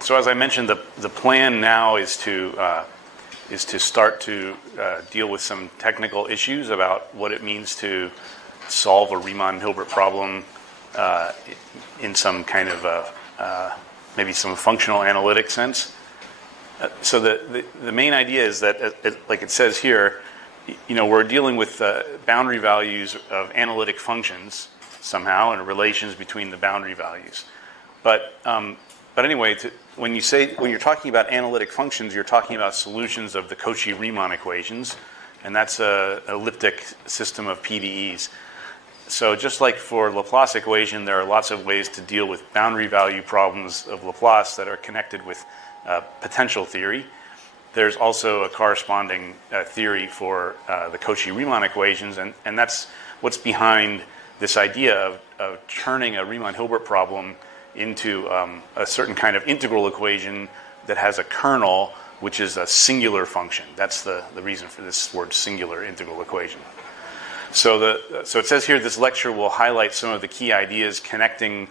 So as I mentioned, the plan now is to start to deal with some technical issues about what it means to solve a Riemann-Hilbert problem in some kind of maybe some functional analytic sense. So the main idea is that, like it says here, we're dealing with boundary values of analytic functions somehow, and relations between the boundary values. But anyway, when you're talking about analytic functions, you're talking about solutions of the Cauchy-Riemann equations, and that's an elliptic system of PDEs. So just like for Laplace equation, there are lots of ways to deal with boundary value problems of Laplace that are connected with potential theory. There's also a corresponding theory for the Cauchy-Riemann equations, and that's what's behind this idea of turning a Riemann-Hilbert problem into a certain kind of integral equation that has a kernel, which is a singular function. That's the reason for this word singular integral equation. So it says here this lecture will highlight some of the key ideas connecting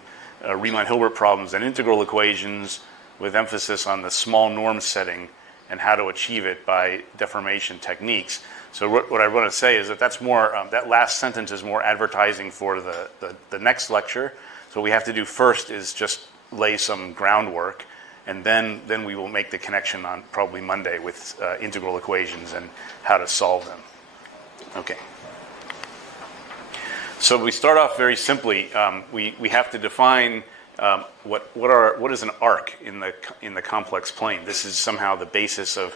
Riemann-Hilbert problems and integral equations, with emphasis on the small norm setting and how to achieve it by deformation techniques. So what I want to say is that that's more, that last sentence is more advertising for the next lecture. So what we have to do first is just lay some groundwork, and then we will make the connection on probably Monday with integral equations and how to solve them. Okay. So we start off very simply. We have to define what is an arc in the complex plane. This is somehow the basis of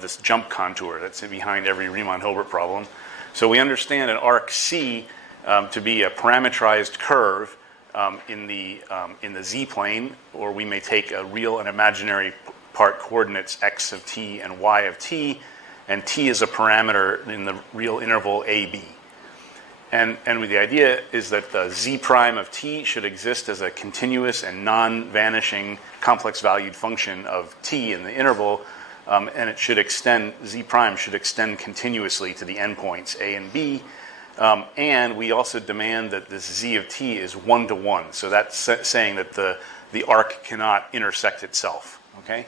this jump contour that's behind every Riemann-Hilbert problem. So we understand an arc C to be a parametrized curve in the z-plane, or we may take a real and imaginary part coordinates x of t and y of t, and t is a parameter in the real interval a, b. And the idea is that the z prime of t should exist as a continuous and non-vanishing complex-valued function of t in the interval, and it should extend, z prime should extend continuously to the endpoints a and b. And we also demand that this z of t is 1-to-1. So that's saying that the arc cannot intersect itself. Okay?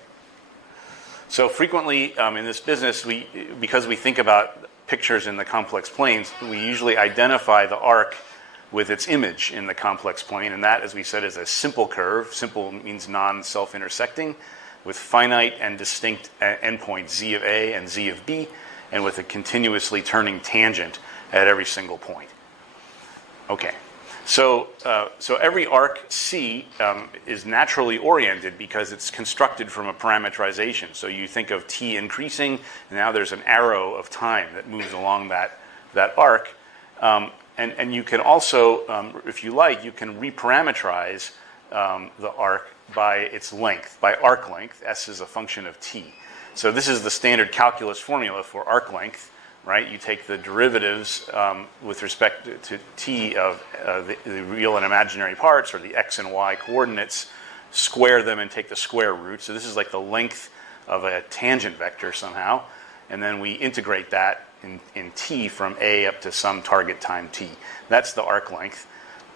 So frequently in this business, because we think about pictures in the complex planes, we usually identify the arc with its image in the complex plane, and that, as we said, is a simple curve. Simple means non-self-intersecting, with finite and distinct endpoints z of a and z of b, and with a continuously turning tangent at every single point. Okay, so every arc C is naturally oriented because it's constructed from a parametrization. So you think of t increasing, and now there's an arrow of time that moves along that arc. And you can also, if you like, you can reparameterize the arc by its length, by arc length. S is a function of t. So this is the standard calculus formula for arc length. Right, you take the derivatives with respect to t of the real and imaginary parts, or the x and y coordinates, square them and take the square root. So this is like the length of a tangent vector somehow, and then we integrate that in t from a up to some target time t. That's the arc length,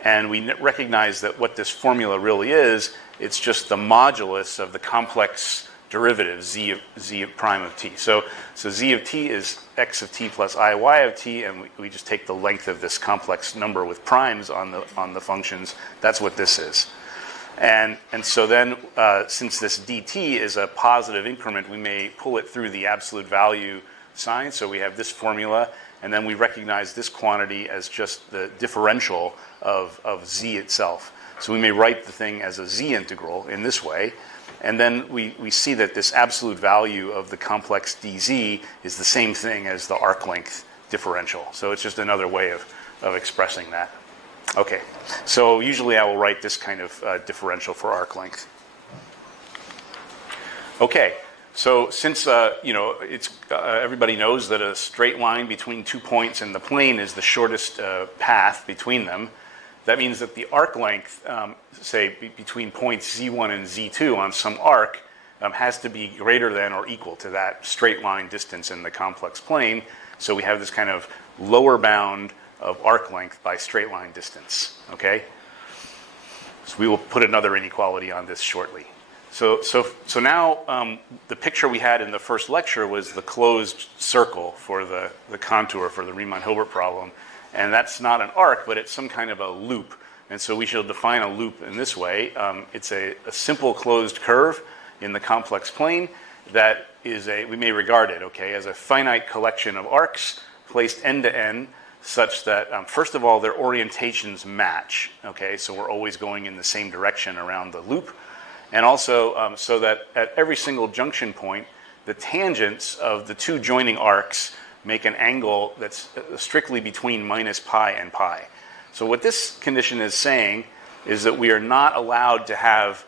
and we recognize that what this formula really is, it's just the modulus of the complex derivative z of prime of t. So z of t is x of t plus I y of t, and we just take the length of this complex number with primes on the functions. That's what this is. And so then, since this dt is a positive increment, we may pull it through the absolute value sign. So we have this formula, and then we recognize this quantity as just the differential of z itself. So we may write the thing as a z integral in this way. And then we see that this absolute value of the complex dz is the same thing as the arc length differential. So it's just another way of expressing that. Okay, so usually I will write this kind of differential for arc length. Okay, so since everybody knows that a straight line between 2 points in the plane is the shortest path between them, that means that the arc length, say, between points z1 and z2 on some arc has to be greater than or equal to that straight line distance in the complex plane. So we have this kind of lower bound of arc length by straight line distance. Okay? So we will put another inequality on this shortly. So now the picture we had in the first lecture was the closed circle for the contour for the Riemann-Hilbert problem. And that's not an arc, but it's some kind of a loop. And so we shall define a loop in this way. It's a simple closed curve in the complex plane that is we may regard it, okay, as a finite collection of arcs placed end to end such that, first of all, their orientations match, okay? So we're always going in the same direction around the loop. And also so that at every single junction point, the tangents of the two joining arcs make an angle that's strictly between minus pi and pi. So what this condition is saying is that we are not allowed to have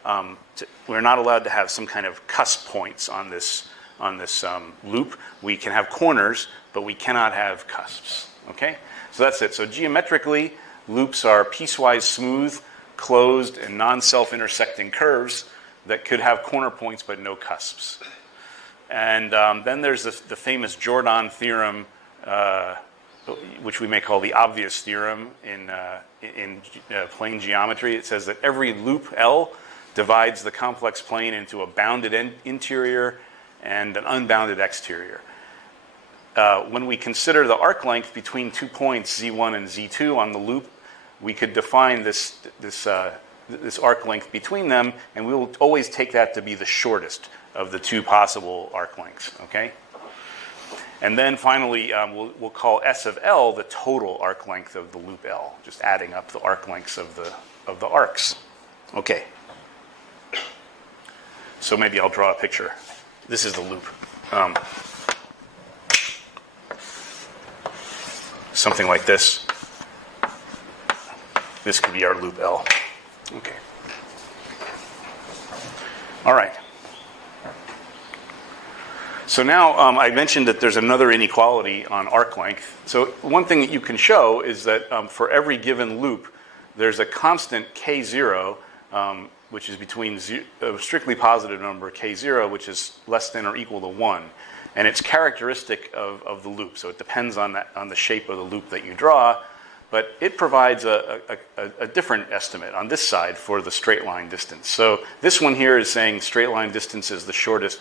some kind of cusp points on this loop. We can have corners, but we cannot have cusps. Okay, so that's it. So geometrically, loops are piecewise smooth, closed, and non-self-intersecting curves that could have corner points but no cusps. And then there's the famous Jordan theorem, which we may call the obvious theorem in plane geometry. It says that every loop L divides the complex plane into a bounded interior and an unbounded exterior. When we consider the arc length between 2 points Z1 and Z2 on the loop, we could define this arc length between them, and we will always take that to be the shortest of the two possible arc lengths. Okay. And then finally, we'll call S of L the total arc length of the loop L, just adding up the arc lengths of the arcs. Okay. So maybe I'll draw a picture. This is the loop. Something like this. This could be our loop L. Okay. All right. So now I mentioned that there's another inequality on arc length. So one thing that you can show is that for every given loop, there's a constant K0, which is between a strictly positive number K0, which is less than or equal to 1. And it's characteristic of the loop. So it depends on the shape of the loop that you draw. But it provides a different estimate on this side for the straight line distance. So this one here is saying straight line distance is the shortest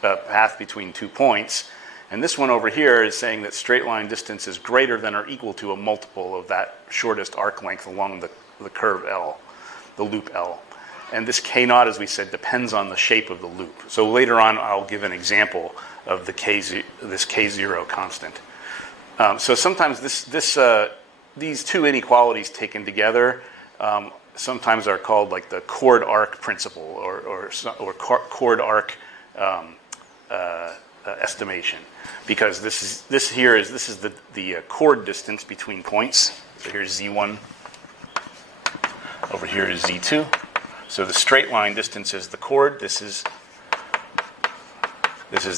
path between 2 points. And this one over here is saying that straight line distance is greater than or equal to a multiple of that shortest arc length along the curve L, the loop L. And this K0, as we said, depends on the shape of the loop. So later on, I'll give an example of this K0 constant. So sometimes these two inequalities taken together sometimes are called like the chord arc principle or chord arc estimation, because this is the chord distance between points. So here's Z1. Over here is Z2. So the straight line distance is the chord. This is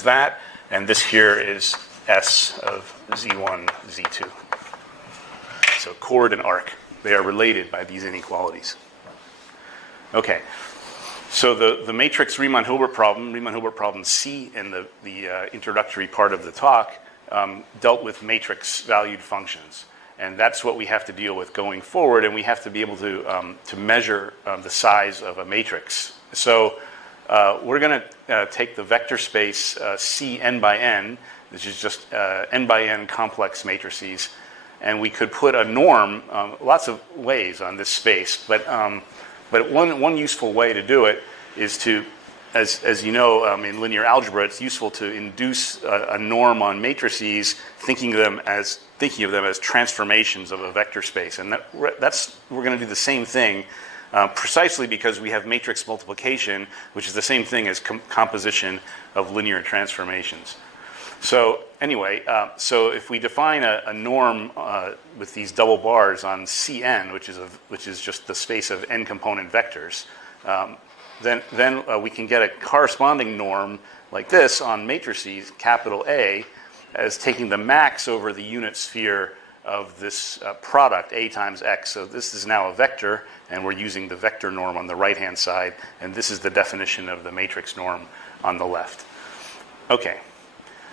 that, and this here is S of Z1, Z2. So chord and arc, they are related by these inequalities. Okay, so the matrix Riemann-Hilbert problem C in the introductory part of the talk dealt with matrix valued functions. And that's what we have to deal with going forward, and we have to be able to measure the size of a matrix. So we're going to take the vector space C n by n, which is just n by n complex matrices, and we could put a norm lots of ways on this space. But one useful way to do it is to, as you know, in linear algebra, it's useful to induce a norm on matrices, thinking of them as transformations of a vector space. And we're going to do the same thing precisely because we have matrix multiplication, which is the same thing as composition of linear transformations. So anyway, so if we define a norm with these double bars on Cn, which is just the space of n component vectors, then we can get a corresponding norm like this on matrices, capital A, as taking the max over the unit sphere of this product, A times X. So this is now a vector, and we're using the vector norm on the right-hand side, and this is the definition of the matrix norm on the left. Okay.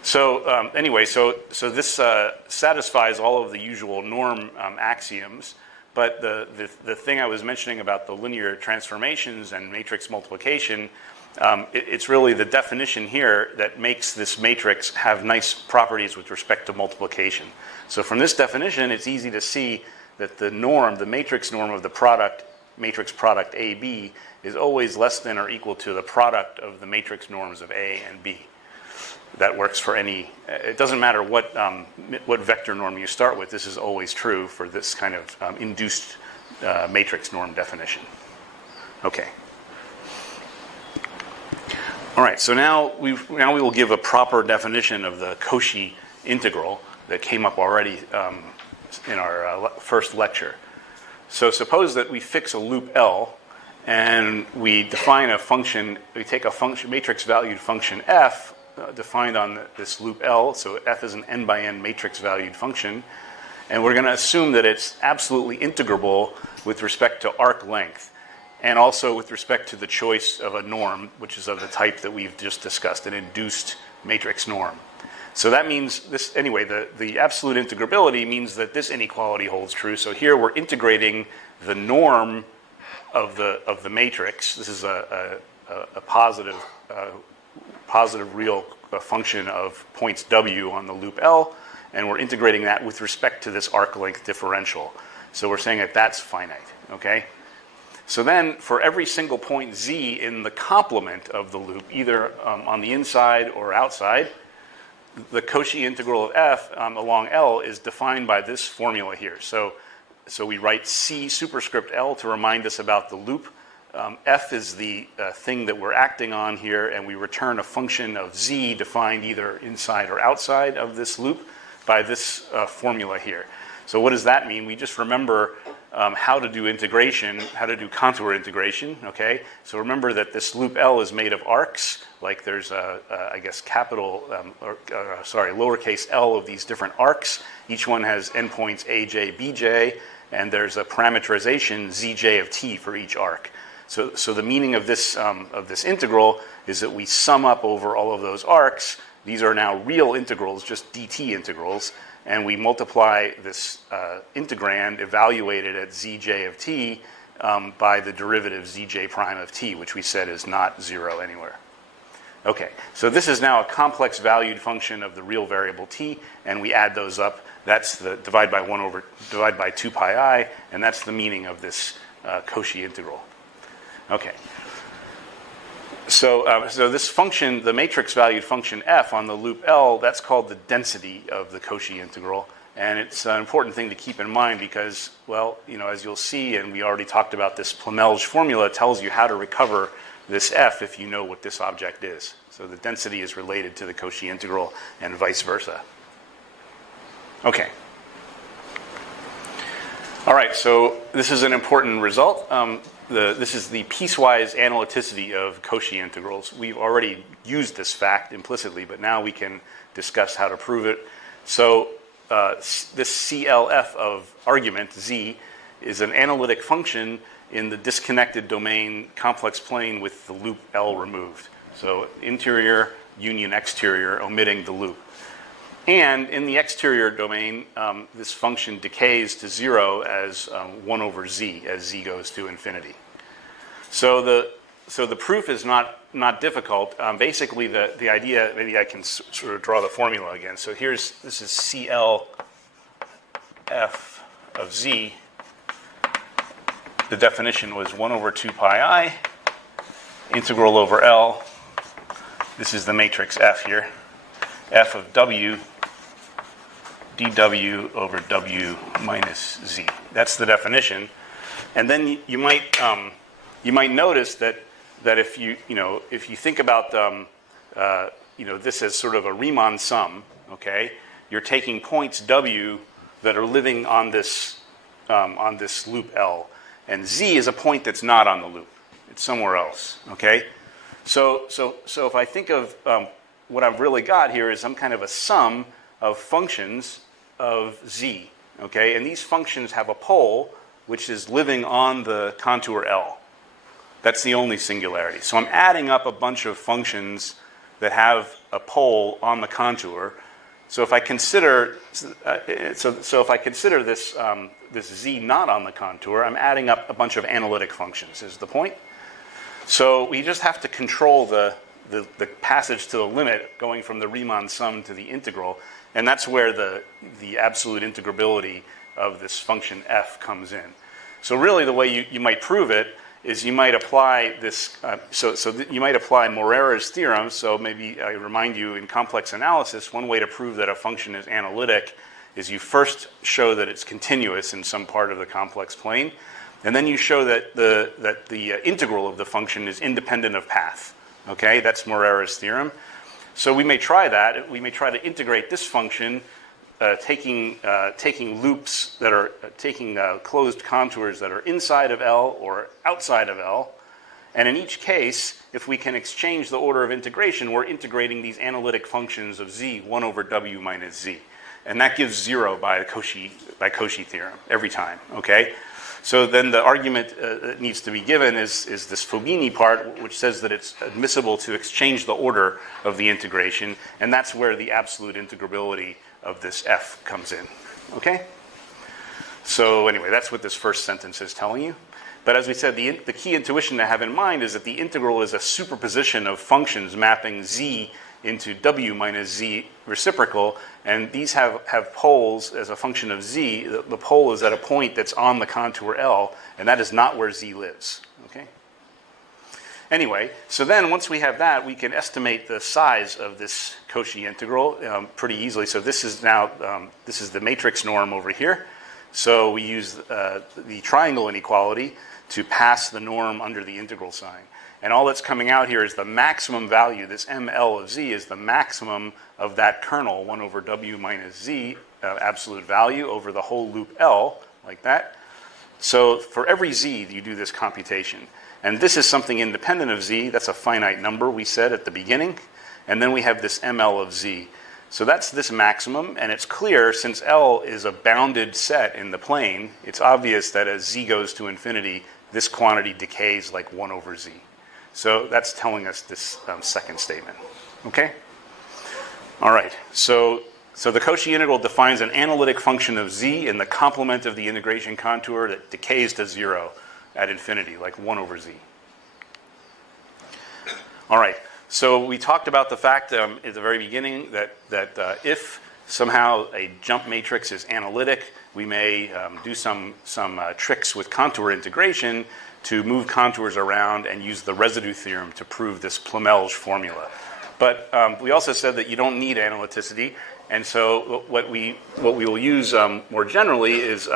So anyway, so this satisfies all of the usual norm axioms, but the thing I was mentioning about the linear transformations and matrix multiplication, it's really the definition here that makes this matrix have nice properties with respect to multiplication. So from this definition, it's easy to see that the norm, the matrix norm of the product, matrix product AB, is always less than or equal to the product of the matrix norms of A and B. That works for any, it doesn't matter what vector norm you start with, this is always true for this kind of induced matrix norm definition. Okay. All right, so now we will give a proper definition of the Cauchy integral that came up already in our first lecture. So suppose that we fix a loop L and we define a function, we take a function, matrix valued function f defined on this loop L, so f is an n by n matrix valued function, and we're going to assume that it's absolutely integrable with respect to arc length and also with respect to the choice of a norm, which is of the type that we've just discussed, an induced matrix norm. So that means this, anyway, the absolute integrability means that this inequality holds true. So here we're integrating the norm of the matrix. This is a positive real function of points W on the loop L, and we're integrating that with respect to this arc length differential. So we're saying that that's finite, okay? So then for every single point Z in the complement of the loop, either on the inside or outside, the Cauchy integral of f along L is defined by this formula here. So we write C superscript L to remind us about the loop. F is the thing that we're acting on here, and we return a function of Z defined either inside or outside of this loop by this formula here. So what does that mean? We just remember how to do integration, how to do contour integration, okay? So remember that this loop L is made of arcs, like there's I guess lowercase l of these different arcs. Each one has endpoints aj, bj, and there's a parameterization zj of t for each arc. So the meaning of this integral is that we sum up over all of those arcs. These are now real integrals, just dt integrals, and we multiply this integrand evaluated at zj of t by the derivative zj prime of t, which we said is not zero anywhere. Okay, so this is now a complex valued function of the real variable t, and we add those up. That's the divide by 2 pi I, and that's the meaning of this Cauchy integral. Okay. So this function, the matrix valued function f on the loop L, that's called the density of the Cauchy integral. And it's an important thing to keep in mind because, well, you know, as you'll see, and we already talked about this Plemelj formula tells you how to recover this f if you know what this object is. So the density is related to the Cauchy integral and vice versa. Okay. All right, so this is an important result. This is the piecewise analyticity of Cauchy integrals. We've already used this fact implicitly, but now we can discuss how to prove it. So this CLF of argument, Z, is an analytic function in the disconnected domain complex plane with the loop L removed. So interior union exterior, omitting the loop. And in the exterior domain, this function decays to 0 as 1 over z, as z goes to infinity. So the proof is not difficult. Basically, the idea, maybe I can sort of draw the formula again. So this is CL f of z. The definition was 1 over 2 pi I, integral over L. This is the matrix F here. F of W dw over W minus Z. That's the definition. And then you might notice that if you think about this as sort of a Riemann sum, okay, you're taking points W that are living on this loop L, and Z is a point that's not on the loop. It's somewhere else, okay? So if I think of what I've really got here is some kind of a sum of functions of Z, okay? And these functions have a pole which is living on the contour L. That's the only singularity. So I'm adding up a bunch of functions that have a pole on the contour, So if I consider if I consider this this z not on the contour, I'm adding up a bunch of analytic functions. Is the point? So we just have to control the passage to the limit, going from the Riemann sum to the integral, and that's where the absolute integrability of this function f comes in. So really, the way you might prove it is you might apply this. You might apply Morera's theorem. So maybe I remind you, in complex analysis, one way to prove that a function is analytic is you first show that it's continuous in some part of the complex plane, and then you show that the integral of the function is independent of path. Okay, that's Morera's theorem. So we may try that. We may try to integrate this function, taking loops that are taking closed contours that are inside of L or outside of L. And in each case, if we can exchange the order of integration, we're integrating these analytic functions of z 1 over w minus z. And that gives 0 by Cauchy theorem every time. Okay? So then the argument that needs to be given is this Fubini part, which says that it's admissible to exchange the order of the integration, and that's where the absolute integrability of this f comes in. Okay? So anyway, that's what this first sentence is telling you. But as we said, the key intuition to have in mind is that the integral is a superposition of functions mapping z into w minus z reciprocal, and these have poles as a function of z. The pole is at a point that's on the contour L, and that is not where z lives. Okay? Anyway, so then once we have that, we can estimate the size of this Cauchy integral pretty easily. So this is now this is the matrix norm over here. So we use the triangle inequality to pass the norm under the integral sign. And all that's coming out here is the maximum value. This ml of z is the maximum of that kernel, 1 over w minus z, absolute value over the whole loop L, like that. So for every z, you do this computation. And this is something independent of z. That's a finite number, we said at the beginning. And then we have this ml of z. So that's this maximum, and it's clear, since L is a bounded set in the plane, it's obvious that as z goes to infinity, this quantity decays like 1 over z. So that's telling us this second statement. Okay? All right. So the Cauchy integral defines an analytic function of z in the complement of the integration contour that decays to 0 at infinity, like 1 over z. All right. So we talked about the fact at the very beginning that if somehow a jump matrix is analytic, we may do some tricks with contour integration to move contours around and use the residue theorem to prove this Plemelj formula. But we also said that you don't need analyticity, and so what we will use more generally is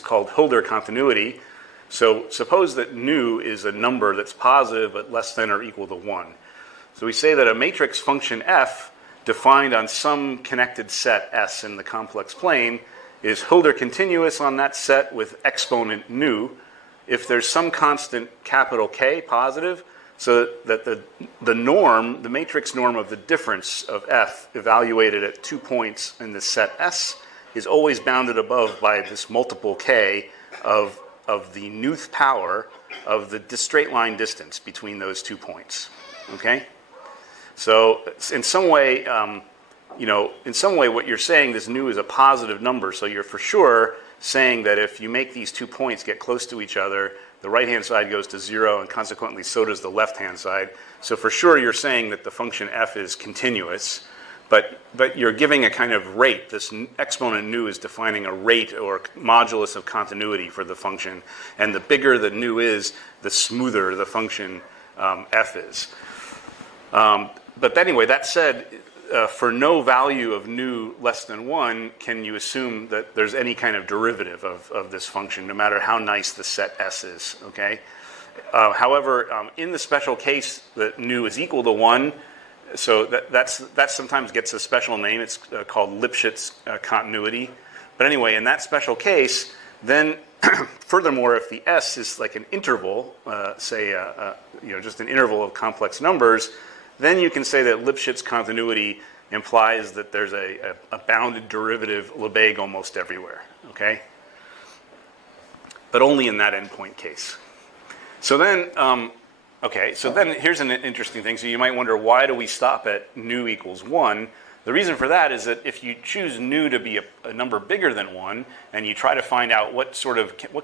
called Hölder continuity. So suppose that nu is a number that's positive but less than or equal to 1. So we say that a matrix function f defined on some connected set S in the complex plane is Hölder continuous on that set with exponent nu if there's some constant capital K positive, so that the norm, the matrix norm of the difference of f evaluated at 2 points in the set S is always bounded above by this multiple K of the nth power of the straight line distance between those 2 points. Okay? So in some way, what you're saying, this nu is a positive number, so you're for sure saying that if you make these 2 points get close to each other, the right-hand side goes to 0, and consequently so does the left-hand side. So for sure you're saying that the function f is continuous, but you're giving a kind of rate. This exponent nu is defining a rate or modulus of continuity for the function, and the bigger the nu is, the smoother the function f is. But anyway, that said, for no value of nu less than 1, can you assume that there's any kind of derivative of this function, no matter how nice the set S is, okay? However, in the special case that nu is equal to 1, so that sometimes gets a special name. It's called Lipschitz continuity. But anyway, in that special case, then furthermore, if the S is like an interval, say, just an interval of complex numbers, then you can say that Lipschitz continuity implies that there's a bounded derivative Lebesgue almost everywhere, okay? But only in that endpoint case. So then, so then here's an interesting thing. So you might wonder, why do we stop at nu equals 1? The reason for that is that if you choose nu to be a number bigger than 1, and you try to find out what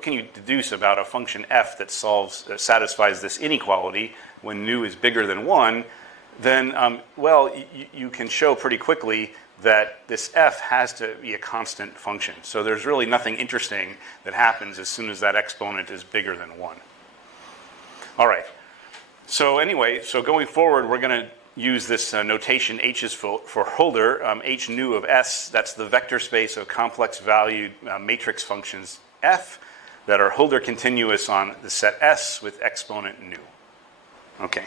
can you deduce about a function f that satisfies this inequality when nu is bigger than 1, then, well, you can show pretty quickly that this f has to be a constant function. So there's really nothing interesting that happens as soon as that exponent is bigger than 1. All right. So anyway, so going forward, we're going to use this notation H is for Hölder, H nu of S. That's the vector space of complex valued matrix functions f that are Hölder continuous on the set S with exponent nu. Okay.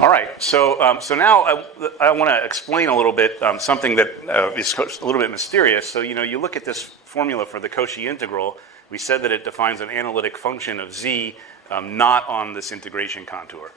All right. So so now I want to explain a little bit something that is a little bit mysterious. So you look at this formula for the Cauchy integral. We said that it defines an analytic function of z not on this integration contour.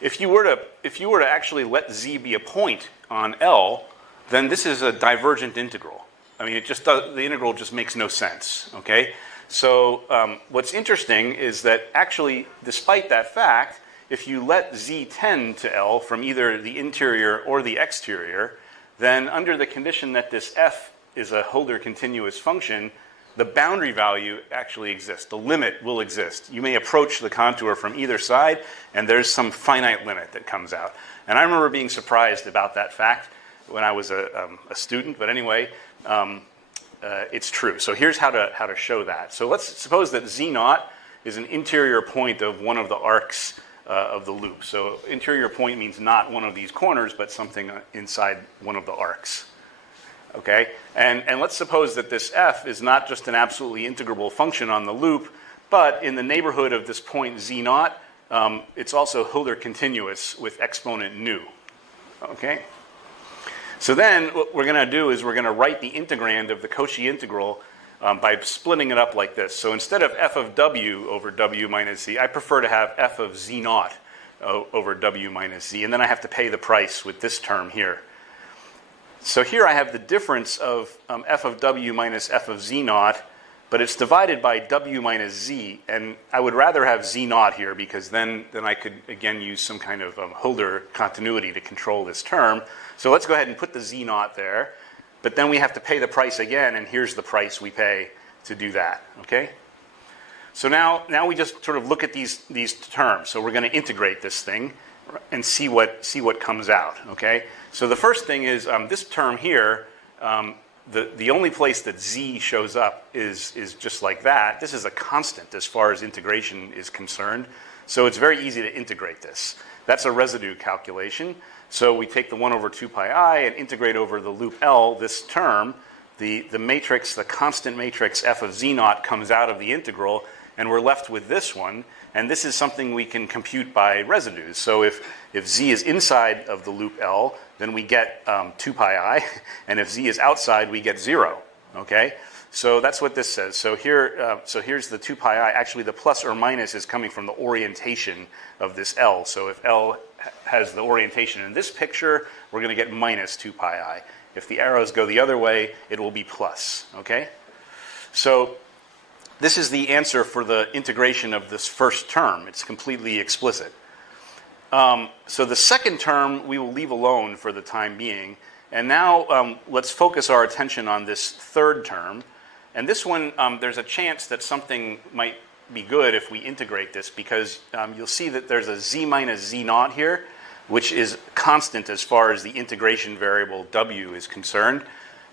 If you were to actually let z be a point on L, then this is a divergent integral. I mean, the integral just makes no sense. Okay. So what's interesting is that actually, despite that fact, if you let z tend to L from either the interior or the exterior, then under the condition that this f is a Hölder continuous function, the boundary value actually exists. The limit will exist. You may approach the contour from either side, and there's some finite limit that comes out. And I remember being surprised about that fact when I was a student. But anyway, it's true. So here's how to show that. So let's suppose that z naught is an interior point of one of the arcs of the loop. So interior point means not one of these corners, but something inside one of the arcs. Okay, and let's suppose that this f is not just an absolutely integrable function on the loop, but in the neighborhood of this point z naught, it's also Hölder continuous with exponent nu. Okay, so then what we're going to do is we're going to write the integrand of the Cauchy integral by splitting it up like this. So instead of f of w over w minus z, I prefer to have f of z naught over w minus z, and then I have to pay the price with this term here. So here I have the difference of f of w minus f of z naught, but it's divided by w minus z, and I would rather have z naught here because then I could again use some kind of Hölder continuity to control this term. So let's go ahead and put the z naught there, but then we have to pay the price again, and here's the price we pay to do that. Okay. So now we just sort of look at these terms. So we're going to integrate this thing and see what comes out. Okay. So the first thing is this term here. The only place that z shows up is just like that. This is a constant as far as integration is concerned. So it's very easy to integrate this. That's a residue calculation. So we take the 1 over 2 pi I and integrate over the loop L this term. The matrix, the constant matrix f of z naught comes out of the integral, and we're left with this one. And this is something we can compute by residues. So if z is inside of the loop L, then we get 2 pi I, and if z is outside, we get 0. Okay, so that's what this says. So here's the 2 pi I. Actually, the plus or minus is coming from the orientation of this L. So if L has the orientation in this picture, we're going to get minus 2 pi I. If the arrows go the other way, it will be plus. Okay, so this is the answer for the integration of this first term. It's completely explicit. So the second term we will leave alone for the time being. And now let's focus our attention on this third term. And this one, there's a chance that something might be good if we integrate this, because you'll see that there's a z minus z naught here, which is constant as far as the integration variable w is concerned.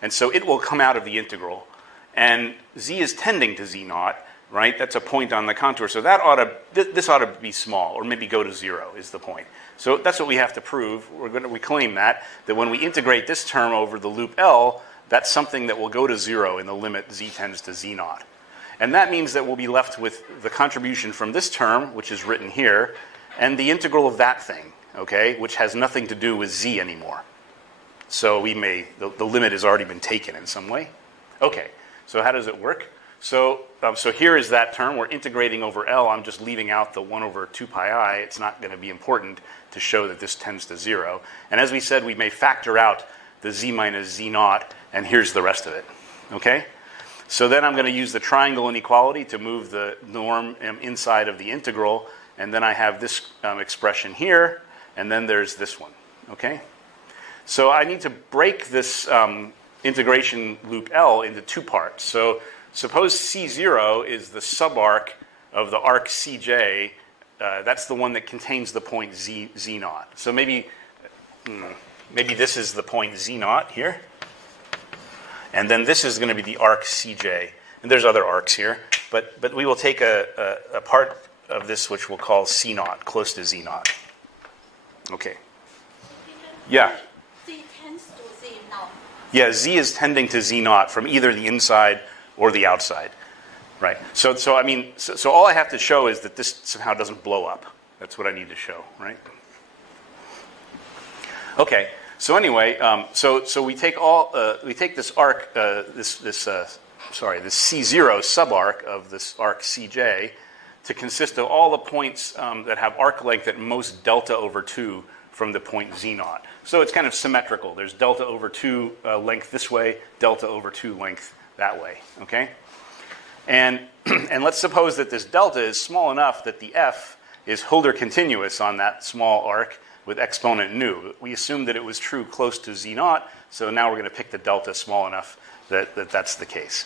And so it will come out of the integral. And z is tending to z naught, right? That's a point on the contour. So this ought to be small, or maybe go to 0 is the point. So that's what we have to prove. We claim that when we integrate this term over the loop L, that's something that will go to 0 in the limit z tends to z naught. And that means that we'll be left with the contribution from this term, which is written here, and the integral of that thing, okay, which has nothing to do with z anymore. So the limit has already been taken in some way. Okay. So how does it work? So here is that term. We're integrating over L. I'm just leaving out the 1 over 2 pi I. It's not going to be important to show that this tends to 0. And as we said, we may factor out the z minus z naught, and here's the rest of it. Okay? So then I'm going to use the triangle inequality to move the norm inside of the integral, and then I have this expression here, and then there's this one, okay? So I need to break this integration loop L into two parts. So suppose C0 is the subarc of the arc Cj. That's the one that contains the point Z naught. So maybe this is the point Z naught here. And then this is going to be the arc Cj. And there's other arcs here. But we will take a part of this which we'll call C naught, close to Z naught. Okay. Yeah. Z tends to Z naught. Yeah, Z is tending to Z naught from either the inside or the outside. Right. So all I have to show is that this somehow doesn't blow up. That's what I need to show, right? Okay. So anyway, so we take this arc, this C0 subarc of this arc Cj to consist of all the points that have arc length at most delta over 2 from the point Z naught. So it's kind of symmetrical. There's delta over 2 length this way, delta over 2 length that way. Okay. And let's suppose that this delta is small enough that the f is Hölder continuous on that small arc with exponent nu. We assumed that it was true close to Z naught, so now we're going to pick the delta small enough that that's the case.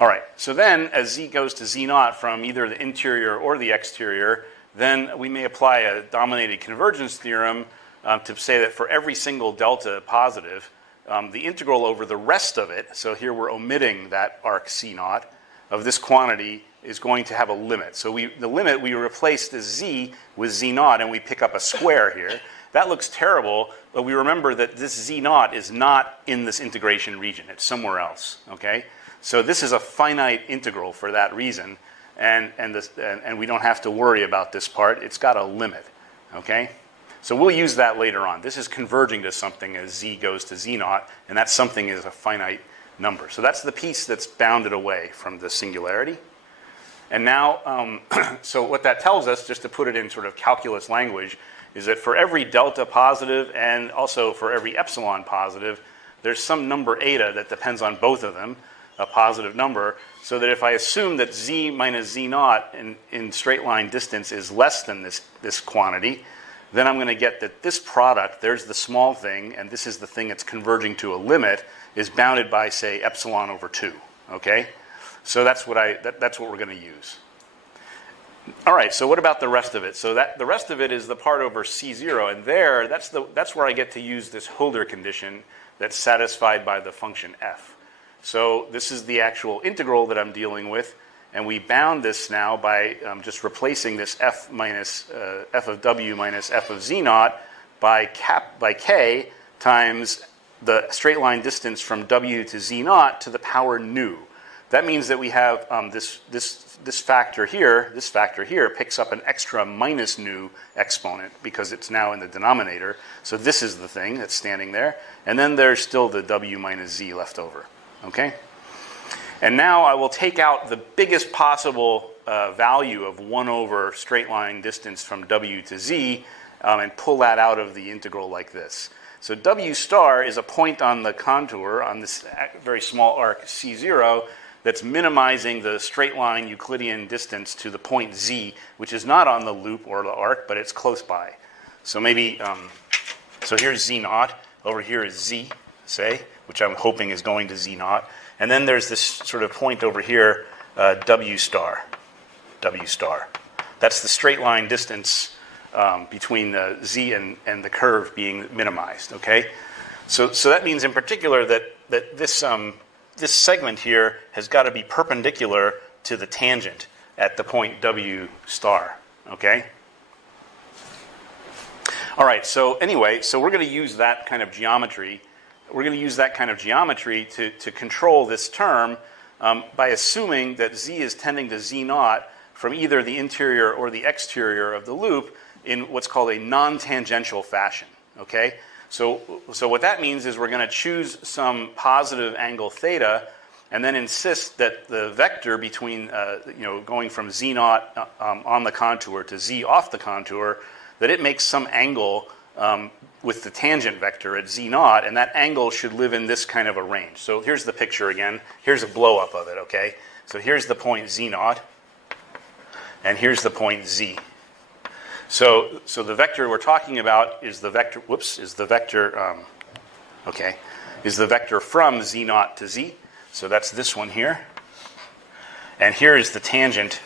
All right, so then as Z goes to Z naught from either the interior or the exterior, then we may apply a dominated convergence theorem to say that for every single delta positive, the integral over the rest of it, so here we're omitting that arc C naught, of this quantity is going to have a limit. So the limit, we replace the Z with Z naught, and we pick up a square here. That looks terrible, but we remember that this Z naught is not in this integration region. It's somewhere else, okay? So this is a finite integral for that reason, and we don't have to worry about this part. It's got a limit, okay? So we'll use that later on. This is converging to something as Z goes to Z naught, and that something is a finite number. So that's the piece that's bounded away from the singularity. And now, so what that tells us, just to put it in sort of calculus language, is that for every delta positive and also for every epsilon positive, there's some number eta that depends on both of them, a positive number, so that if I assume that Z minus Z naught in straight line distance is less than this quantity, then I'm going to get that this product, there's the small thing, and this is the thing that's converging to a limit, is bounded by, say, epsilon over 2, okay? So that's what we're going to use. All right, so what about the rest of it? So the rest of it is the part over C0, and that's where I get to use this Hölder condition that's satisfied by the function f. So this is the actual integral that I'm dealing with, and we bound this now by just replacing this f of w minus f of z naught by k times the straight line distance from w to z naught to the power nu. That means that we have this factor here picks up an extra minus nu exponent because it's now in the denominator. So this is the thing that's standing there. And then there's still the w minus z left over. Okay? And now I will take out the biggest possible value of 1 over straight line distance from w to z and pull that out of the integral like this. So w star is a point on the contour on this very small arc C0 that's minimizing the straight line Euclidean distance to the point z, which is not on the loop or the arc, but it's close by. So maybe, so here's z naught. Over here is z, say, which I'm hoping is going to z naught. And then there's this sort of point over here, w star. That's the straight line distance between the z and the curve being minimized, okay? So that means in particular that this segment here has got to be perpendicular to the tangent at the point w star, okay? All right, so anyway, so we're going to use that kind of geometry. We're going to use that kind of geometry to control this term by assuming that z is tending to z naught from either the interior or the exterior of the loop in what's called a non-tangential fashion, okay? So what that means is we're going to choose some positive angle theta and then insist that the vector between, going from z naught on the contour to z off the contour, that it makes some angle with the tangent vector at z naught, and that angle should live in this kind of a range. So here's the picture again. Here's a blow-up of it, okay? So here's the point z naught, and here's the point z. So the vector we're talking about is the vector, is the vector from z naught to z. So that's this one here. And here is the tangent,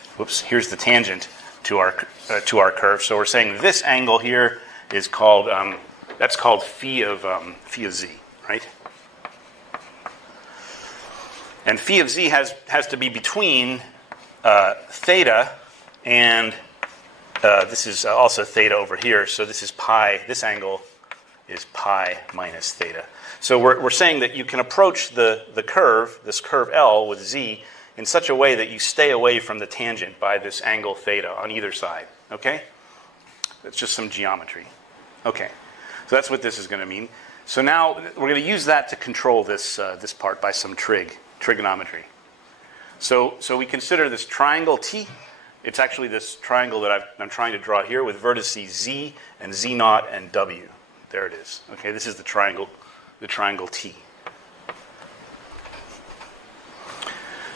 here's the tangent to our curve. So we're saying this angle here is called, that's called phi of z, right? And phi of z has to be between theta and this is also theta over here. So this is pi, this angle is pi minus theta. So we're saying that you can approach the curve, this curve L with z, in such a way that you stay away from the tangent by this angle theta on either side, okay? That's just some geometry. Okay, so that's what this is going to mean. So now we're going to use that to control this, this part by some trigonometry. So we consider this triangle T. It's actually this triangle that I'm trying to draw here with vertices Z and Z naught and W. There it is. Okay, this is the triangle T.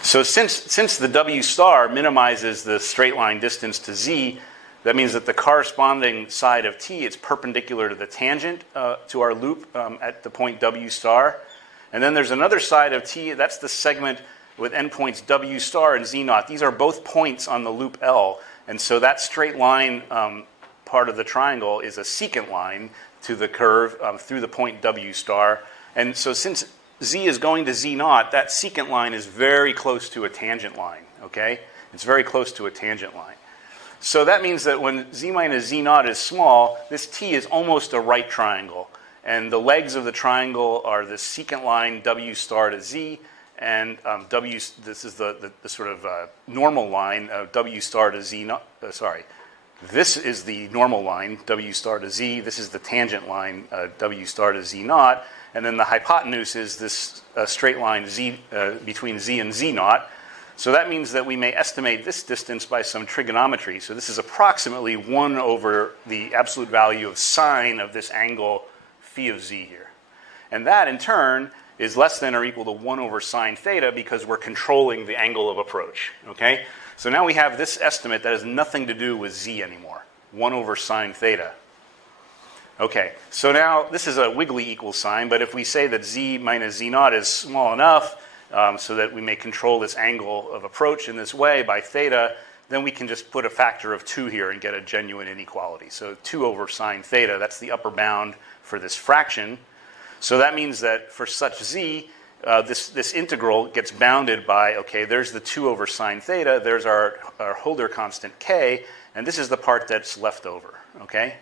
So since the W star minimizes the straight line distance to Z, that means that the corresponding side of T is perpendicular to the tangent to our loop at the point W star. And then there's another side of T, that's the segment with endpoints W star and Z naught. These are both points on the loop L. And so that straight line part of the triangle is a secant line to the curve through the point W star. And so since Z is going to Z naught, that secant line is very close to a tangent line, okay? It's very close to a tangent line. So that means that when Z minus Z naught is small, this T is almost a right triangle. And the legs of the triangle are the secant line W star to Z, and this is the sort of normal line W star to Z naught, this is the normal line W star to Z, this is the tangent line W star to Z naught, and then the hypotenuse is this straight line Z between Z and Z naught. So that means that we may estimate this distance by some trigonometry. So this is approximately 1 over the absolute value of sine of this angle phi of z here. And that, in turn, is less than or equal to 1 over sine theta because we're controlling the angle of approach, okay? So now we have this estimate that has nothing to do with z anymore, 1 over sine theta. Okay, so now this is a wiggly equal sign, but if we say that z minus z naught is small enough so that we may control this angle of approach in this way by theta, then we can just put a factor of 2 here and get a genuine inequality. So 2 over sine theta, that's the upper bound for this fraction. So that means that for such z, this integral gets bounded by, okay, there's the 2 over sine theta, there's our Hölder constant k, and this is the part that's left over, okay?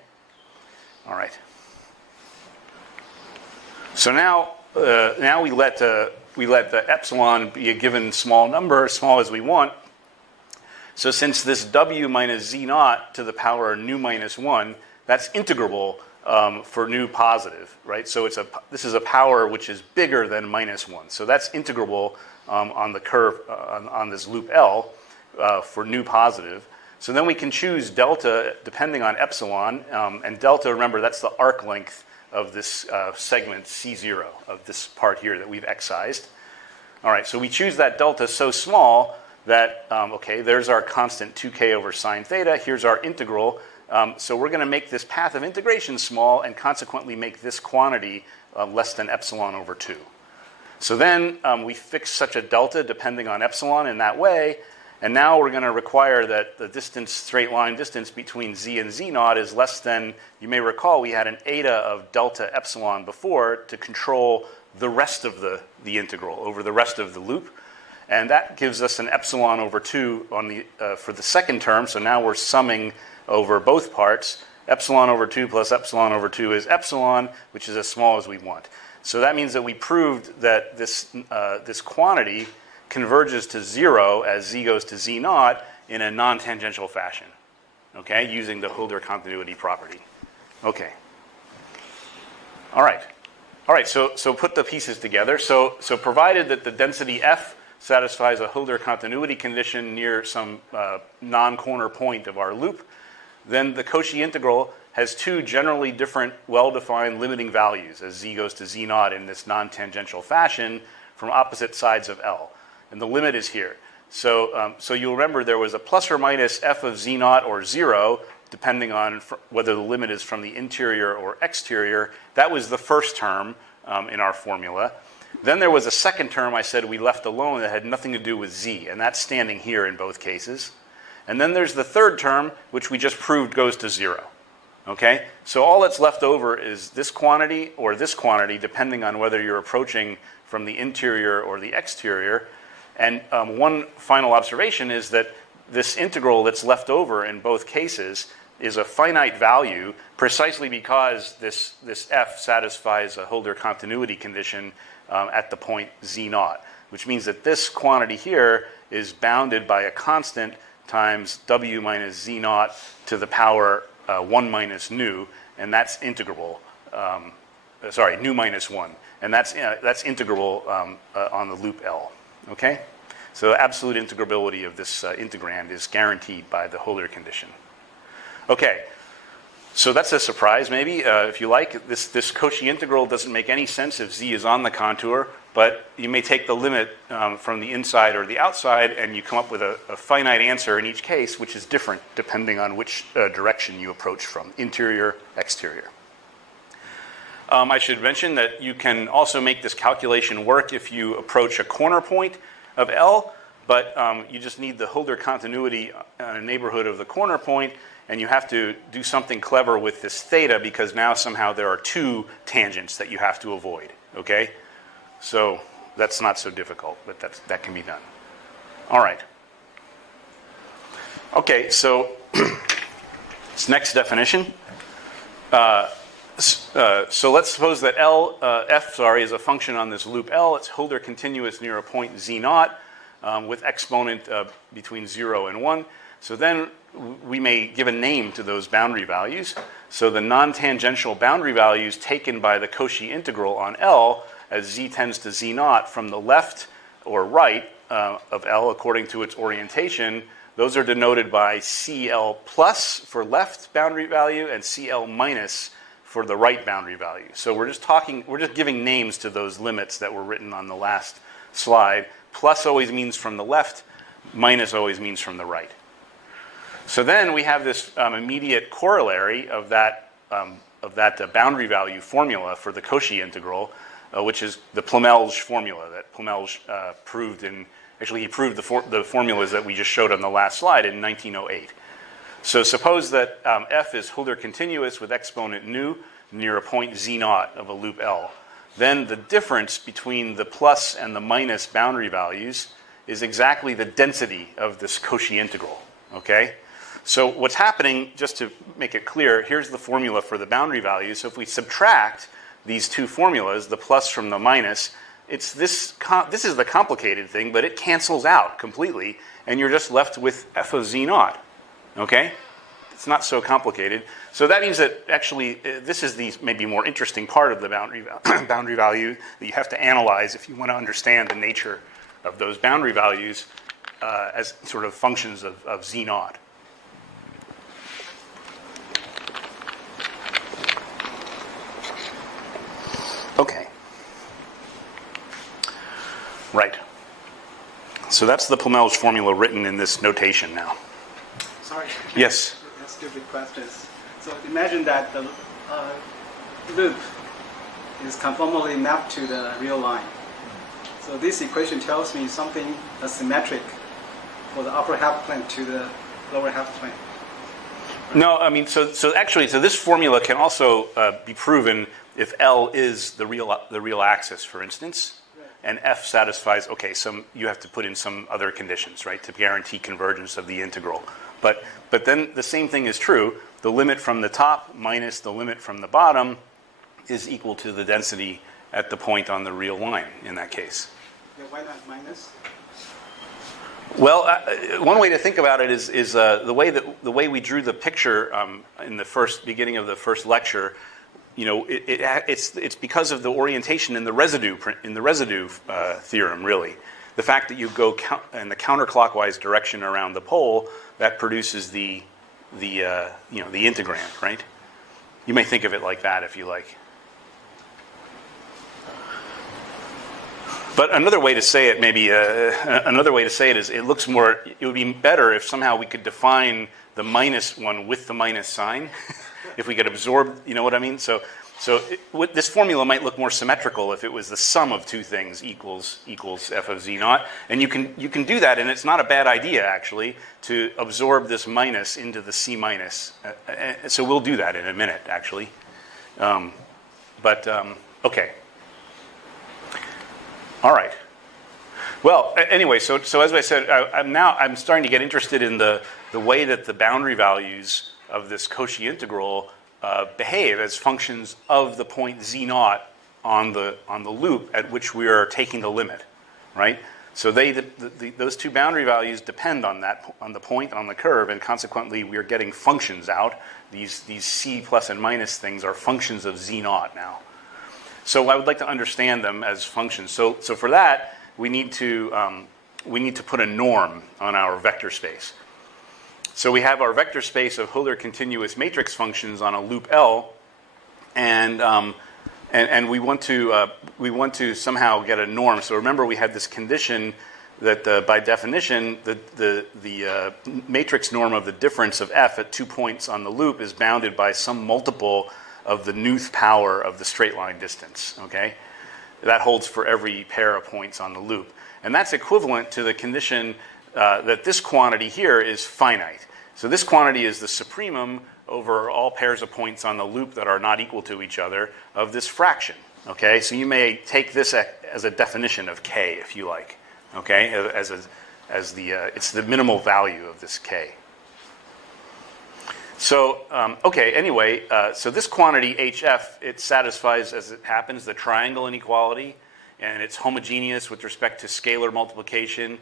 All right. So now we let the epsilon be a given small number, as small as we want. So since this w minus z naught to the power nu minus 1, that's integrable for nu positive, right? So this is a power which is bigger than minus 1. So that's integrable on the curve, on this loop L for nu positive. So then we can choose delta depending on epsilon. And delta, remember, that's the arc length of this segment C0, of this part here that we've excised. All right, so we choose that delta so small that, okay, there's our constant 2k over sine theta. Here's our integral. So we're going to make this path of integration small and consequently make this quantity less than epsilon over 2. So then we fix such a delta depending on epsilon in that way. And now we're going to require that the distance, straight line distance between z and z naught is less than, you may recall, we had an eta of delta epsilon before to control the rest of the integral over the rest of the loop. And that gives us an epsilon over 2 on the, for the second term. So now we're summing over both parts. Epsilon over 2 plus epsilon over 2 is epsilon, which is as small as we want. So that means that we proved that this quantity converges to 0 as z goes to z naught in a non-tangential fashion, okay, using the Hölder continuity property. Okay. All right. All right, so put the pieces together. So provided that the density F satisfies a Hölder continuity condition near some non-corner point of our loop, then the Cauchy integral has 2 generally different, well-defined limiting values as z goes to z naught in this non-tangential fashion from opposite sides of L. And the limit is here. So you'll remember there was a plus or minus f of z naught or 0 depending on whether the limit is from the interior or exterior. That was the first term in our formula. Then there was a second term I said we left alone that had nothing to do with z, and that's standing here in both cases. And then there's the third term, which we just proved goes to 0. Okay? So all that's left over is this quantity or this quantity, depending on whether you're approaching from the interior or the exterior. And one final observation is that this integral that's left over in both cases is a finite value precisely because this f satisfies a Hölder continuity condition at the point z0, which means that this quantity here is bounded by a constant times w minus z0 to the power 1 minus nu, and that's integrable. Nu minus 1, and that's integrable on the loop L. Okay? So absolute integrability of this integrand is guaranteed by the Hölder condition. Okay, so that's a surprise maybe, if you like. This Cauchy integral doesn't make any sense if z is on the contour, but you may take the limit from the inside or the outside and you come up with a finite answer in each case, which is different depending on which direction you approach from, interior, exterior. I should mention that you can also make this calculation work if you approach a corner point of L, but you just need the Hölder continuity in a neighborhood of the corner point, and you have to do something clever with this theta because now somehow there are two tangents that you have to avoid, okay? So that's not so difficult, but that can be done. All right. Okay, so this next definition. So let's suppose that f is a function on this loop L. It's Hölder continuous near a point z0 with exponent between 0 and 1. So then we may give a name to those boundary values. So the non-tangential boundary values taken by the Cauchy integral on L as z tends to z0 from the left or right of L according to its orientation, those are denoted by CL plus for left boundary value and CL minus for the right boundary value. So we're just giving names to those limits that were written on the last slide. Plus always means from the left, minus always means from the right. So then we have this immediate corollary of that boundary value formula for the Cauchy integral, which is the Plemelj formula that Plemelj proved in. Actually, he proved the formulas that we just showed on the last slide in 1908. So suppose that f is Hölder continuous with exponent nu near a point z0 of a loop L. Then the difference between the plus and the minus boundary values is exactly the density of this Cauchy integral. Okay? So what's happening, just to make it clear, here's the formula for the boundary values. So if we subtract these two formulas, the plus from the minus, it's this is the complicated thing, but it cancels out completely, and you're just left with f of z0. Okay? It's not so complicated. So that means that actually this is the maybe more interesting part of the boundary value that you have to analyze if you want to understand the nature of those boundary values as sort of functions of z0. Okay. Right. So that's the Plemelj formula written in this notation now. Sorry. Yes. Stupid questions. So imagine that the loop is conformally mapped to the real line. So this equation tells me something symmetric for the upper half plane to the lower half plane. No, I mean, so this formula can also be proven if L is the real axis, for instance, right, and F satisfies. Okay, you have to put in some other conditions, right, to guarantee convergence of the integral. But then the same thing is true. The limit from the top minus the limit from the bottom is equal to the density at the point on the real line in that case. Yeah, why not minus? Well, one way to think about it is the way we drew the picture in the beginning of the first lecture. You know, it's because of the orientation in the residue theorem, really. The fact that you go in the counterclockwise direction around the pole, that produces the integrand, right? You may think of it like that if you like. But another way to say it, maybe another way to say it is, it would be better if somehow we could define the minus one with the minus sign. If we could absorb, you know what I mean? So this formula might look more symmetrical if it was the sum of two things equals f of z naught. And you can do that, and it's not a bad idea, actually, to absorb this minus into the c minus. So we'll do that in a minute, actually. Okay. All right. Well, anyway, so as I said, I'm starting to get interested in the way that the boundary values of this Cauchy integral behave as functions of the point z naught on the loop at which we are taking the limit, right? So those two boundary values depend on the point on the curve, and consequently we are getting functions out. These c plus and minus things are functions of z naught now. So I would like to understand them as functions. So for that we need to put a norm on our vector space. So we have our vector space of Hölder continuous matrix functions on a loop L, and we want to somehow get a norm. So remember, we had this condition that by definition the matrix norm of the difference of f at 2 points on the loop is bounded by some multiple of the nth power of the straight line distance. Okay, that holds for every pair of points on the loop, and that's equivalent to the condition that this quantity here is finite. So this quantity is the supremum over all pairs of points on the loop that are not equal to each other of this fraction. Okay, so you may take this as a definition of k, if you like. Okay, it's the minimal value of this k. So anyway, so this quantity hf, it satisfies, as it happens, the triangle inequality, and it's homogeneous with respect to scalar multiplication,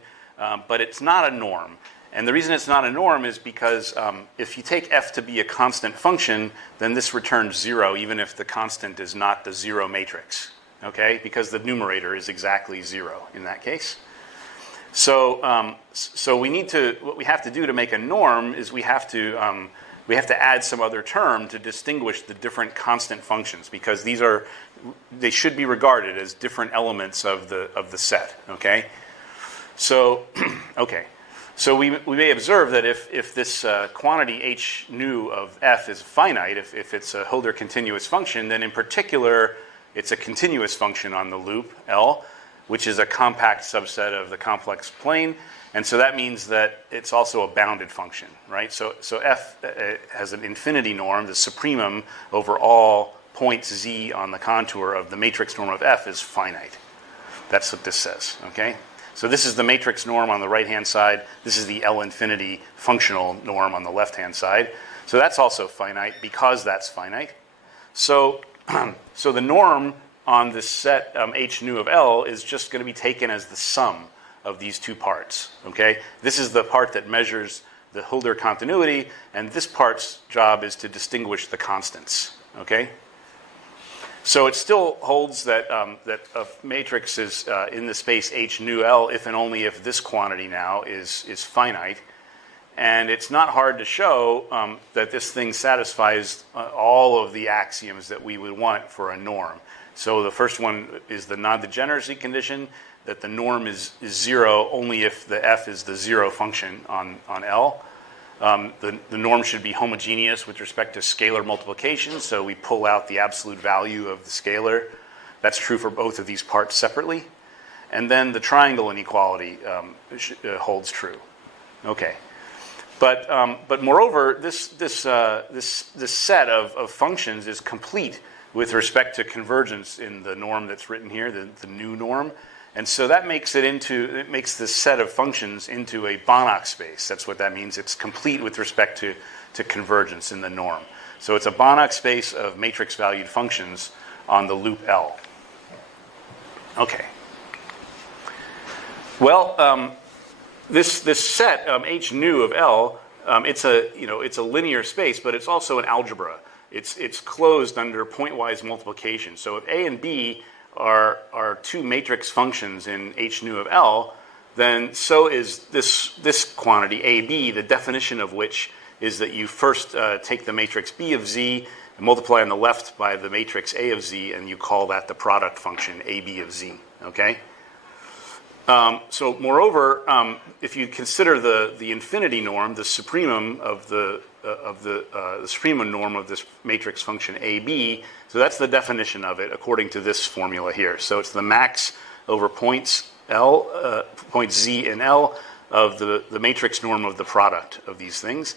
but it's not a norm. And the reason it's not a norm is because if you take f to be a constant function, then this returns 0, even if the constant is not the 0 matrix, okay? Because the numerator is exactly 0 in that case. So what we have to do to make a norm is we have to add some other term to distinguish the different constant functions, because they should be regarded as different elements of the set, okay? So, okay. So we may observe that if this quantity h nu of f is finite, if it's a Hölder continuous function, then in particular it's a continuous function on the loop L, which is a compact subset of the complex plane, and so that means that it's also a bounded function, right? So f has an infinity norm, the supremum over all points z on the contour of the matrix norm of f is finite. That's what this says, okay? So this is the matrix norm on the right-hand side. This is the L infinity functional norm on the left-hand side. So that's also finite because that's finite. So the norm on this set h nu of L is just going to be taken as the sum of these two parts. Okay, this is the part that measures the Hölder continuity, and this part's job is to distinguish the constants. Okay. So it still holds that that a matrix is in the space h nu L if and only if this quantity now is finite, and it's not hard to show that this thing satisfies all of the axioms that we would want for a norm. So the first one is the non-degeneracy condition, that the norm is 0 only if the f is the 0 function on L. The norm should be homogeneous with respect to scalar multiplication, so we pull out the absolute value of the scalar. That's true for both of these parts separately. And then the triangle inequality holds true. Okay, but moreover, this set of functions is complete with respect to convergence in the norm that's written here, the new norm. And so that makes this set of functions into a Banach space. That's what that means. It's complete with respect to convergence in the norm. So it's a Banach space of matrix-valued functions on the loop L. Okay. Well, this set h nu of L, it's a linear space, but it's also an algebra. It's closed under pointwise multiplication. So if A and B are two matrix functions in h nu of L, then so is this quantity AB, the definition of which is that you first take the matrix B of Z and multiply on the left by the matrix A of Z, and you call that the product function AB of Z. Okay. So moreover, if you consider the infinity norm, the supremum of the supremum norm of this matrix function AB, so that's the definition of it according to this formula here. So it's the max over points Z and L of the matrix norm of the product of these things.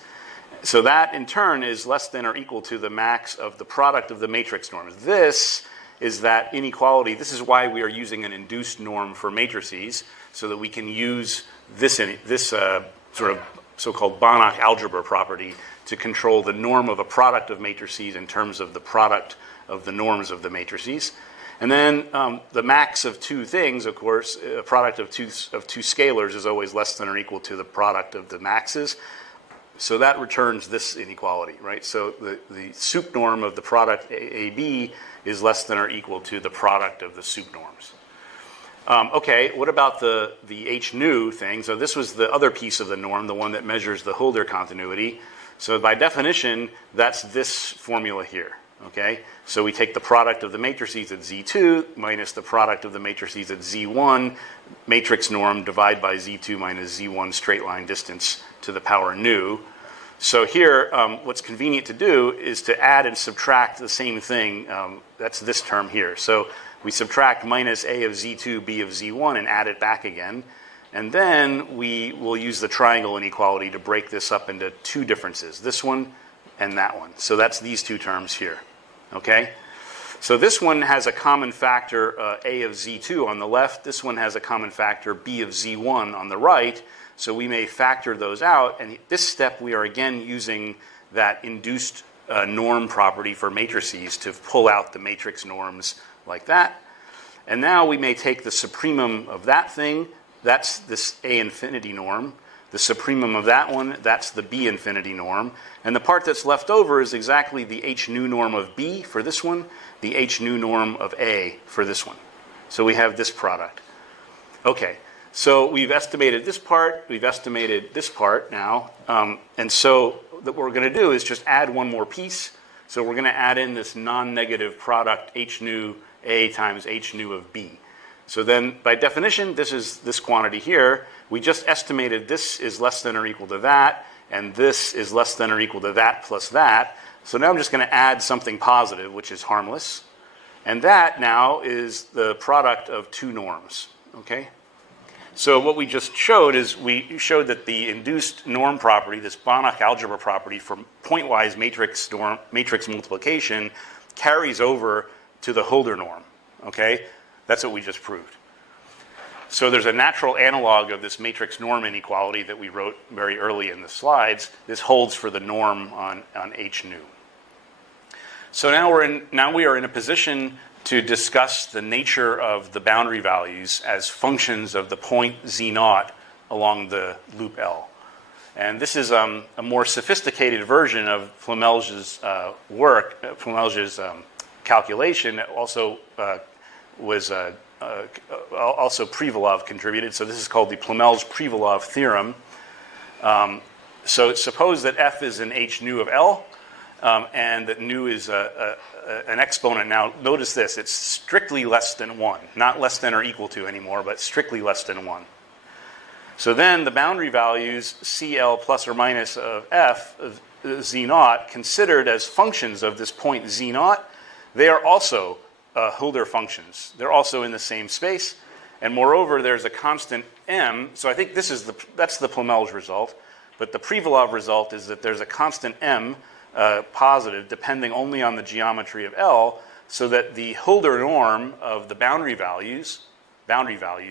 So that in turn is less than or equal to the max of the product of the matrix norms. This is that inequality. This is why we are using an induced norm for matrices, so that we can use this sort of so-called Banach algebra property to control the norm of a product of matrices in terms of the product of the norms of the matrices. And then the max of two things, of course, a product of two scalars is always less than or equal to the product of the maxes. So that returns this inequality, right? So the sup norm of the product AB is less than or equal to the product of the sup norms. Okay, what about the H nu thing? So this was the other piece of the norm, the one that measures the Hölder continuity. So by definition, that's this formula here, okay? So we take the product of the matrices at Z2 minus the product of the matrices at Z1, matrix norm, divide by Z2 minus Z1 straight line distance to the power nu. So here, what's convenient to do is to add and subtract the same thing. That's this term here. So we subtract minus A of Z2, B of Z1, and add it back again. And then we will use the triangle inequality to break this up into two differences, this one and that one. So that's these two terms here, okay? So this one has a common factor, A of Z2 on the left. This one has a common factor, B of Z1 on the right. So we may factor those out. And this step, we are again using that induced norm property for matrices to pull out the matrix norms like that. And now we may take the supremum of that thing. That's this A infinity norm. The supremum of that one, that's the B infinity norm. And the part that's left over is exactly the H nu norm of B for this one, the H nu norm of A for this one. So we have this product. Okay. So we've estimated this part, we've estimated this part now, and so what we're going to do is just add one more piece. So we're going to add in this non-negative product H nu A times H nu of B. So then by definition, this is this quantity here. We just estimated this is less than or equal to that, and this is less than or equal to that plus that. So now I'm just going to add something positive, which is harmless. And that now is the product of two norms, okay? So what we just showed is we showed that the induced norm property, this Banach algebra property for pointwise matrix multiplication, carries over to the Hölder norm, okay? That's what we just proved. So there's a natural analog of this matrix norm inequality that we wrote very early in the slides. This holds for the norm on H nu. So now we are in a position to discuss the nature of the boundary values as functions of the point Z0 along the loop L. And this is a more sophisticated version of Plemelj's work, Plemelj's calculation. Also was also Privalov contributed. So this is called the Plemelj-Privalov theorem. So suppose that F is an H nu of L, and that nu is an exponent. Now, notice this. It's strictly less than 1. Not less than or equal to anymore, but strictly less than 1. So then the boundary values CL plus or minus of F of Z0 considered as functions of this point Z0, they are also Hölder functions. They're also in the same space. And moreover, there's a constant M. So I think that's the Plemelj result. But the Privalov result is that there's a constant M positive depending only on the geometry of L, so that the Hölder norm of the boundary values,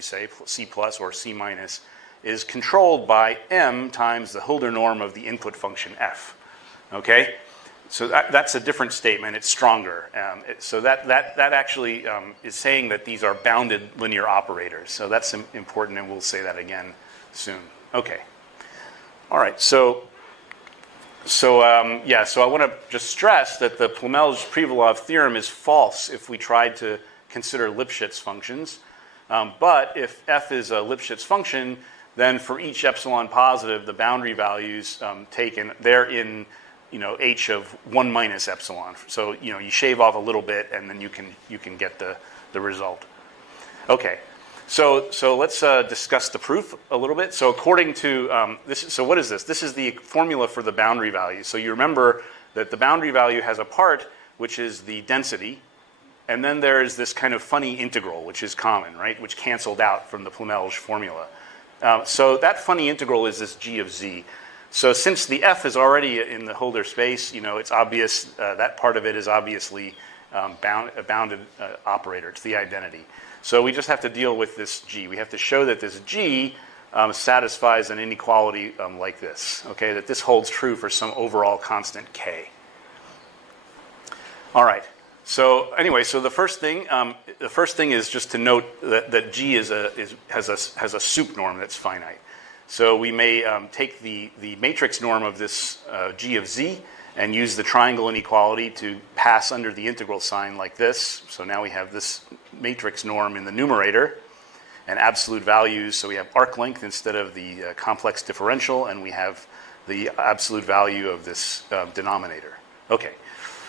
say C plus or C minus, is controlled by M times the Hölder norm of the input function F. Okay? So that's a different statement. It's stronger. So that actually is saying that these are bounded linear operators. So that's important, and we'll say that again soon. Okay. All right. So I want to just stress that the Plemelj-Privalov theorem is false if we tried to consider Lipschitz functions. But if f is a Lipschitz function, then for each epsilon positive, the boundary values taken, they're in h of 1 minus epsilon. So you shave off a little bit, and then you can get the result. Okay. So let's discuss the proof a little bit. So according to so what is this? This is the formula for the boundary value. So you remember that the boundary value has a part which is the density, and then there is this kind of funny integral, which is common, right? Which canceled out from the Plemelj formula. So that funny integral is this g of z. So since the f is already in the Hölder space, you know, it's obvious that part of it is obviously a bounded operator. It's the identity. So we just have to deal with this g. We have to show that this g satisfies an inequality like this, okay? That this holds true for some overall constant k. All right. So anyway, so the first thing is just to note that g has a sup norm that's finite. So we may take the matrix norm of this g of z and use the triangle inequality to pass under the integral sign like this. So now we have this matrix norm in the numerator and absolute values. So we have arc length instead of the complex differential, and we have the absolute value of this denominator. Okay.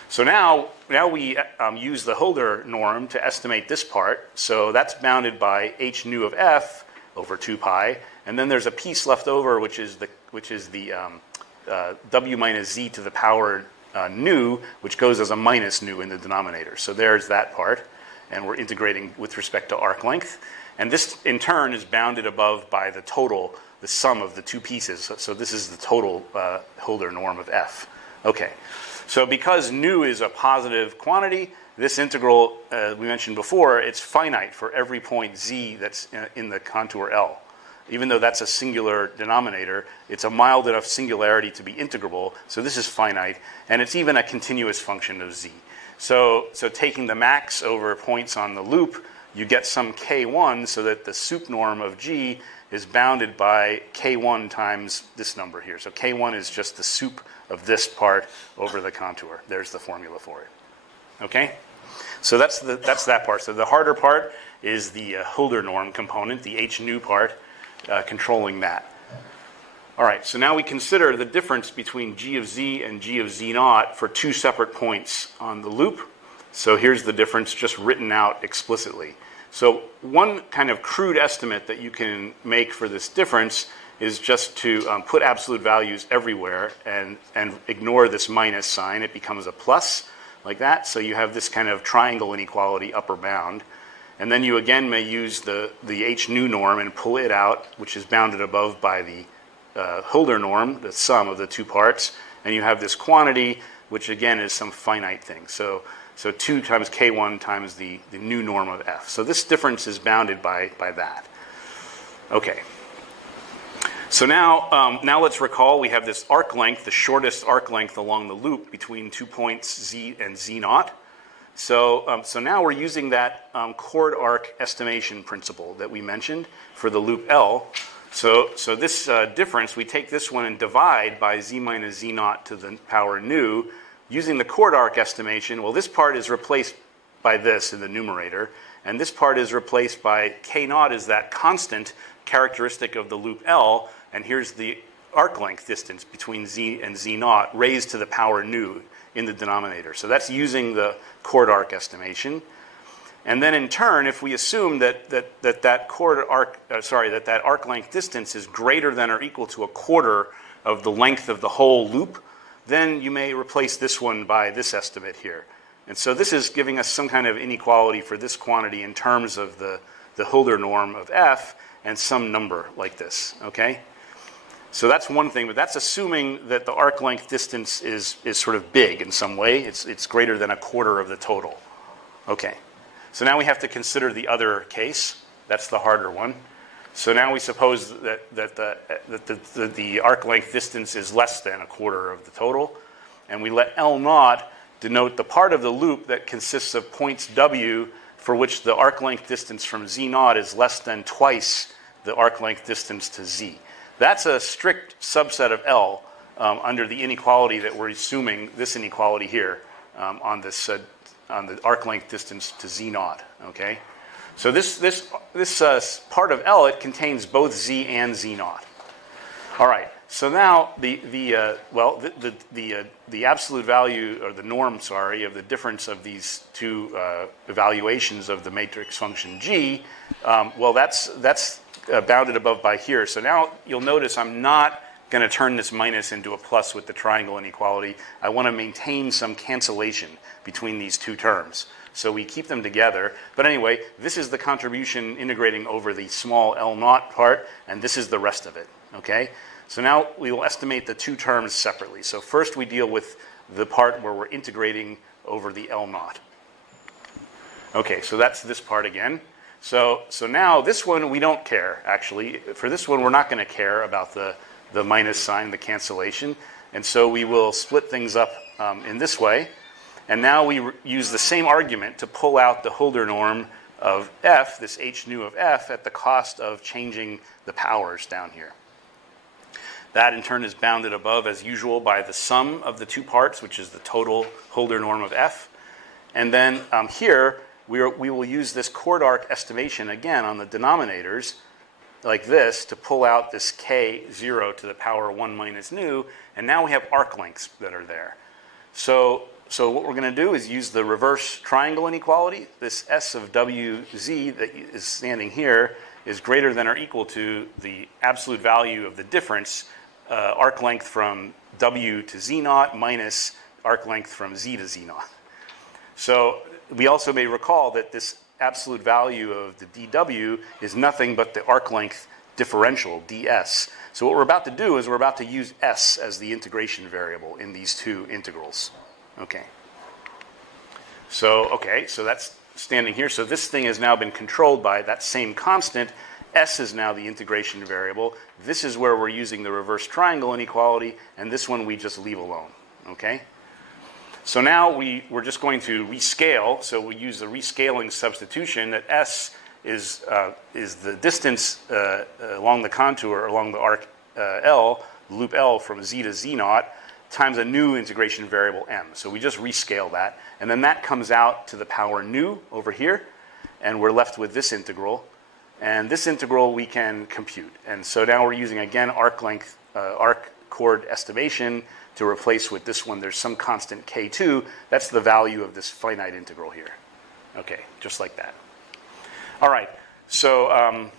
So now we use the Hölder norm to estimate this part. So that's bounded by h nu of f over 2 pi, and then there's a piece left over, which is the w minus z to the power nu, which goes as a minus nu in the denominator. So there's that part, and we're integrating with respect to arc length. And this, in turn, is bounded above by the total, the sum of the two pieces. So this is the total Hölder norm of f. Okay. So because nu is a positive quantity, this integral, we mentioned before, it's finite for every point z that's in the contour L. Even though that's a singular denominator, it's a mild enough singularity to be integrable, so this is finite, and it's even a continuous function of z. So taking the max over points on the loop, you get some k1, so that the sup norm of g is bounded by k1 times this number here. So k1 is just the sup of this part over the contour. There's the formula for it. Okay? So that's that part. So the harder part is the Hölder norm component, the h nu part, controlling that. All right, so now we consider the difference between g of z and g of z naught for two separate points on the loop. So here's the difference just written out explicitly. So one kind of crude estimate that you can make for this difference is just to put absolute values everywhere and ignore this minus sign. It becomes a plus like that. So you have this kind of triangle inequality upper bound. And then you again may use the h nu norm and pull it out, which is bounded above by the Hölder norm, the sum of the two parts. And you have this quantity, which again is some finite thing. So 2 times k1 times the nu norm of f. So this difference is bounded by that. Okay. So now let's recall we have this arc length, the shortest arc length along the loop between 2 points z and z naught. So now we're using that chord arc estimation principle that we mentioned for the loop L. So this difference, we take this one and divide by z minus z naught to the power nu. Using the chord arc estimation, well, this part is replaced by this in the numerator, and this part is replaced by k naught is that constant characteristic of the loop L, and here's the arc length distance between z and z naught raised to the power nu in the denominator. So that's using the chord arc estimation. And then in turn, if we assume that arc length distance is greater than or equal to a quarter of the length of the whole loop, then you may replace this one by this estimate here. And so this is giving us some kind of inequality for this quantity in terms of the Hölder norm of f and some number like this, okay? So that's one thing, but that's assuming that the arc length distance is sort of big in some way. It's greater than a quarter of the total. Okay. So now we have to consider the other case. That's the harder one. So now we suppose that the arc length distance is less than a quarter of the total, and we let L naught denote the part of the loop that consists of points W for which the arc length distance from Z naught is less than twice the arc length distance to Z. That's a strict subset of L under the inequality that we're assuming, this inequality here, on the arc length distance to Z naught, okay? So this part of L, it contains both Z and Z naught. All right, So now the absolute value, or the norm, sorry, of the difference of these two evaluations of the matrix function G, well, that's bounded above by here. So now you'll notice I'm not going to turn this minus into a plus with the triangle inequality. I want to maintain some cancellation between these two terms. So we keep them together. But anyway, this is the contribution integrating over the small L naught part, and this is the rest of it, okay? So now we will estimate the two terms separately. So first we deal with the part where we're integrating over the L naught. Okay, so that's this part again. So now this one we don't care, actually. For this one, we're not going to care about the minus sign, the cancellation. And so we will split things up in this way. And now we use the same argument to pull out the Hölder norm of f, this h nu of f, at the cost of changing the powers down here. That, in turn, is bounded above, as usual, by the sum of the two parts, which is the total Hölder norm of f. And then here, we will use this chord arc estimation, again, on the denominators, like this, to pull out this k0 to the power 1 minus nu. And now we have arc lengths that are there. So what we're going to do is use the reverse triangle inequality. This s of wz that is standing here is greater than or equal to the absolute value of the difference, arc length from w to z naught minus arc length from z to z naught. So we also may recall that this absolute value of the dw is nothing but the arc length differential, ds. So what we're about to do is we're about to use s as the integration variable in these two integrals. Okay. So that's standing here. So this thing has now been controlled by that same constant. S is now the integration variable. This is where we're using the reverse triangle inequality, and this one we just leave alone. Okay? So now we're just going to rescale. So we use the rescaling substitution that S is the distance along the contour, along the arc L, loop L from Z to Z naught, times a new integration variable m. So we just rescale that. And then that comes out to the power nu over here, and we're left with this integral. And this integral we can compute. And so now we're using, again, arc length, arc chord estimation to replace with this one. There's some constant k2. That's the value of this finite integral here. Okay, just like that. All right, so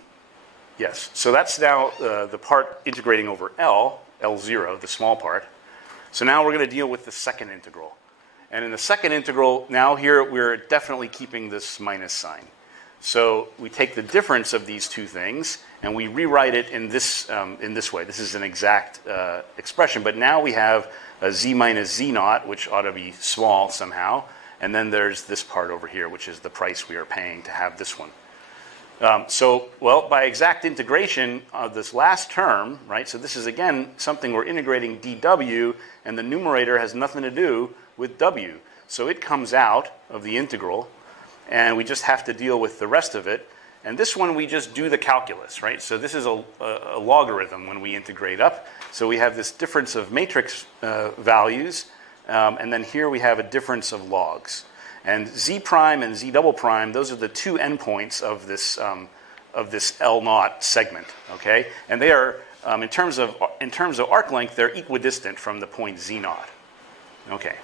yes. So that's now the part integrating over L, L0, the small part. So now we're going to deal with the second integral. And in the second integral, now here we're definitely keeping this minus sign. So we take the difference of these two things and we rewrite it in this way. This is an exact expression, but now we have a z minus z naught, which ought to be small somehow, and then there's this part over here, which is the price we are paying to have this one. Well, by exact integration of this last term, right, so this is, again, something we're integrating dw, and the numerator has nothing to do with w. So it comes out of the integral, and we just have to deal with the rest of it. And this one, we just do the calculus, right? So this is a logarithm when we integrate up. So we have this difference of matrix values, and then here we have a difference of logs. And z prime and z double prime, those are the two endpoints of this L naught segment, okay? And they are, in terms of arc length, they're equidistant from the point z naught, okay?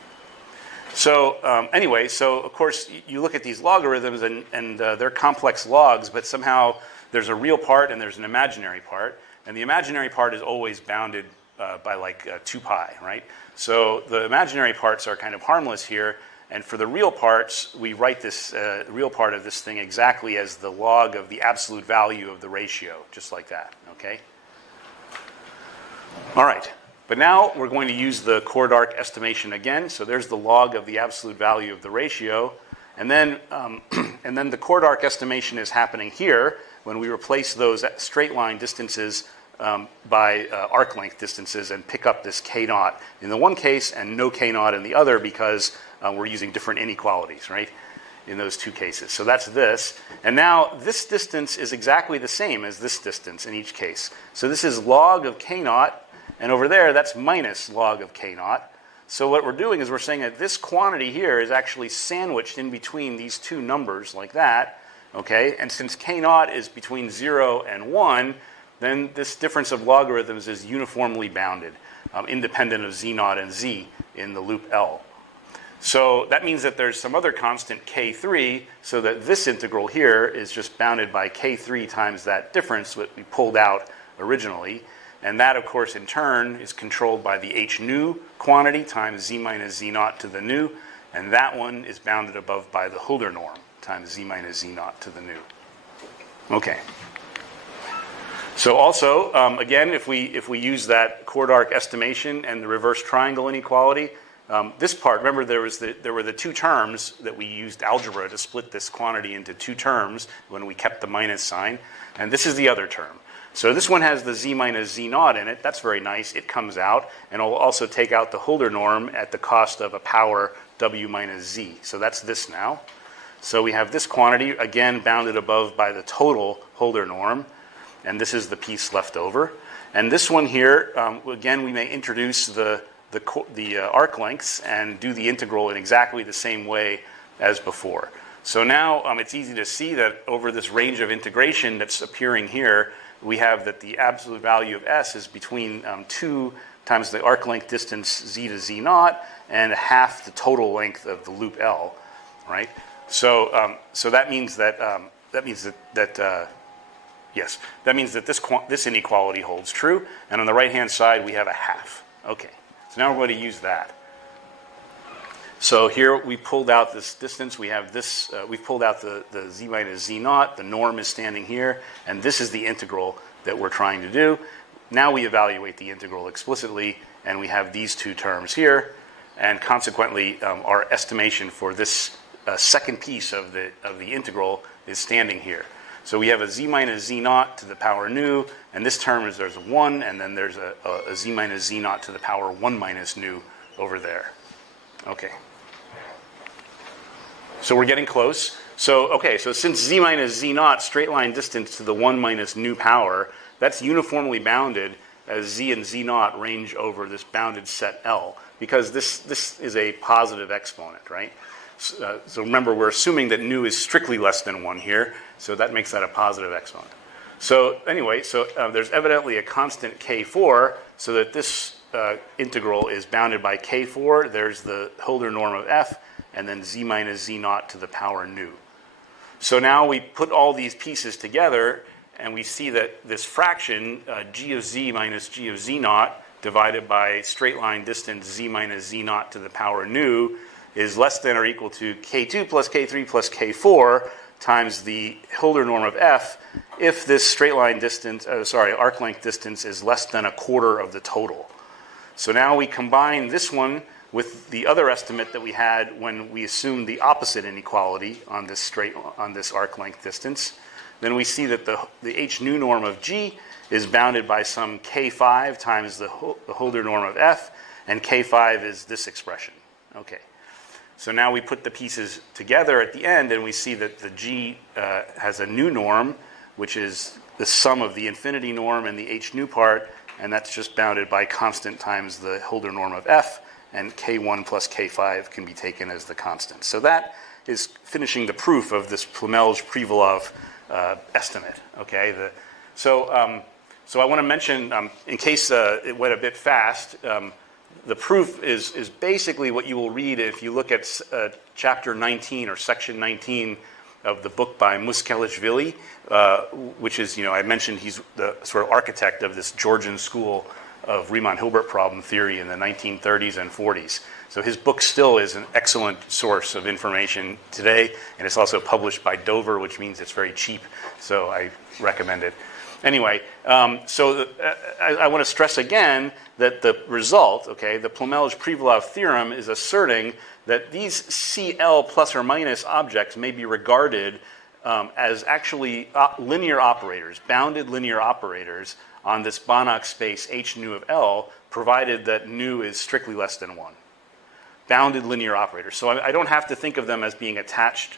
So anyway, so of course you look at these logarithms and they're complex logs, but somehow there's a real part and there's an imaginary part, and the imaginary part is always bounded by like 2 pi, right? So the imaginary parts are kind of harmless here, and for the real parts, we write this real part of this thing exactly as the log of the absolute value of the ratio, just like that, okay? All right. But now we're going to use the chord arc estimation again. So there's the log of the absolute value of the ratio. And then the chord arc estimation is happening here when we replace those straight line distances by arc length distances and pick up this k naught in the one case and no k naught in the other, because we're using different inequalities, right, in those two cases. So that's this. And now this distance is exactly the same as this distance in each case. So this is log of k naught. And over there, that's minus log of k naught. So what we're doing is we're saying that this quantity here is actually sandwiched in between these two numbers like that, okay? And since k naught is between 0 and 1, then this difference of logarithms is uniformly bounded, independent of z0 and z in the loop L. So that means that there's some other constant k3, so that this integral here is just bounded by k3 times that difference that we pulled out originally. And that, of course, in turn is controlled by the h nu quantity times z minus z0 to the nu. And that one is bounded above by the Hölder norm times z minus z0 to the nu. Okay. So also, again, if we use that chord arc estimation and the reverse triangle inequality, this part, remember there were the two terms that we used algebra to split this quantity into two terms when we kept the minus sign, and this is the other term. So this one has the z minus z0 in it. That's very nice. It comes out, and it'll also take out the Hölder norm at the cost of a power w minus z. So that's this now. So we have this quantity, again, bounded above by the total Hölder norm, and this is the piece left over. And this one here, again, we may introduce the arc lengths and do the integral in exactly the same way as before. So now it's easy to see that over this range of integration that's appearing here, we have that the absolute value of s is between 2 times the arc length distance z to z0 and half the total length of the loop L, right? So that means that yes, that means that this inequality holds true, and on the right-hand side we have a half. Okay, so now we're going to use that. So here we pulled out this distance. We have this. We've pulled out the z minus z0. The norm is standing here, and this is the integral that we're trying to do. Now we evaluate the integral explicitly, and we have these two terms here, and consequently, our estimation for this second piece of the integral is standing here. So we have a z minus z0 to the power nu, and this term is there's a 1, and then there's a z minus z0 to the power 1 minus nu over there. Okay. So we're getting close. So, okay, so since z minus z0, straight line distance to the 1 minus nu power, that's uniformly bounded as z and z0 range over this bounded set L, because this is a positive exponent, right? So remember, we're assuming that nu is strictly less than 1 here, so that makes that a positive exponent. So anyway, there's evidently a constant k4, so that this integral is bounded by k4. There's the Hölder norm of f, and then z minus z0 to the power nu. So now we put all these pieces together, and we see that this fraction, g of z minus g of z0, divided by straight line distance z minus z0 to the power nu, is less than or equal to k2 plus k3 plus k4 times the Hölder norm of f if this straight line distance, arc length distance is less than a quarter of the total. So now we combine this one with the other estimate that we had when we assumed the opposite inequality on this arc length distance. Then we see that the h nu norm of g is bounded by some k5 times the Hölder norm of f, and k5 is this expression. Okay. So now we put the pieces together at the end, and we see that the g has a nu norm, which is the sum of the infinity norm and the h nu part, and that's just bounded by constant times the Hölder norm of f, and k1 plus k5 can be taken as the constant. So that is finishing the proof of this Plemelj-Privalov estimate. Okay. So I want to mention, in case it went a bit fast, the proof is basically what you will read if you look at chapter 19 or section 19 of the book by Muskeleishvili, which is, I mentioned he's the sort of architect of this Georgian school of Riemann-Hilbert problem theory in the 1930s and 40s. So his book still is an excellent source of information today, and it's also published by Dover, which means it's very cheap, so I recommend it. Anyway, I want to stress again that the result, the Plemelj-Privalov theorem, is asserting that these CL plus or minus objects may be regarded as actually linear operators, bounded linear operators on this Banach space h nu of L, provided that nu is strictly less than 1. Bounded linear operators. So I don't have to think of them as being attached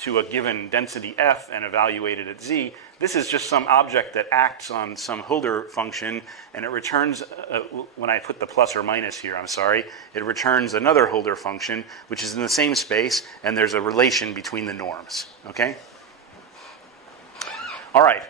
to a given density f and evaluated at z. This is just some object that acts on some Hölder function, and it returns, when I put the plus or minus here, it returns another Hölder function, which is in the same space, and there's a relation between the norms. Okay? All right.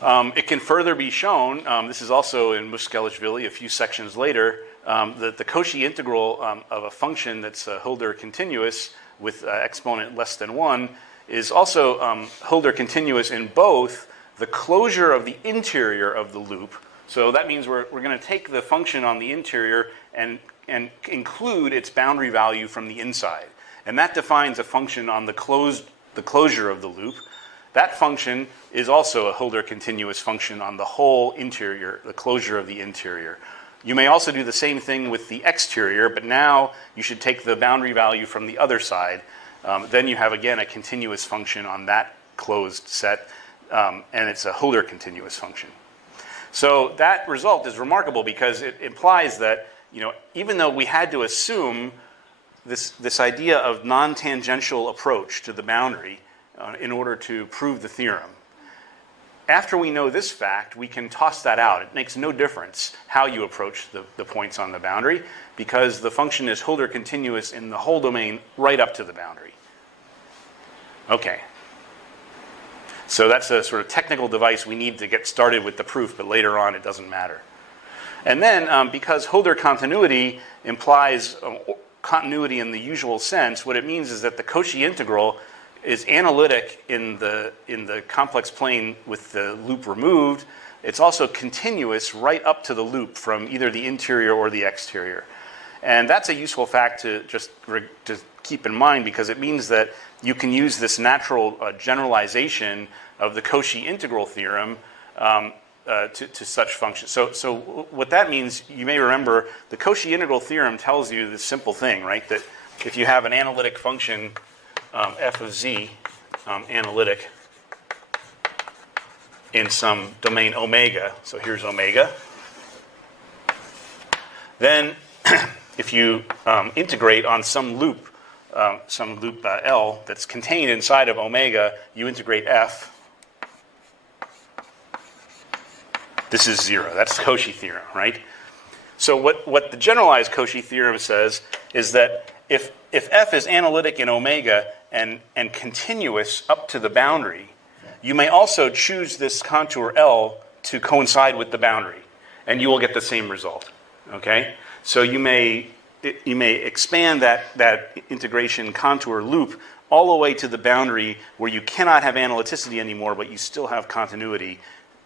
It can further be shown, this is also in Muskelichvili a few sections later, that the Cauchy integral of a function that's Hölder continuous with exponent less than 1 is also Hölder continuous in both the closure of the interior of the loop. So that means we're going to take the function on the interior and include its boundary value from the inside. And that defines a function on the closure of the loop. That function is also a Hölder continuous function on the whole interior, the closure of the interior. You may also do the same thing with the exterior, but now you should take the boundary value from the other side. Then you have, again, a continuous function on that closed set, and it's a Hölder continuous function. So that result is remarkable because it implies that, even though we had to assume this idea of non-tangential approach to the boundary in order to prove the theorem, after we know this fact, we can toss that out. It makes no difference how you approach the points on the boundary because the function is Hölder continuous in the whole domain right up to the boundary. Okay. So that's a sort of technical device we need to get started with the proof, but later on it doesn't matter. And then because Hölder continuity implies continuity in the usual sense, what it means is that the Cauchy integral is analytic in the complex plane with the loop removed. It's also continuous right up to the loop from either the interior or the exterior. And that's a useful fact to just to keep in mind because it means that you can use this natural generalization of the Cauchy integral theorem to such functions. So what that means, you may remember, the Cauchy integral theorem tells you this simple thing, right? That if you have an analytic function f of z, analytic, in some domain omega, so here's omega, then if you integrate on some loop L that's contained inside of omega, you integrate f. This is 0. That's Cauchy theorem, right? So what the generalized Cauchy theorem says is that if f is analytic in omega and continuous up to the boundary, you may also choose this contour L to coincide with the boundary, and you will get the same result. Okay? So you may expand that integration contour loop all the way to the boundary where you cannot have analyticity anymore, but you still have continuity,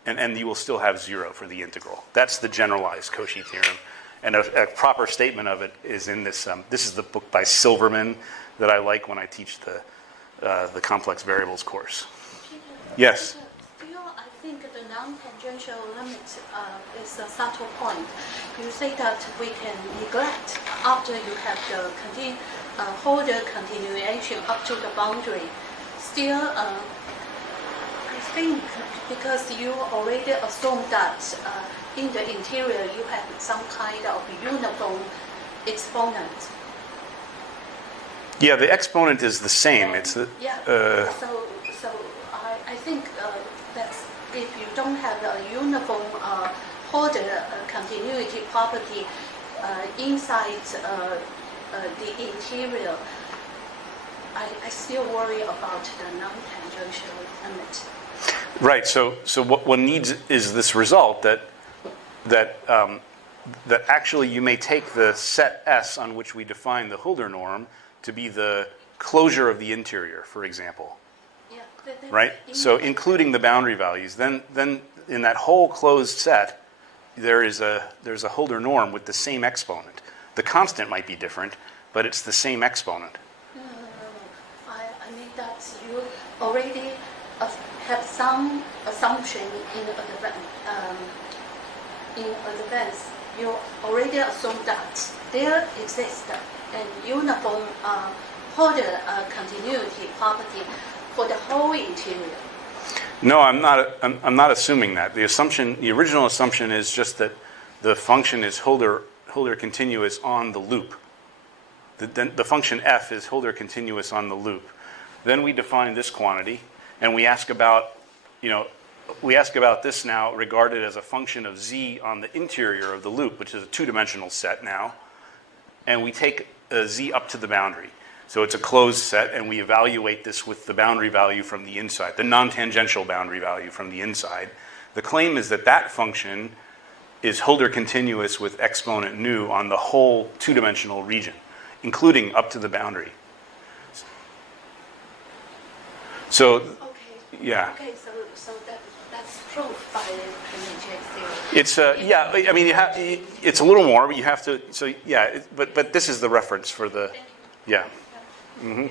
and you will still have 0 for the integral. That's the generalized Cauchy theorem. And a proper statement of it is in this. This is the book by Silverman that I like when I teach the complex variables course. Yes? Still, I think the non-tangential limit is a subtle point. You say that we can neglect after you have the Hölder continuation up to the boundary. Still, I think because you already assume that in the interior you have some kind of uniform exponent. Yeah, the exponent is the same. It's the, So I think that if you don't have a uniform Hölder continuity property inside the interior, I still worry about the non-tangential limit. Right. So what one needs is this result that actually you may take the set S on which we define the Hölder norm to be the closure of the interior, for example. Yeah. Right. So including the boundary values, then in that whole closed set, there's a Hölder norm with the same exponent. The constant might be different, but it's the same exponent. No. I mean that you already have some assumption in advance. You already assume that there exists a uniform Hölder continuity property for the whole interior. No, I'm not assuming that. The original assumption is just that the function is Hölder continuous on the loop. The function f is Hölder continuous on the loop. Then we define this quantity, and we ask about this now regarded as a function of z on the interior of the loop, which is a two-dimensional set now, and we take z up to the boundary. So it's a closed set, and we evaluate this with the boundary value from the inside, the non-tangential boundary value from the inside. The claim is that that function is Hölder continuous with exponent nu on the whole two-dimensional region, including up to the boundary. So, Okay. yeah. Okay, so that's proved by the Plemelj theorem. It's yeah. I mean, it's a little more, but you have to. So yeah. But this is the reference for the. Yeah. Mm-hmm.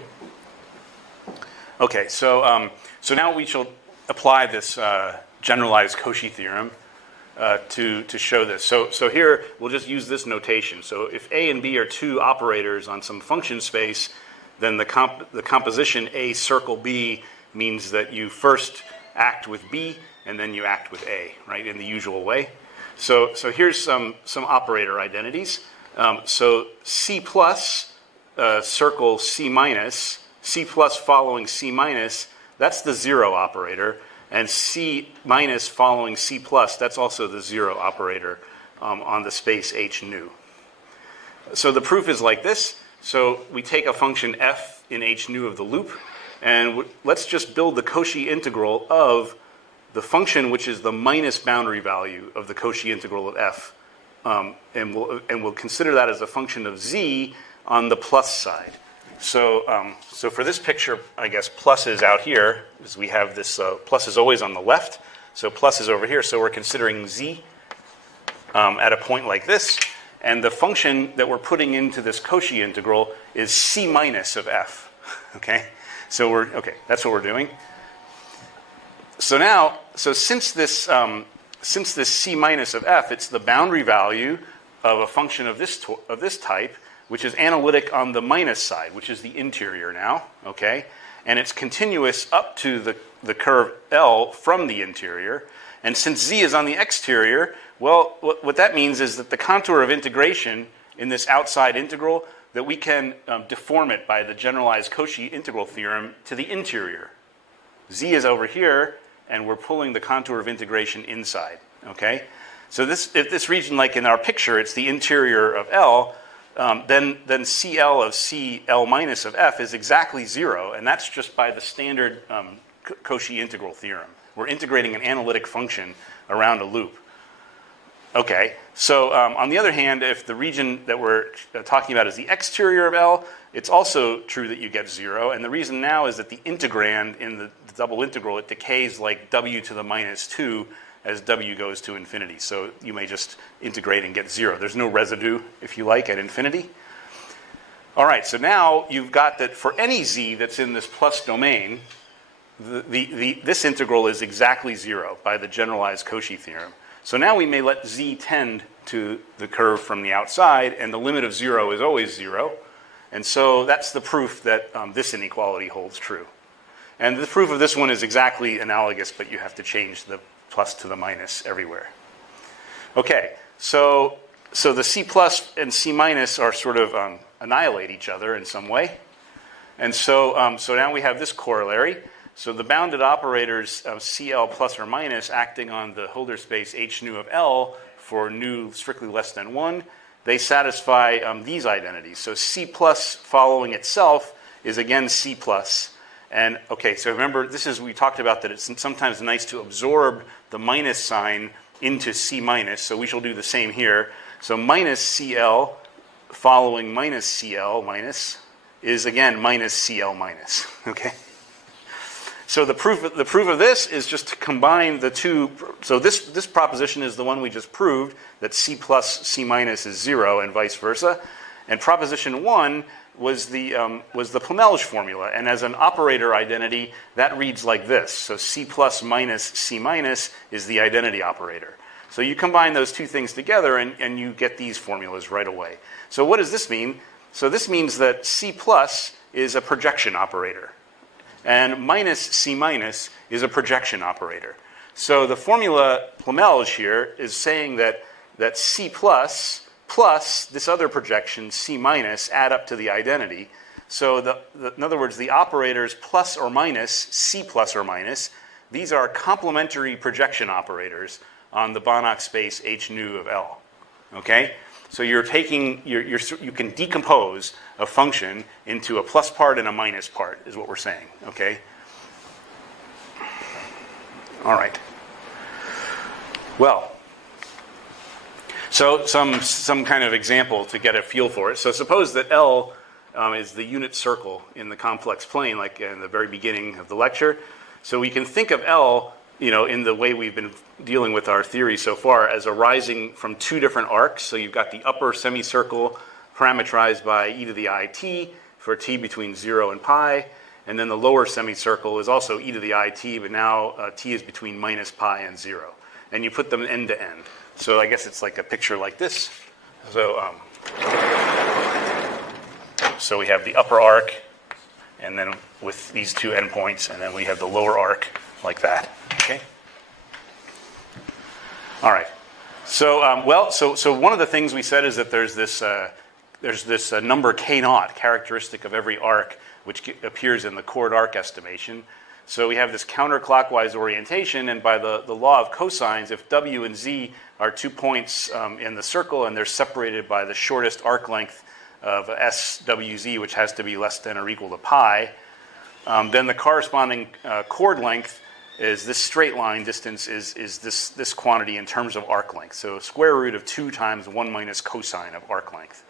Okay. So so now we shall apply this generalized Cauchy theorem to show this. So here we'll just use this notation. So if A and B are two operators on some function space, then the composition A circle B means that you first act with B and then you act with A, right, in the usual way. So here's some operator identities. So C plus circle C minus, C plus following C minus, that's the zero operator, and C minus following C plus, that's also the zero operator on the space H nu. So the proof is like this. So we take a function f in H nu of the loop, and let's just build the Cauchy integral of the function which is the minus boundary value of the Cauchy integral of f, and we'll consider that as a function of z on the plus side. So for this picture, I guess plus is out here, because we have this plus is always on the left, so plus is over here. So we're considering z at a point like this, and the function that we're putting into this Cauchy integral is c minus of f. Okay, so that's what we're doing. So now, since this c minus of f, it's the boundary value of a function of this type, which is analytic on the minus side, which is the interior now, okay? And it's continuous up to the curve L from the interior. And since z is on the exterior, well, what that means is that the contour of integration in this outside integral, that we can deform it by the generalized Cauchy integral theorem to the interior. Z is over here, and we're pulling the contour of integration inside, okay? So if this region, like in our picture, it's the interior of L, then CL of CL minus of F is exactly 0, and that's just by the standard Cauchy integral theorem. We're integrating an analytic function around a loop. Okay, so on the other hand, if the region that we're talking about is the exterior of L, it's also true that you get 0, and the reason now is that the integrand in the double integral, it decays like w to the minus 2 as w goes to infinity. So you may just integrate and get 0. There's no residue, if you like, at infinity. All right, so now you've got that for any z that's in this plus domain, this integral is exactly 0 by the generalized Cauchy theorem. So now we may let z tend to the curve from the outside, and the limit of 0 is always 0. And so that's the proof that this inequality holds true. And the proof of this one is exactly analogous, but you have to change the plus to the minus everywhere. Okay, so the C plus and C minus are sort of annihilate each other in some way. And so now we have this corollary. So the bounded operators of CL plus or minus acting on the Hölder space H nu of L for nu strictly less than 1, they satisfy these identities. So C plus following itself is again C plus. And okay, so remember, we talked about that it's sometimes nice to absorb the minus sign into C minus, so we shall do the same here. So minus CL following minus CL minus is again minus CL minus, okay? So the proof of this is just to combine the two. So this proposition is the one we just proved, that C plus C minus is 0 and vice versa. And proposition 1 was the Plemelj formula. And as an operator identity, that reads like this. So C plus minus C minus is the identity operator. So you combine those two things together and you get these formulas right away. So what does this mean? So this means that C plus is a projection operator, and minus C minus is a projection operator. So the formula Plemelj here is saying that C plus this other projection, C minus, add up to the identity. So in other words, the operators plus or minus, C plus or minus, these are complementary projection operators on the Banach space H nu of L. Okay? So you can decompose a function into a plus part and a minus part, is what we're saying. Okay? All right. Well, so some kind of example to get a feel for it. So suppose that L is the unit circle in the complex plane, like in the very beginning of the lecture. So we can think of L, in the way we've been dealing with our theory so far, as arising from two different arcs. So you've got the upper semicircle parameterized by e to the I t for t between 0 and pi, and then the lower semicircle is also e to the I t, but now t is between minus pi and 0. And you put them end to end. So I guess it's like a picture like this. So we have the upper arc, and then with these two endpoints, and then we have the lower arc like that. Okay. All right. So one of the things we said is that there's this number k0 characteristic of every arc, which appears in the chord arc estimation. So we have this counterclockwise orientation, and by the law of cosines, if w and z are 2 points in the circle and they're separated by the shortest arc length of swz, which has to be less than or equal to pi, then the corresponding chord length is this straight line distance is this quantity in terms of arc length. So square root of 2 times 1 minus cosine of arc length.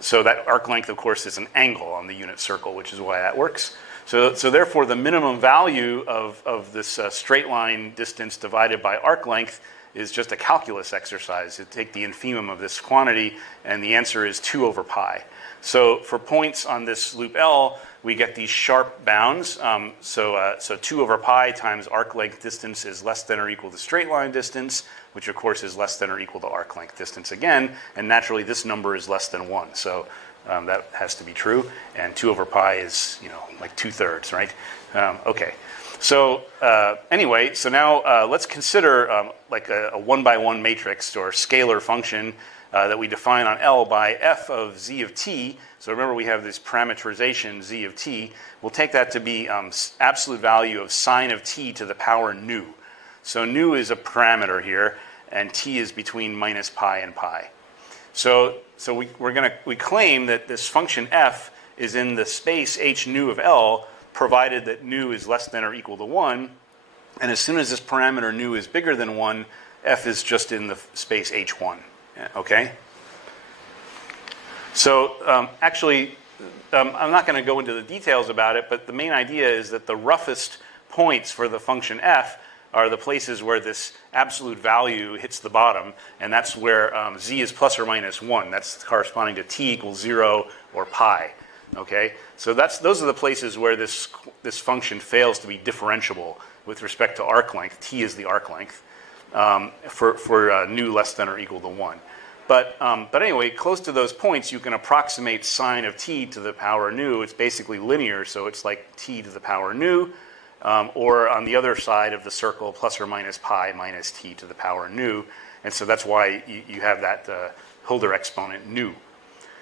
So that arc length, of course, is an angle on the unit circle, which is why that works. So therefore, the minimum value of this straight line distance divided by arc length is just a calculus exercise. You take the infimum of this quantity, and the answer is 2 over pi. So for points on this loop L, we get these sharp bounds. So 2 over pi times arc length distance is less than or equal to straight line distance, which of course is less than or equal to arc length distance again. And naturally, this number is less than 1. So that has to be true. And 2 over pi is, like 2/3, right? Okay. So anyway, so now let's consider like a 1-by-1 matrix or scalar function that we define on L by f of z of t. So remember, we have this parameterization z of t. We'll take that to be absolute value of sine of t to the power nu. So nu is a parameter here, and t is between minus pi and pi. So we claim that this function f is in the space h nu of L, provided that nu is less than or equal to 1. And as soon as this parameter nu is bigger than 1, f is just in the space h1. Okay? So actually, I'm not going to go into the details about it, but the main idea is that the roughest points for the function f are the places where this absolute value hits the bottom, and that's where z is plus or minus 1. That's corresponding to t equals 0 or pi. Okay, so those are the places where this function fails to be differentiable with respect to arc length. T is the arc length for nu less than or equal to 1. But anyway, close to those points, you can approximate sine of t to the power nu. It's basically linear, so it's like t to the power nu, or on the other side of the circle, plus or minus pi minus t to the power nu. And so that's why you have that Hölder exponent nu.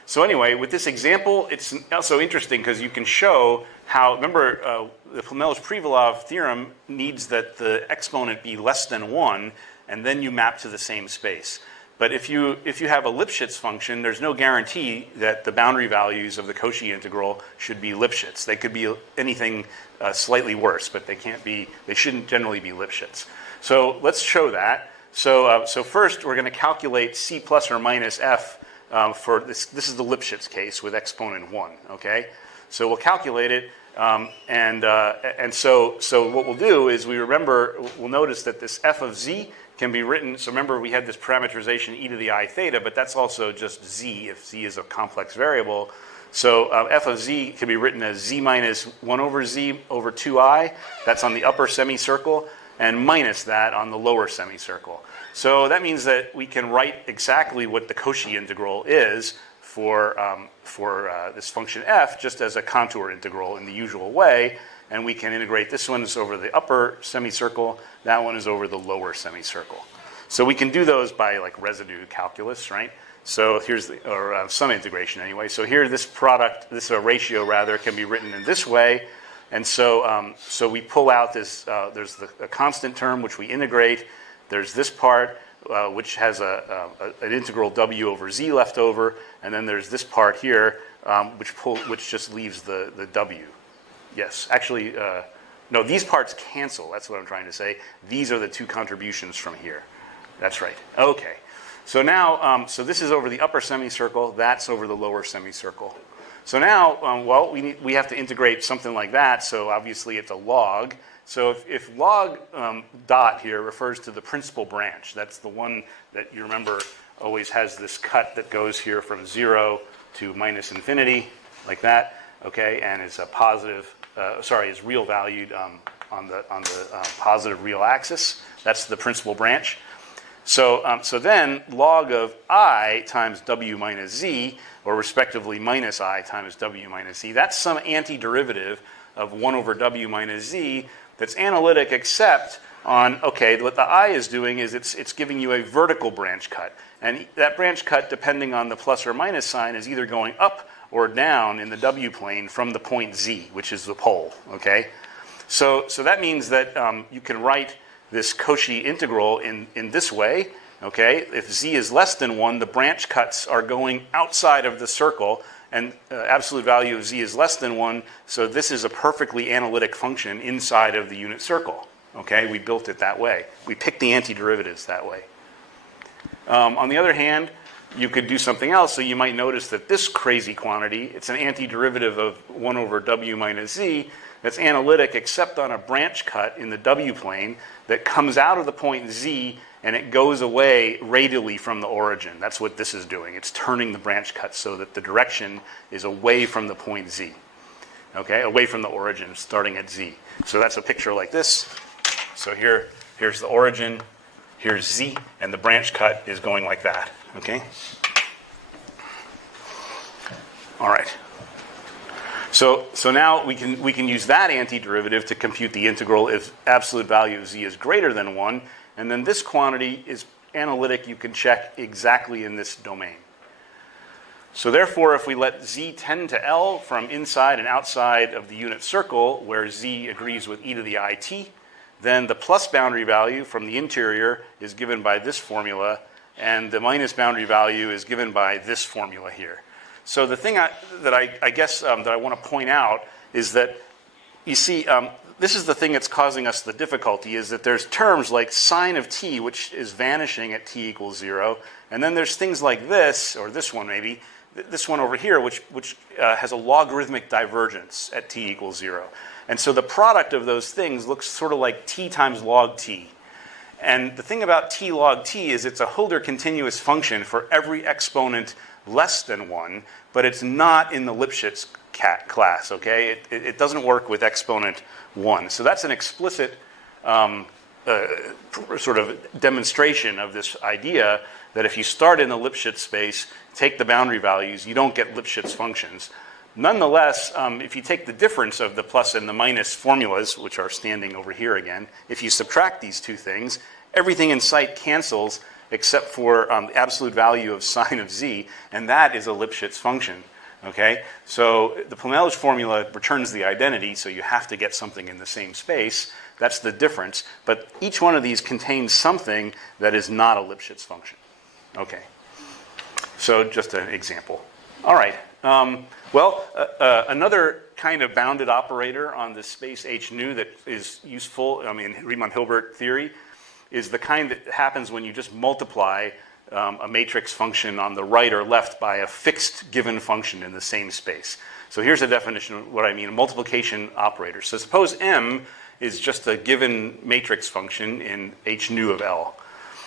So anyway, with this example, it's also interesting because you can show how, remember, the Plemelj-Privalov theorem needs that the exponent be less than 1, and then you map to the same space. But if you have a Lipschitz function, there's no guarantee that the boundary values of the Cauchy integral should be Lipschitz. They could be anything slightly worse, but they shouldn't generally be Lipschitz. So let's show that. So first, we're going to calculate c plus or minus f for this. This is the Lipschitz case with exponent 1. Okay, so we'll calculate it, and so what we'll do is we'll notice that this f of z can be written. So remember, we had this parameterization e to the I theta, but that's also just z if z is a complex variable. So f of z can be written as z minus 1 over z over 2i. That's on the upper semicircle, and minus that on the lower semicircle. So that means that we can write exactly what the Cauchy integral is for this function f just as a contour integral in the usual way, and we can integrate this one is over the upper semicircle, that one is over the lower semicircle. So we can do those by like residue calculus, right? So here's some integration anyway. So here this ratio rather can be written in this way, and so we pull out this. There's a constant term which we integrate. There's this part which has an integral w over z left over, and then there's this part here which just leaves the w. Yes, actually, no, these parts cancel. That's what I'm trying to say. These are the two contributions from here. That's right. Okay. So now, so this is over the upper semicircle. That's over the lower semicircle. So now, well, we have to integrate something like that. So obviously it's a log. So if log dot here refers to the principal branch, that's the one that you remember always has this cut that goes here from 0 to minus infinity, like that, okay, and is a positive, is real valued on the positive real axis. That's the principal branch. So, so then log of I times w minus z, or respectively minus I times w minus z, that's some antiderivative of 1 over w minus z that's analytic except on, okay, what the I is doing is it's giving you a vertical branch cut. And that branch cut, depending on the plus or minus sign, is either going up or down in the w plane from the point z, which is the pole, okay? So that means that you can write this Cauchy integral in this way, okay? If z is less than 1, the branch cuts are going outside of the circle, and absolute value of z is less than 1, so this is a perfectly analytic function inside of the unit circle, okay? We built it that way. We picked the antiderivatives that way. On the other hand, you could do something else, so you might notice that this crazy quantity, it's an antiderivative of 1 over w minus z, that's analytic except on a branch cut in the w plane that comes out of the point z and it goes away radially from the origin. That's what this is doing. It's turning the branch cut so that the direction is away from the point z, okay, away from the origin, starting at z. So that's a picture like this. So here's the origin, here's z, and the branch cut is going like that, okay? All right. So now we can use that antiderivative to compute the integral if absolute value of z is greater than 1, and then this quantity is analytic. You can check exactly in this domain. So therefore, if we let z tend to L from inside and outside of the unit circle, where z agrees with e to the it, then the plus boundary value from the interior is given by this formula, and the minus boundary value is given by this formula here. So the thing that I guess that I want to point out is that, you see, this is the thing that's causing us the difficulty, is that there's terms like sine of t, which is vanishing at t equals 0, and then there's things like this, or this one maybe, this one over here, which has a logarithmic divergence at t equals 0. And so the product of those things looks sort of like t times log t. And the thing about t log t is it's a Hölder continuous function for every exponent less than 1, but it's not in the Lipschitz class, okay? It doesn't work with exponent 1. So that's an explicit sort of demonstration of this idea that if you start in the Lipschitz space, take the boundary values, you don't get Lipschitz functions. Nonetheless, if you take the difference of the plus and the minus formulas, which are standing over here again, if you subtract these two things, everything in sight cancels except for the absolute value of sine of z, and that is a Lipschitz function, okay? So the Plemelj formula returns the identity, so you have to get something in the same space. That's the difference. But each one of these contains something that is not a Lipschitz function, okay? So just an example. All right. Another kind of bounded operator on the space H nu that is useful, I mean, Riemann-Hilbert theory, is the kind that happens when you just multiply a matrix function on the right or left by a fixed given function in the same space. So here's a definition of what I mean, a multiplication operator. So suppose M is just a given matrix function in H nu of L.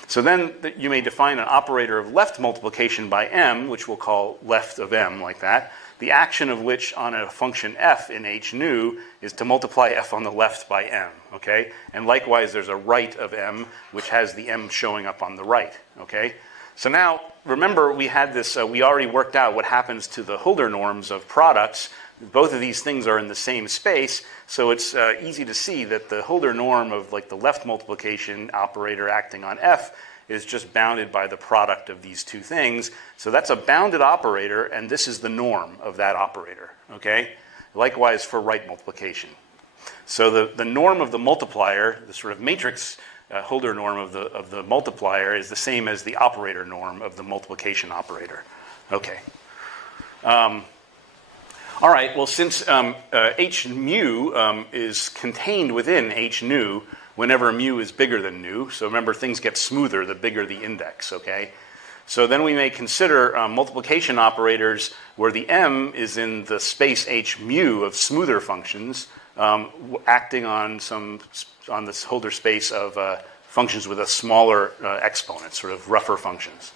So then you may define an operator of left multiplication by M, which we'll call left of M, like that, the action of which on a function f in H nu is to multiply f on the left by M, okay? And likewise, there's a right of M, which has the M showing up on the right, okay? So now, remember, we had this, we already worked out what happens to the Hölder norms of products. Both of these things are in the same space, so it's easy to see that the Hölder norm of like the left multiplication operator acting on f is just bounded by the product of these two things. So that's a bounded operator, and this is the norm of that operator, okay? Likewise for right multiplication. So the norm of the multiplier, the sort of matrix Hölder norm of the multiplier, is the same as the operator norm of the multiplication operator. Okay. All right, well, since H mu is contained within H nu, whenever mu is bigger than nu. So remember, things get smoother the bigger the index, okay? So then we may consider multiplication operators where the m is in the space h mu of smoother functions, acting on this Hölder space of functions with a smaller exponent, sort of rougher functions.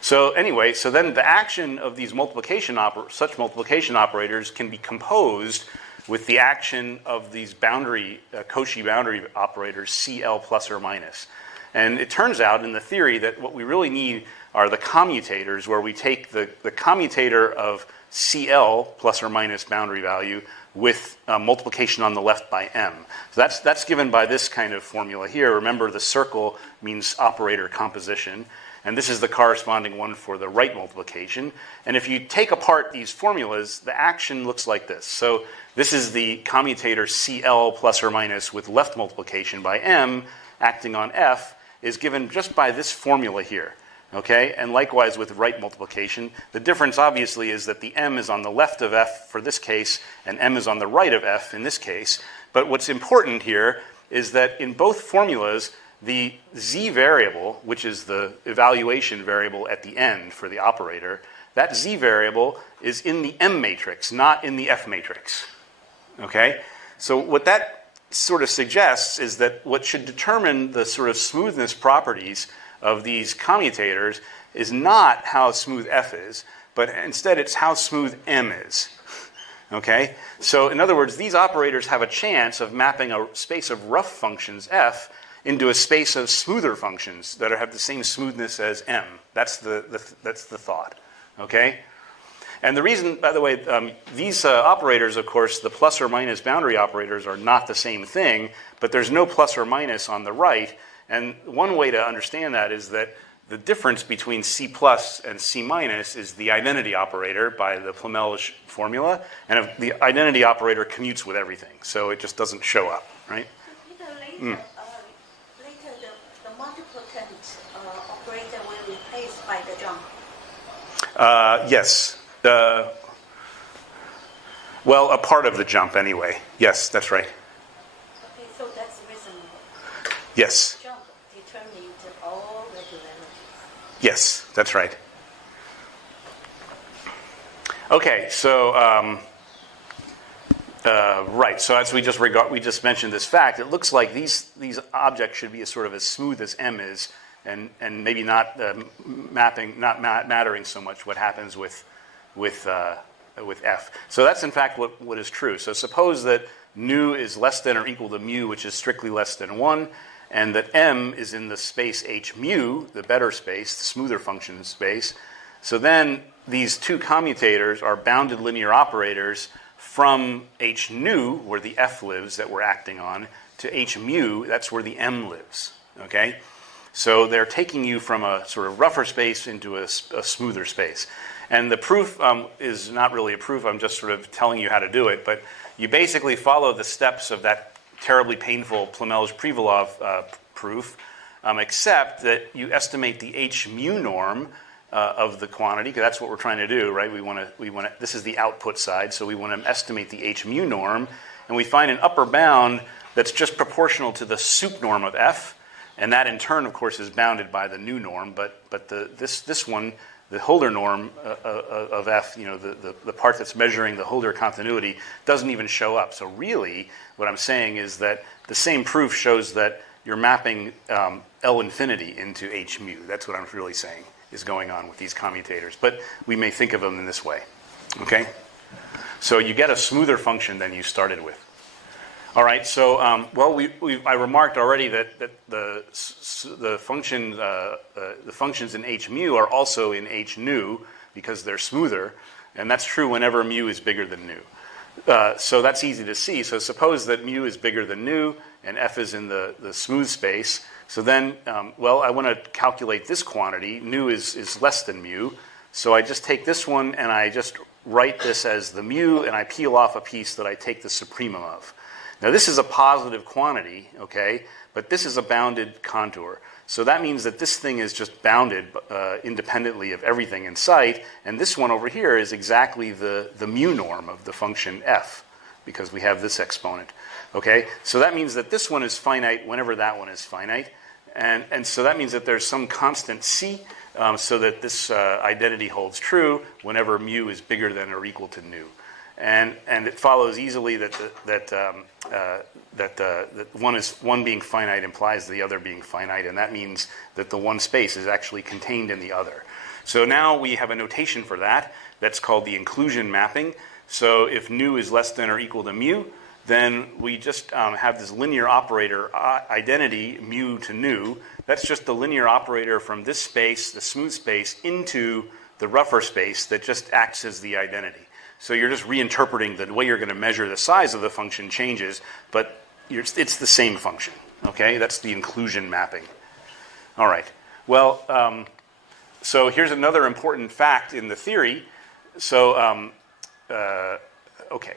So anyway, so then the action of these such multiplication operators can be composed with the action of these Cauchy boundary operators, CL plus or minus. And it turns out in the theory that what we really need are the commutators, where we take the commutator of CL plus or minus boundary value with multiplication on the left by m. So that's given by this kind of formula here. Remember, the circle means operator composition, and this is the corresponding one for the right multiplication. And if you take apart these formulas, the action looks like this. So this is the commutator CL plus or minus with left multiplication by m acting on f is given just by this formula here. Okay, and likewise with right multiplication. The difference obviously is that the m is on the left of f for this case, and m is on the right of f in this case. But what's important here is that in both formulas, the z variable, which is the evaluation variable at the end for the operator, that z variable is in the m matrix, not in the f matrix. Okay, so what that sort of suggests is that what should determine the sort of smoothness properties of these commutators is not how smooth f is, but instead it's how smooth m is. Okay? So in other words, these operators have a chance of mapping a space of rough functions f into a space of smoother functions that have the same smoothness as m. That's the thought. Okay? And the reason, by the way, these operators, of course, the plus or minus boundary operators are not the same thing, but there's no plus or minus on the right. And one way to understand that is that the difference between C plus and C minus is the identity operator by the Plemelj formula, and the identity operator commutes with everything, so it just doesn't show up, right? Later, the multiplicative operator will be replaced by the jump. Yes. Well, a part of the jump anyway. Yes, that's right. Okay, so that's reasonable. Yes. Jump determined all regularities. Yes, that's right. Okay, so right. So as we just mentioned this fact, it looks like these objects should be as sort of as smooth as m is, and maybe not mattering so much what happens with f. So that's in fact what is true. So suppose that nu is less than or equal to mu, which is strictly less than 1, and that m is in the space h mu, the better space, the smoother function space. So then these two commutators are bounded linear operators from h nu, where the f lives that we're acting on, to h mu, that's where the m lives. Okay? So they're taking you from a sort of rougher space into a smoother space. And the proof is not really a proof, I'm just sort of telling you how to do it, but you basically follow the steps of that terribly painful Plemelj-Privalov proof, except that you estimate the h mu norm of the quantity, because that's what we're trying to do, right? We want to. This is the output side, so we want to estimate the h mu norm, and we find an upper bound that's just proportional to the sup norm of f, and that in turn, of course, is bounded by the nu norm. But this one, the Hölder norm of f, the part that's measuring the Hölder continuity, doesn't even show up. So really, what I'm saying is that the same proof shows that you're mapping L infinity into h mu. That's what I'm really saying is going on with these commutators. But we may think of them in this way. Okay? So you get a smoother function than you started with. All right, so, I remarked already that the functions in h mu are also in h nu because they're smoother, and that's true whenever mu is bigger than nu. So that's easy to see. So suppose that mu is bigger than nu, and f is in the smooth space. So then, I want to calculate this quantity. Nu is less than mu. So I just take this one, and I just write this as the mu, and I peel off a piece that I take the supremum of. Now this is a positive quantity, okay, but this is a bounded contour. So that means that this thing is just bounded independently of everything in sight, and this one over here is exactly the mu norm of the function f. because we have this exponent. Okay, so that means that this one is finite whenever that one is finite. And so that means that there's some constant c, so that this identity holds true whenever mu is bigger than or equal to nu. And it follows easily that one being finite implies the other being finite, and that means that the one space is actually contained in the other. So now we have a notation for that. That's called the inclusion mapping. So if nu is less than or equal to mu, then we just have this linear operator identity, mu to nu. That's just the linear operator from this space, the smooth space, into the rougher space that just acts as the identity. So you're just reinterpreting the way you're going to measure the size of the function changes, but it's the same function. Okay, that's the inclusion mapping. All right. Well, so here's another important fact in the theory. So, okay.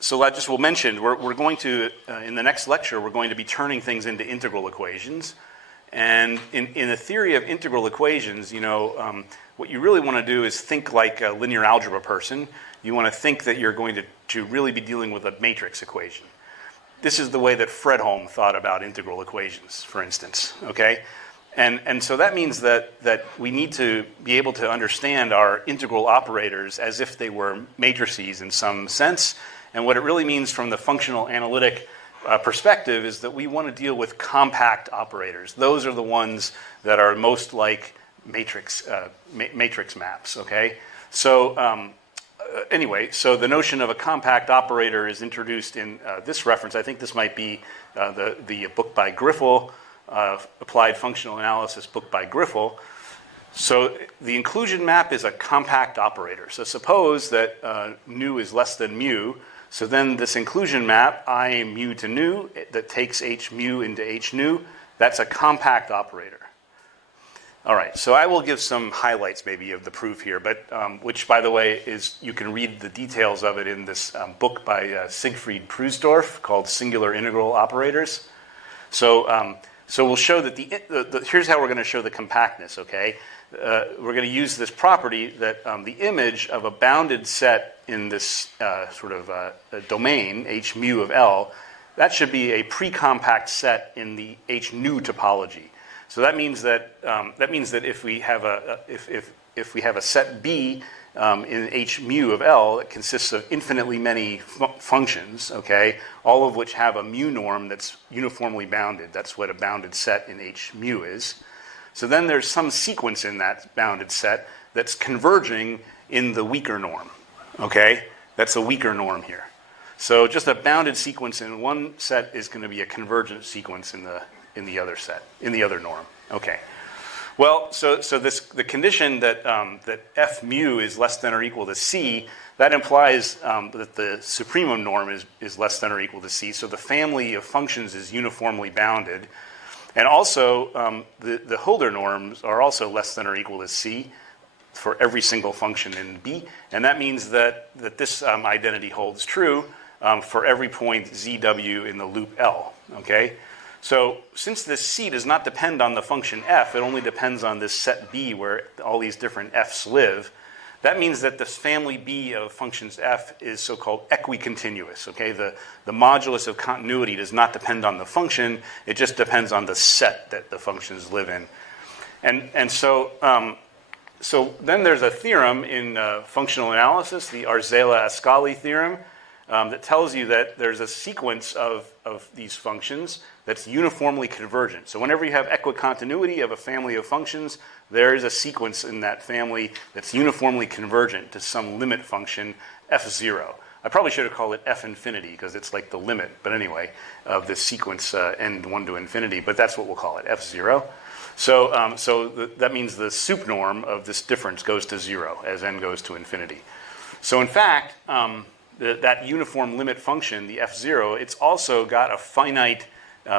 So I just will mention, we're going to, in the next lecture, we're going to be turning things into integral equations. And in the theory of integral equations, you know, what you really want to do is think like a linear algebra person. You want to think that you're going to really be dealing with a matrix equation. This is the way that Fredholm thought about integral equations, for instance, okay? And so that means that we need to be able to understand our integral operators as if they were matrices in some sense. And what it really means from the functional analytic perspective is that we want to deal with compact operators. Those are the ones that are most like matrix maps, okay? So anyway, so the notion of a compact operator is introduced in this reference. I think this might be the book by Griffel, Applied Functional Analysis book by Griffel. So the inclusion map is a compact operator. So suppose that nu is less than mu. So then this inclusion map, I mu to nu, that takes h mu into h nu, that's a compact operator. All right, so I will give some highlights maybe of the proof here, but which, by the way, is you can read the details of it in this book by Siegfried Prusdorf called Singular Integral Operators. So we'll show that here's how we're going to show the compactness, okay? We're going to use this property that the image of a bounded set in this sort of domain, h mu of L, that should be a pre-compact set in the h nu topology. So that means that if we have a set B in h mu of L that consists of infinitely many functions, okay, all of which have a mu norm that's uniformly bounded. That's what a bounded set in h mu is. So then there's some sequence in that bounded set that's converging in the weaker norm, okay? That's a weaker norm here. So just a bounded sequence in one set is going to be a convergent sequence in the other set, in the other norm, okay? Well, so the condition that f mu is less than or equal to c, that implies that the supremum norm is less than or equal to c. So the family of functions is uniformly bounded. And also, the Hölder norms are also less than or equal to c for every single function in B. And that means that this identity holds true for every point zw in the loop L, okay? So since this c does not depend on the function f, it only depends on this set B where all these different f's live, that means that this family B of functions f is so-called equicontinuous, okay? The modulus of continuity does not depend on the function, it just depends on the set that the functions live in. And so then there's a theorem in functional analysis, the Arzela-Ascoli theorem, that tells you that there's a sequence of these functions that's uniformly convergent. So whenever you have equicontinuity of a family of functions, there is a sequence in that family that's uniformly convergent to some limit function f0. I probably should have called it f infinity because it's like the limit, but anyway, of this sequence n1 to infinity, but that's what we'll call it, f0. So that means the sup norm of this difference goes to 0 as n goes to infinity. So in fact, that uniform limit function, the f0, it's also got a finite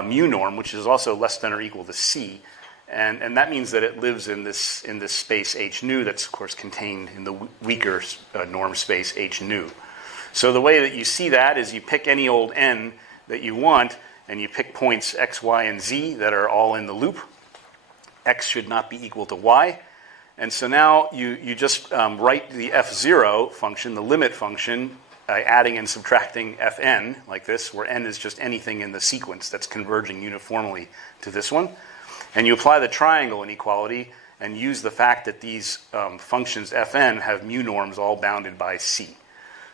mu norm, which is also less than or equal to c, and that means that it lives in this space h nu that's of course contained in the weaker norm space h nu. So the way that you see that is you pick any old n that you want, and you pick points x, y, and z that are all in the loop. X should not be equal to y, and so now you just write the f0 function, the limit function, adding and subtracting Fn, like this, where n is just anything in the sequence that's converging uniformly to this one. And you apply the triangle inequality and use the fact that these functions Fn have mu norms all bounded by C.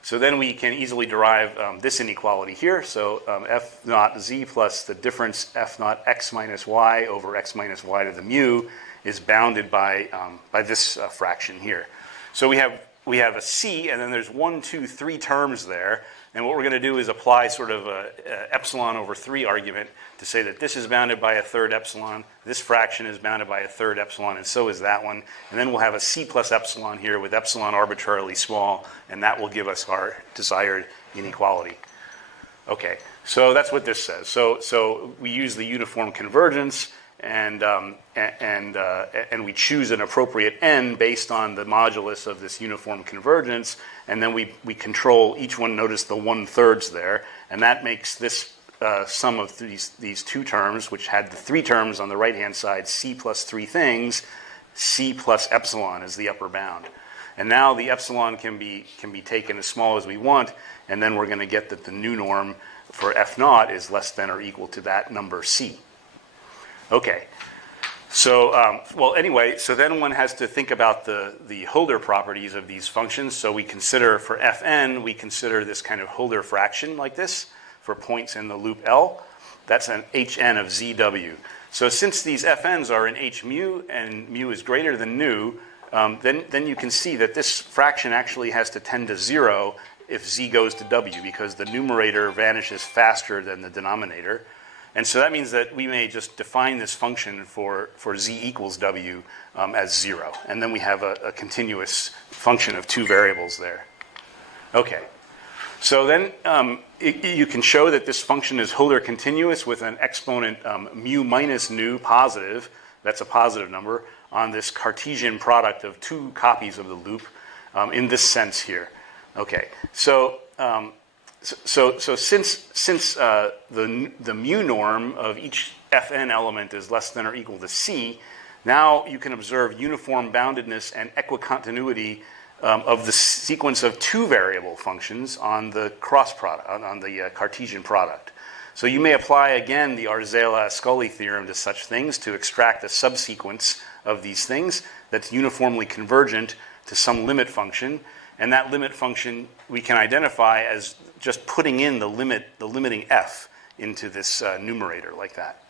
So then we can easily derive this inequality here. So f naught z plus the difference f naught x minus y over x minus y to the mu is bounded by this fraction here. So we have a c, and then there's 1, 2, 3 terms there. And what we're going to do is apply sort of a epsilon over 3 argument to say that this is bounded by a third epsilon, this fraction is bounded by a third epsilon, and so is that one. And then we'll have a c plus epsilon here with epsilon arbitrarily small, and that will give us our desired inequality. Okay, so that's what this says. So we use the uniform convergence, and we choose an appropriate n based on the modulus of this uniform convergence, and then we control each one. Notice the 1/3 there, and that makes this sum of these two terms, which had the 3 terms on the right-hand side, c plus 3 things, c plus epsilon is the upper bound. And now the epsilon can be taken as small as we want, and then we're going to get that the nu norm for f naught is less than or equal to that number c. Okay, so, well, anyway, so then one has to think about the Hölder properties of these functions. So we consider, for Fn, we consider this kind of Hölder fraction like this for points in the loop L. That's an Hn of Zw. So since these Fn's are in H mu, and mu is greater than nu, then you can see that this fraction actually has to tend to 0 if z goes to w, because the numerator vanishes faster than the denominator. And so that means that we may just define this function for z equals w as 0. And then we have a continuous function of 2 variables there. Okay. So then you can show that this function is Hölder continuous with an exponent mu minus nu positive, that's a positive number, on this Cartesian product of 2 copies of the loop in this sense here. Okay. So since the mu norm of each Fn element is less than or equal to C, now you can observe uniform boundedness and equicontinuity of the sequence of 2 variable functions on the cross product, on the Cartesian product. So you may apply again the Arzela-Ascoli theorem to such things to extract a subsequence of these things that's uniformly convergent to some limit function. And that limit function we can identify as just putting in the limiting f into this numerator like that.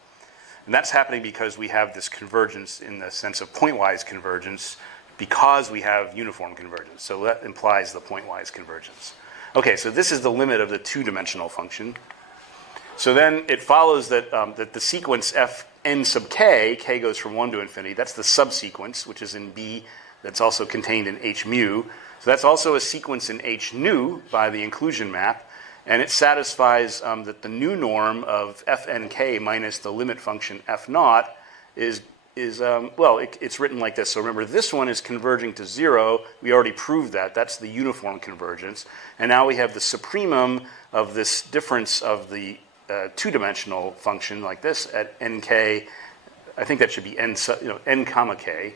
And that's happening because we have this convergence in the sense of pointwise convergence because we have uniform convergence. So that implies the pointwise convergence. Okay, so this is the limit of the 2-dimensional function. So then it follows that, that the sequence fn sub k goes from 1 to infinity, that's the subsequence, which is in B, that's also contained in H mu. So that's also a sequence in H nu by the inclusion map, and it satisfies that the nu norm of fnk minus the limit function f naught is it's written like this. So remember, this one is converging to 0. We already proved that. That's the uniform convergence. And now we have the supremum of this difference of the 2-dimensional function like this at nk. I think that should be n comma k.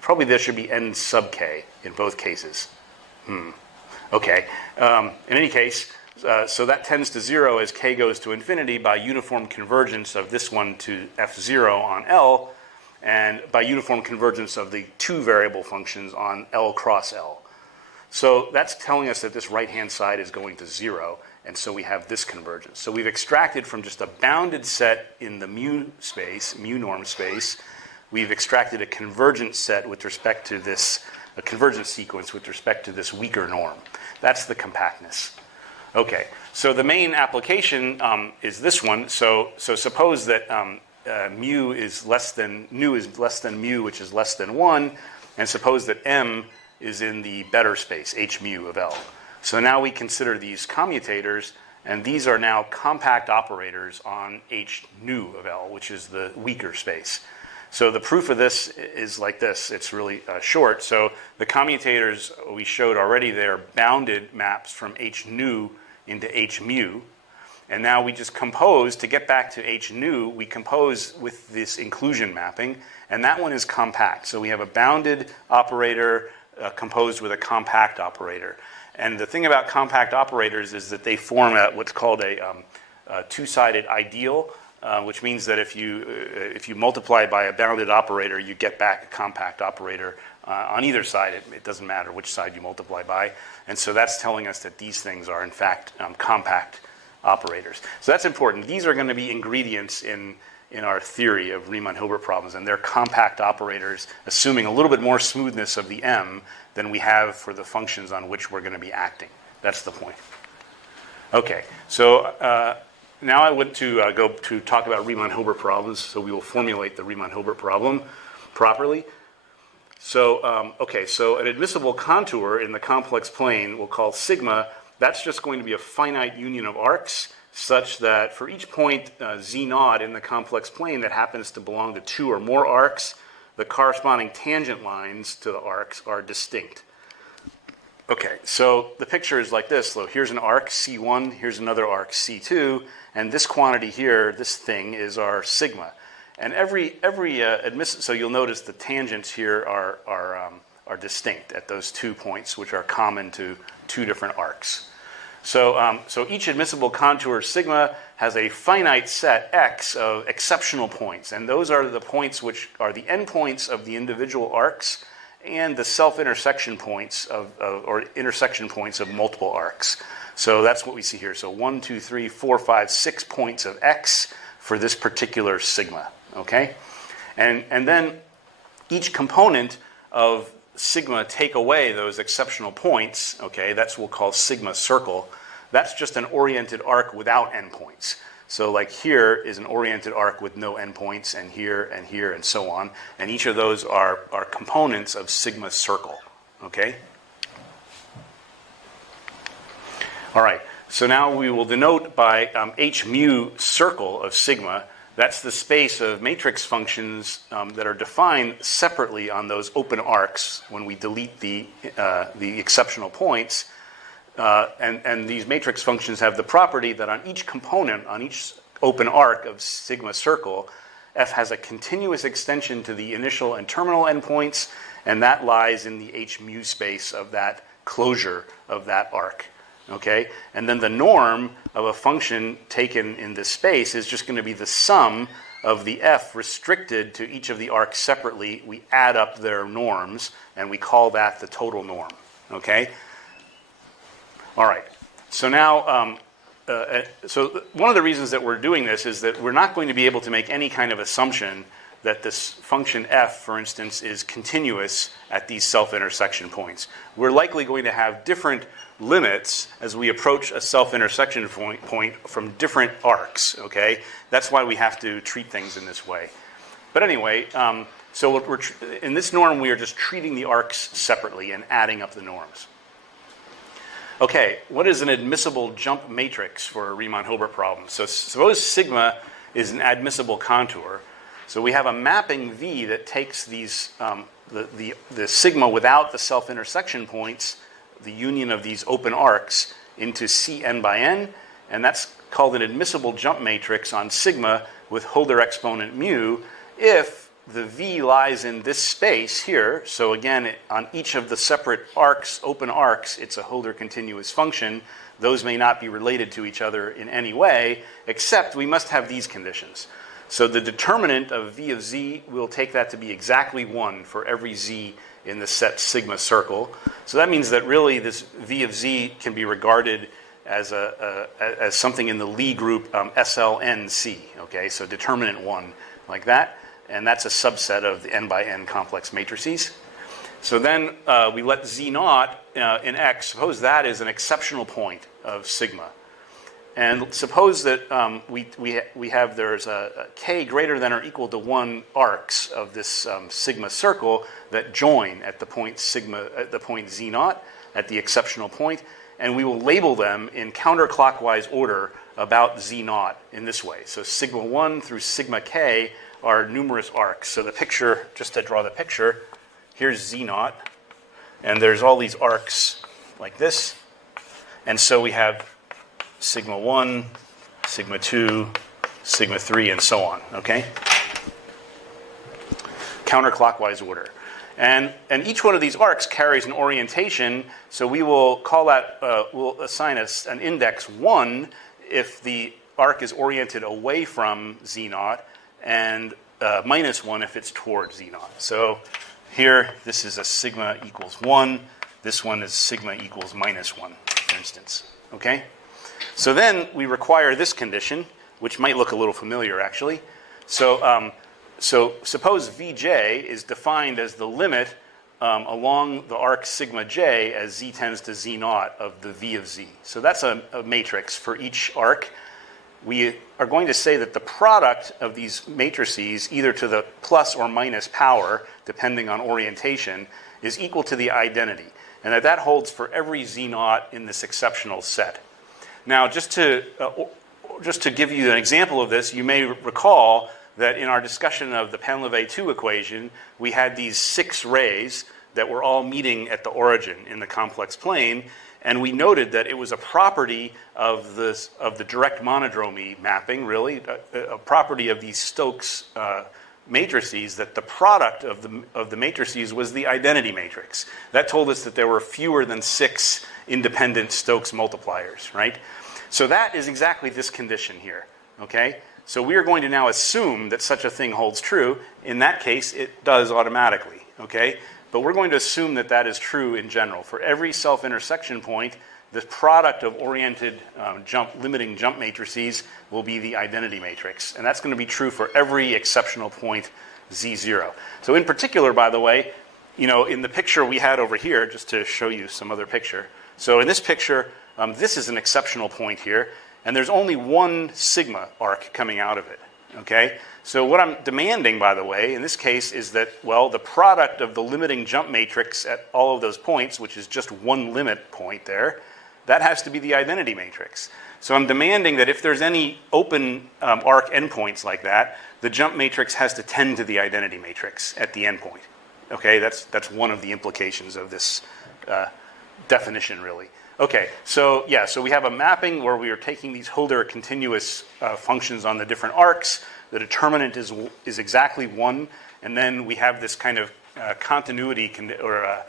Probably there should be n sub k in both cases. Okay. In any case, so that tends to 0 as k goes to infinity by uniform convergence of this one to f0 on L, and by uniform convergence of the 2 variable functions on L cross L. So that's telling us that this right-hand side is going to 0, and so we have this convergence. So we've extracted from just a bounded set in the mu space, mu norm space, we've extracted a convergent set with respect to this, a convergent sequence with respect to this weaker norm. That's the compactness. Okay, so the main application is this one. So suppose that mu is less than, nu is less than mu, which is less than 1, and suppose that m is in the better space, h mu of L. So now we consider these commutators, and these are now compact operators on h nu of L, which is the weaker space. So the proof of this is like this. It's really short. So the commutators we showed already, they're bounded maps from h nu into h mu. And now we just compose, to get back to h nu, we compose with this inclusion mapping, and that one is compact. So we have a bounded operator composed with a compact operator. And the thing about compact operators is that they form what's called a two-sided ideal, which means that if you multiply by a bounded operator, you get back a compact operator on either side. It doesn't matter which side you multiply by. And so that's telling us that these things are, in fact, compact operators. So that's important. These are going to be ingredients in our theory of Riemann-Hilbert problems, and they're compact operators, assuming a little bit more smoothness of the M than we have for the functions on which we're going to be acting. That's the point. Okay, so now I want to go to talk about Riemann-Hilbert problems, so we will formulate the Riemann-Hilbert problem properly. So, okay, so an admissible contour in the complex plane we'll call sigma. That's just going to be a finite union of arcs such that for each point z0 in the complex plane that happens to belong to two or more arcs, the corresponding tangent lines to the arcs are distinct. Okay, so the picture is like this. So here's an arc, C1, here's another arc, C2, and this quantity here, this thing, is our sigma. And every so you'll notice the tangents here are distinct at those 2 points, which are common to two different arcs. So, so each admissible contour sigma has a finite set x of exceptional points, and those are the points which are the endpoints of the individual arcs and the self-intersection points or intersection points of multiple arcs. So that's what we see here. So 1, 2, 3, 4, 5, 6 points of x for this particular sigma. Okay, and then each component of sigma take away those exceptional points. Okay, that's what we'll call sigma circle. That's just an oriented arc without endpoints. So like here is an oriented arc with no endpoints, and here and so on. And each of those are components of sigma circle. Okay. All right. So now we will denote by h mu circle of sigma. That's the space of matrix functions that are defined separately on those open arcs when we delete the exceptional points. And these matrix functions have the property that on each component, on each open arc of sigma circle, f has a continuous extension to the initial and terminal endpoints, and that lies in the h mu space of that closure of that arc. Okay, and then the norm of a function taken in this space is just going to be the sum of the f restricted to each of the arcs separately. We add up their norms, and we call that the total norm. Okay. All right. So now, so one of the reasons that we're doing this is that we're not going to be able to make any kind of assumption that this function f, for instance, is continuous at these self-intersection points. We're likely going to have different limits as we approach a self-intersection point from different arcs, okay? That's why we have to treat things in this way. But anyway, so in this norm, we are just treating the arcs separately and adding up the norms. Okay, what is an admissible jump matrix for a Riemann-Hilbert problem? So suppose sigma is an admissible contour. So we have a mapping V that takes these the sigma without the self-intersection points, the union of these open arcs, into Cn by n, and that's called an admissible jump matrix on sigma with Hölder exponent mu if the V lies in this space here. So again, on each of the separate arcs, open arcs, it's a Hölder continuous function. Those may not be related to each other in any way, except we must have these conditions. So the determinant of V of z, we'll take that to be exactly 1 for every z in the set sigma circle. So that means that really this V of z can be regarded as as something in the Lie group SLNC. Okay, so determinant 1 like that, and that's a subset of the n by n complex matrices. So then we let z0 in X. Suppose that is an exceptional point of sigma. And suppose that we have there's a k greater than or equal to 1 arcs of this sigma circle that join at the point z0 at the exceptional point, and we will label them in counterclockwise order about z0 in this way. So sigma 1 through sigma k are numerous arcs. So the picture, just to draw the picture, here's z0, and there's all these arcs like this, and so we have sigma 1, sigma 2, sigma 3, and so on, okay? Counterclockwise order. And each one of these arcs carries an orientation, so we will call that, we'll assign an index 1 if the arc is oriented away from z0, and -1 if it's towards z0. So here, this is a sigma equals 1. This one is sigma equals -1, for instance. Okay? So then we require this condition, which might look a little familiar, actually. So suppose Vj is defined as the limit along the arc sigma j as z tends to z0 of the v of z. So that's a matrix for each arc. We are going to say that the product of these matrices, either to the plus or minus power, depending on orientation, is equal to the identity. And that holds for every z0 in this exceptional set. Now, just to give you an example of this, you may recall that in our discussion of the Plemelj-2 equation, we had these 6 rays that were all meeting at the origin in the complex plane, and we noted that it was a property of the direct monodromy mapping, really, a property of these Stokes matrices, that the product of the matrices was the identity matrix. That told us that there were fewer than 6 independent Stokes multipliers, right? So that is exactly this condition here, okay? So we are going to now assume that such a thing holds true. In that case, it does automatically, okay? But we're going to assume that that is true in general. For every self-intersection point, the product of oriented limiting jump matrices will be the identity matrix. And that's going to be true for every exceptional point z0. So in particular, by the way, you know, in the picture we had over here, just to show you some other picture. So in this picture, this is an exceptional point here. And there's only one sigma arc coming out of it, okay? So what I'm demanding, by the way, in this case is that, well, the product of the limiting jump matrix at all of those points, which is just one limit point there, that has to be the identity matrix. So I'm demanding that if there's any open arc endpoints like that, the jump matrix has to tend to the identity matrix at the endpoint, okay? That's one of the implications of this definition, really. Okay, so yeah, so we have a mapping where we are taking these Hölder continuous functions on the different arcs. The determinant is exactly 1, and then we have this kind of continuity or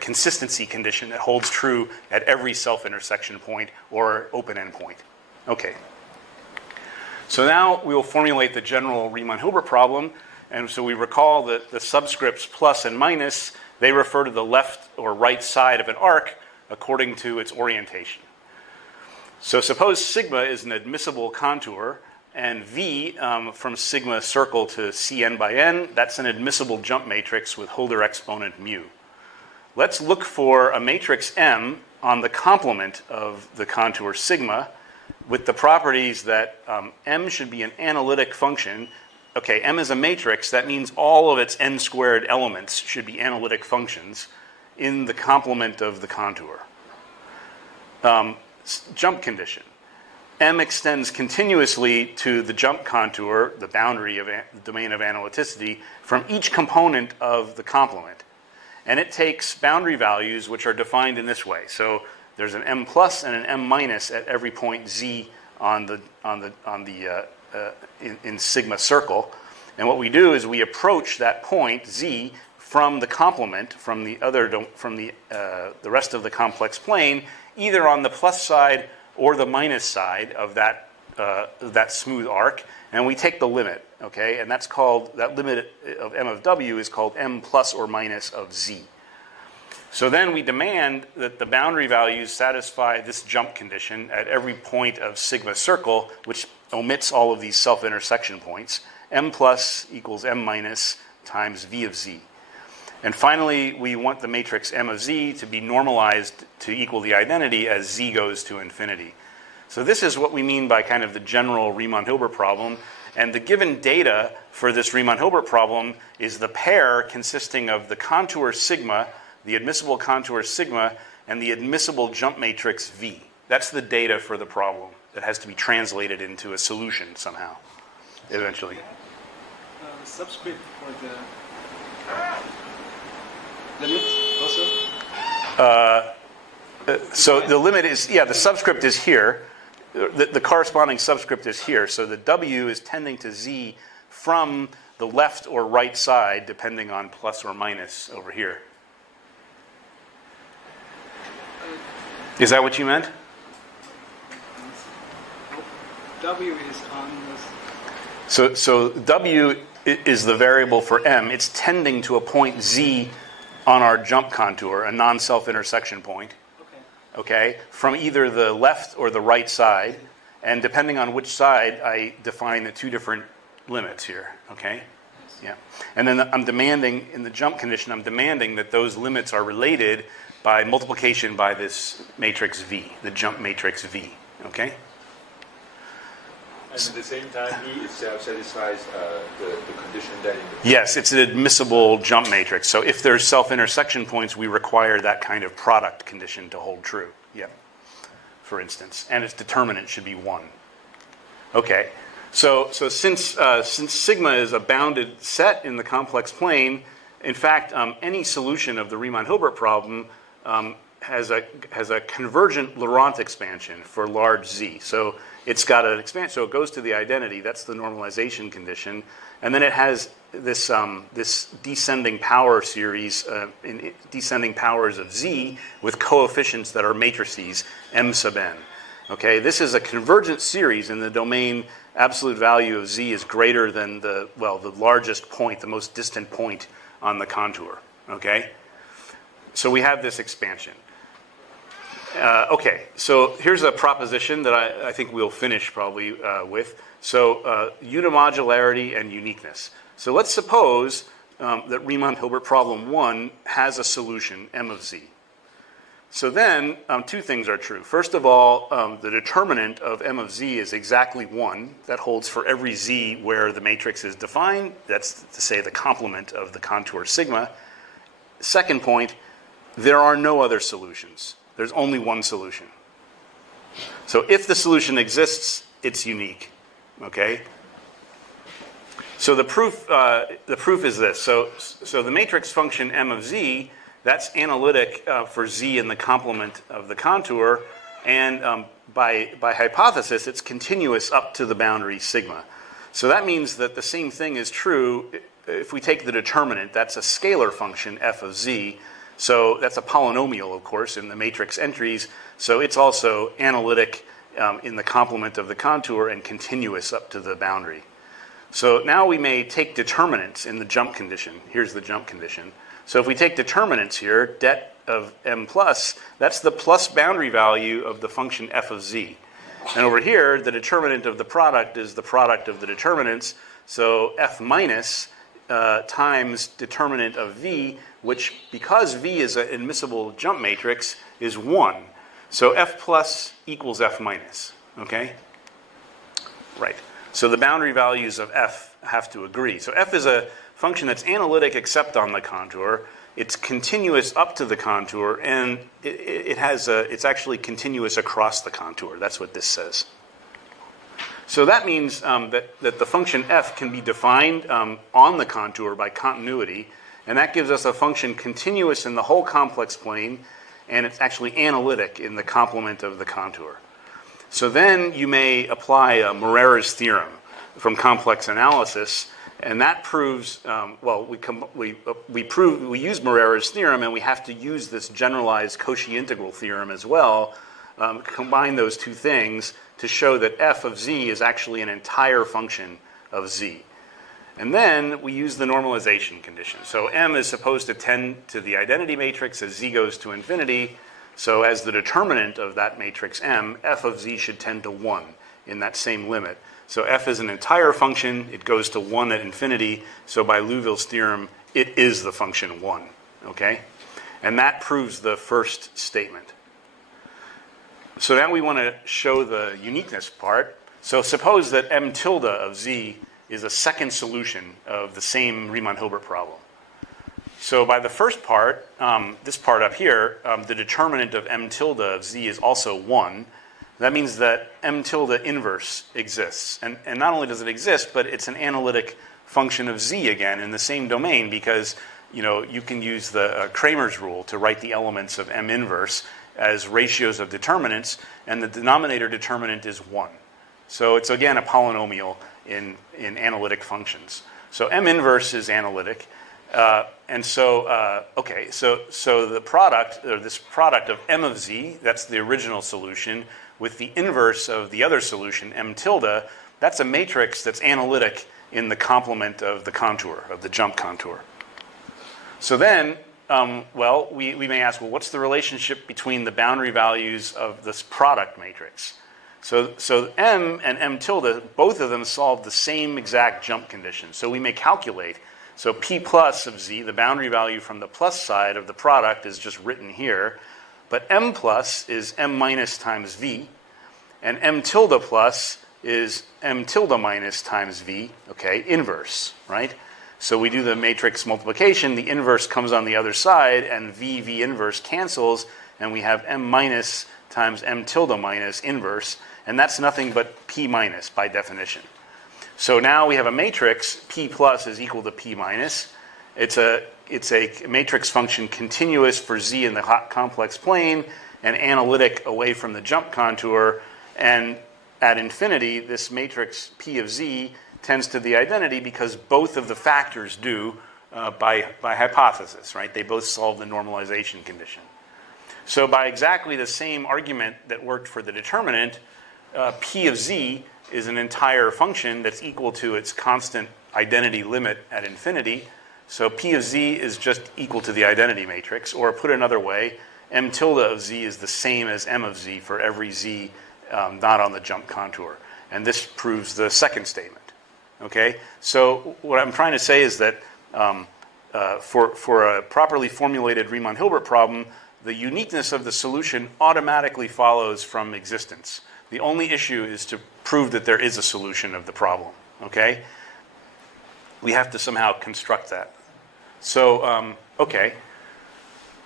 consistency condition that holds true at every self-intersection point or open endpoint. Okay. So now we will formulate the general Riemann-Hilbert problem, and so we recall that the subscripts plus and minus, they refer to the left or right side of an arc according to its orientation. So suppose sigma is an admissible contour, and V from sigma circle to Cn by n, that's an admissible jump matrix with Hölder exponent mu. Let's look for a matrix M on the complement of the contour sigma with the properties that M should be an analytic function. Okay, M is a matrix. That means all of its n squared elements should be analytic functions in the complement of the contour. Jump condition. M extends continuously to the jump contour, the boundary of the domain of analyticity, from each component of the complement. And it takes boundary values which are defined in this way. So there's an M plus and an M minus at every point Z in sigma circle. And what we do is we approach that point Z from the complement, from the rest of the complex plane, either on the plus side or the minus side of that smooth arc, and we take the limit, okay? And that's called, that limit of M of W is called M plus or minus of Z. So then we demand that the boundary values satisfy this jump condition at every point of sigma circle, which omits all of these self-intersection points. M plus equals M minus times V of Z. And finally, we want the matrix M of Z to be normalized to equal the identity as Z goes to infinity. So this is what we mean by kind of the general Riemann-Hilbert problem. And the given data for this Riemann-Hilbert problem is the pair consisting of the contour sigma, the admissible contour sigma, and the admissible jump matrix V. That's the data for the problem that has to be translated into a solution somehow, eventually. The subscript for the limit also? So the limit is, yeah, the subscript is here. The corresponding subscript is here. So the W is tending to Z from the left or right side depending on plus or minus over here. Is that what you meant? W is on this. So W is the variable for M. It's tending to a point Z on our jump contour, a non-self-intersection point, okay, from either the left or the right side. And depending on which side, I define the two different limits here, okay? Yeah. And then I'm demanding, in the jump condition, I'm demanding that those limits are related by multiplication by this matrix V, the jump matrix V, okay? And at the same time, E itself satisfies the condition that in the... Yes, it's an admissible jump matrix. So if there's self-intersection points, we require that kind of product condition to hold true, yeah, for instance. And its determinant should be 1. Okay, so since sigma is a bounded set in the complex plane, in fact, any solution of the Riemann-Hilbert problem has a convergent Laurent expansion for large Z. So it's got an expansion, so it goes to the identity. That's the normalization condition, and then it has this this descending power series, in descending powers of Z with coefficients that are matrices M sub n. Okay, this is a convergent series in the domain. Absolute value of Z is greater than the largest point, the most distant point on the contour. Okay, so we have this expansion. Okay, so here's a proposition that I think we'll finish probably with. So unimodularity and uniqueness. So let's suppose that Riemann-Hilbert problem 1 has a solution, M of Z. So then two things are true. First of all, the determinant of M of Z is exactly 1. That holds for every Z where the matrix is defined. That's to say the complement of the contour sigma. Second point, there are no other solutions. There's only one solution. So if the solution exists, it's unique, okay? So the proof is this. So the matrix function M of Z, that's analytic for Z in the complement of the contour, and by hypothesis, it's continuous up to the boundary sigma. So that means that the same thing is true if we take the determinant. That's a scalar function, f of Z. So that's a polynomial, of course, in the matrix entries. So it's also analytic in the complement of the contour and continuous up to the boundary. So now we may take determinants in the jump condition. Here's the jump condition. So if we take determinants here, det of M plus, that's the plus boundary value of the function f of Z. And over here, the determinant of the product is the product of the determinants. So f minus times determinant of V, which, because V is an admissible jump matrix, is 1. So f plus equals f minus, okay? Right. So the boundary values of f have to agree. So f is a function that's analytic except on the contour. It's continuous up to the contour, and it's actually continuous across the contour. That's what this says. So that means that the function f can be defined on the contour by continuity, and that gives us a function continuous in the whole complex plane, and it's actually analytic in the complement of the contour. So then you may apply Morera's theorem from complex analysis, and that proves, we use Morera's theorem, and we have to use this generalized Cauchy integral theorem as well, combine those two things to show that f of Z is actually an entire function of Z. And then we use the normalization condition. So M is supposed to tend to the identity matrix as Z goes to infinity. So as the determinant of that matrix M, f of Z should tend to 1 in that same limit. So f is an entire function. It goes to 1 at infinity. So by Liouville's theorem, it is the function 1. Okay? And that proves the first statement. So now we want to show the uniqueness part. So suppose that M tilde of Z is a second solution of the same Riemann-Hilbert problem. So by the first part, this part up here, the determinant of M tilde of Z is also 1. That means that M tilde inverse exists. And not only does it exist, but it's an analytic function of Z again in the same domain, because you can use the Cramer's rule to write the elements of M inverse as ratios of determinants, and the denominator determinant is 1. So it's again a polynomial in analytic functions. So M inverse is analytic. And so, okay, so the product, or this product of M of Z, that's the original solution, with the inverse of the other solution, M tilde, that's a matrix that's analytic in the complement of the contour, of the jump contour. So then, well, we may ask, well, what's the relationship between the boundary values of this product matrix? So M and M tilde, both of them solve the same exact jump condition. So we may calculate. So P plus of Z, the boundary value from the plus side of the product, is just written here. But M plus is M minus times V. And M tilde plus is M tilde minus times V, okay, inverse, right? So we do the matrix multiplication. The inverse comes on the other side, and V inverse cancels. And we have M minus times M tilde minus inverse. And that's nothing but P minus by definition. So now we have a matrix, P plus is equal to P minus. It's a matrix function continuous for Z in the hot complex plane and analytic away from the jump contour. And at infinity, this matrix P of Z tends to the identity because both of the factors do by hypothesis, right? They both solve the normalization condition. So by exactly the same argument that worked for the determinant, P of Z is an entire function that's equal to its constant identity limit at infinity. So P of Z is just equal to the identity matrix. Or put another way, M tilde of Z is the same as M of Z for every Z not on the jump contour. And this proves the second statement. Okay? So what I'm trying to say is that for a properly formulated Riemann-Hilbert problem, the uniqueness of the solution automatically follows from existence. The only issue is to prove that there is a solution of the problem, okay? We have to somehow construct that. So, okay.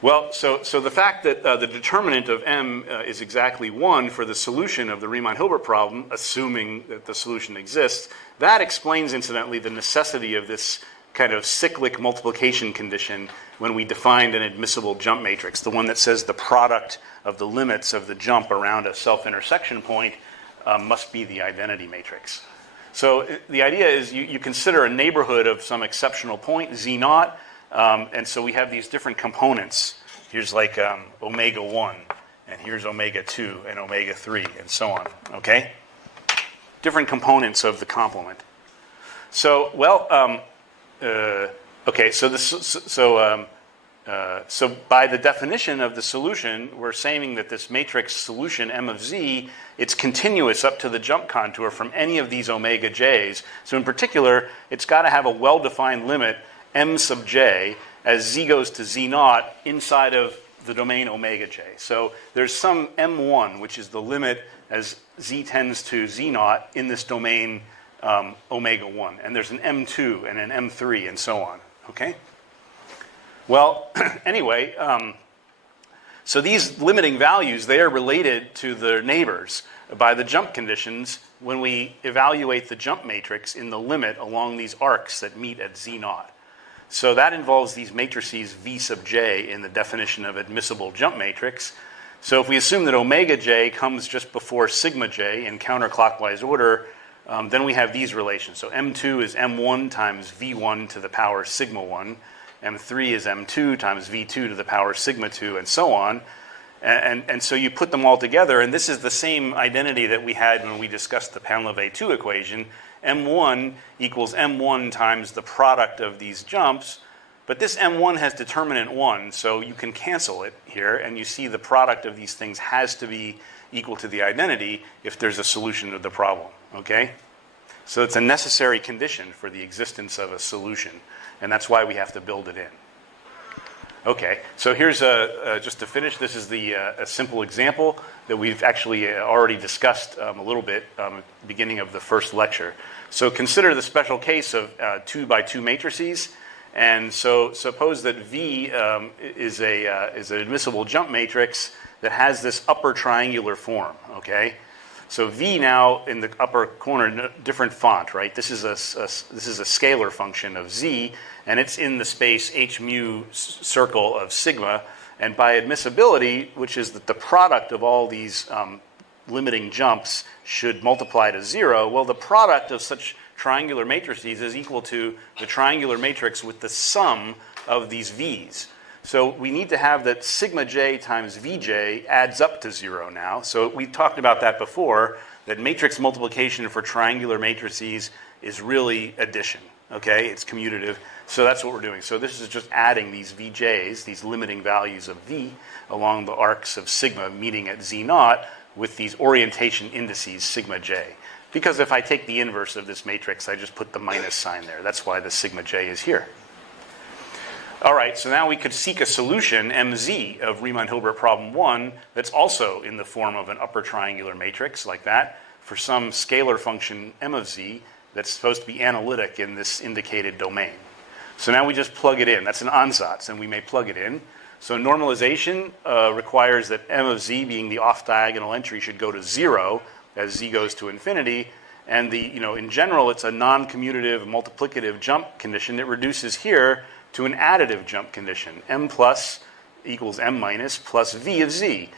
Well, so the fact that the determinant of M is exactly 1 for the solution of the Riemann-Hilbert problem, assuming that the solution exists, that explains, incidentally, the necessity of this kind of cyclic multiplication condition when we defined an admissible jump matrix, the one that says the product of the limits of the jump around a self-intersection point must be the identity matrix. So the idea is you consider a neighborhood of some exceptional point, Z naught, and so we have these different components. Here's like omega 1, and here's omega 2, and omega 3, and so on, okay? Different components of the complement. So, well, okay, so by the definition of the solution, we're saying that this matrix solution M of Z, it's continuous up to the jump contour from any of these omega j's. So in particular, it's got to have a well-defined limit M sub j as Z goes to Z naught inside of the domain omega j. So there's some M1, which is the limit as Z tends to Z naught in this domain omega 1. And there's an M2 and an M3 and so on, okay? Well, anyway, so these limiting values, they are related to their neighbors by the jump conditions when we evaluate the jump matrix in the limit along these arcs that meet at Z naught. So that involves these matrices V sub j in the definition of admissible jump matrix. So if we assume that omega j comes just before sigma j in counterclockwise order, then we have these relations. So M2 is M1 times V1 to the power sigma 1. M3 is M2 times V2 to the power sigma 2, and so on. And so you put them all together, and this is the same identity that we had when we discussed the Plemelj-Privalov equation. M1 equals M1 times the product of these jumps, but this M1 has determinant 1, so you can cancel it here, and you see the product of these things has to be equal to the identity if there's a solution to the problem, okay? So it's a necessary condition for the existence of a solution, and that's why we have to build it in. Okay, so here's just to finish, this is a simple example that we've actually already discussed a little bit at the beginning of the first lecture. So consider the special case of 2 by 2 matrices, and so suppose that V is an admissible jump matrix that has this upper triangular form, okay? So V now in the upper corner, different font, right? This is a scalar function of Z, and it's in the space H mu circle of sigma. And by admissibility, which is that the product of all these limiting jumps should multiply to 0, well, the product of such triangular matrices is equal to the triangular matrix with the sum of these v's. So we need to have that sigma j times vj adds up to 0 now. So we talked about that before, that matrix multiplication for triangular matrices is really addition, okay? It's commutative. So that's what we're doing. So this is just adding these vj's, these limiting values of v, along the arcs of sigma meeting at z naught with these orientation indices sigma j. Because if I take the inverse of this matrix, I just put the minus sign there. That's why the sigma j is here. All right, so now we could seek a solution, mz, of Riemann-Hilbert problem 1 that's also in the form of an upper triangular matrix like that for some scalar function m of z that's supposed to be analytic in this indicated domain. So now we just plug it in. That's an ansatz, and we may plug it in. So normalization requires that m of z, being the off-diagonal entry, should go to 0 as z goes to infinity. And in general, it's a non-commutative multiplicative jump condition that reduces here to an additive jump condition, m plus equals m minus plus v of z.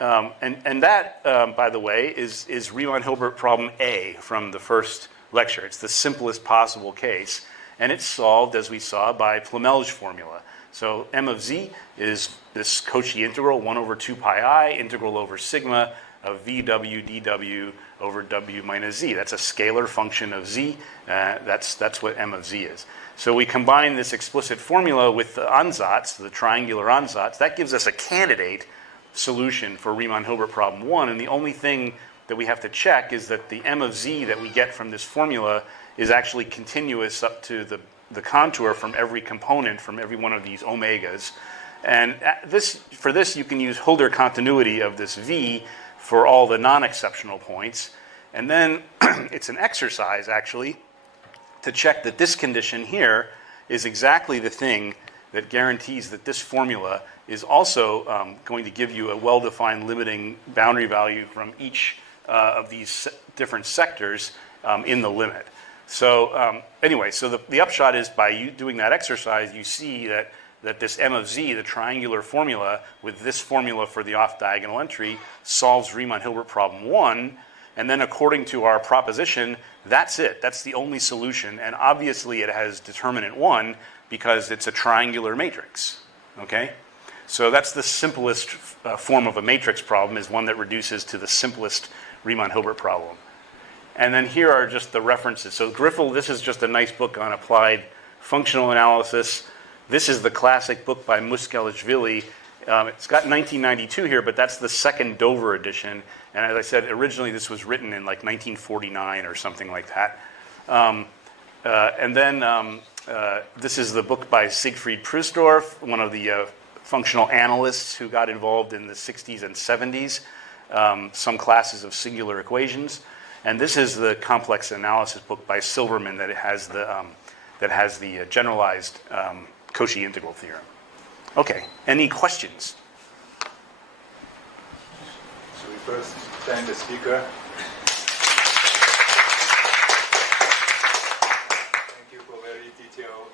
And that, by the way, is Riemann-Hilbert problem A from the first lecture. It's the simplest possible case. And it's solved, as we saw, by Plemelj formula. So m of z is this Cauchy integral, 1 over 2 pi I, integral over sigma of vw dw over w minus z. That's a scalar function of z. That's what m of z is. So we combine this explicit formula with the ansatz, the triangular ansatz. That gives us a candidate solution for Riemann-Hilbert problem 1. And the only thing that we have to check is that the m of z that we get from this formula is actually continuous up to the contour from every component, from every one of these omegas. And for this, you can use Hölder continuity of this v for all the non-exceptional points. And then it's an exercise, actually, to check that this condition here is exactly the thing that guarantees that this formula is also going to give you a well-defined limiting boundary value from each of these different sectors in the limit. So anyway, so the upshot is by you doing that exercise, you see that this m of z, the triangular formula, with this formula for the off-diagonal entry, solves Riemann-Hilbert problem 1. And then according to our proposition, that's it. That's the only solution. And obviously it has determinant 1 because it's a triangular matrix. Okay? So that's the simplest form of a matrix problem, is one that reduces to the simplest Riemann-Hilbert problem. And then here are just the references. So Griffel, this is just a nice book on applied functional analysis. This is the classic book by Muskelishvili. It's got 1992 here, but that's the second Dover edition. And as I said, originally this was written in like 1949 or something like that. And then this is the book by Siegfried Prusdorf, one of the functional analysts who got involved in the 60s and 70s, some classes of singular equations. And this is the complex analysis book by Silverman that has the generalized Cauchy integral theorem. Okay, any questions? So we first thank the speaker. Thank you for very detailed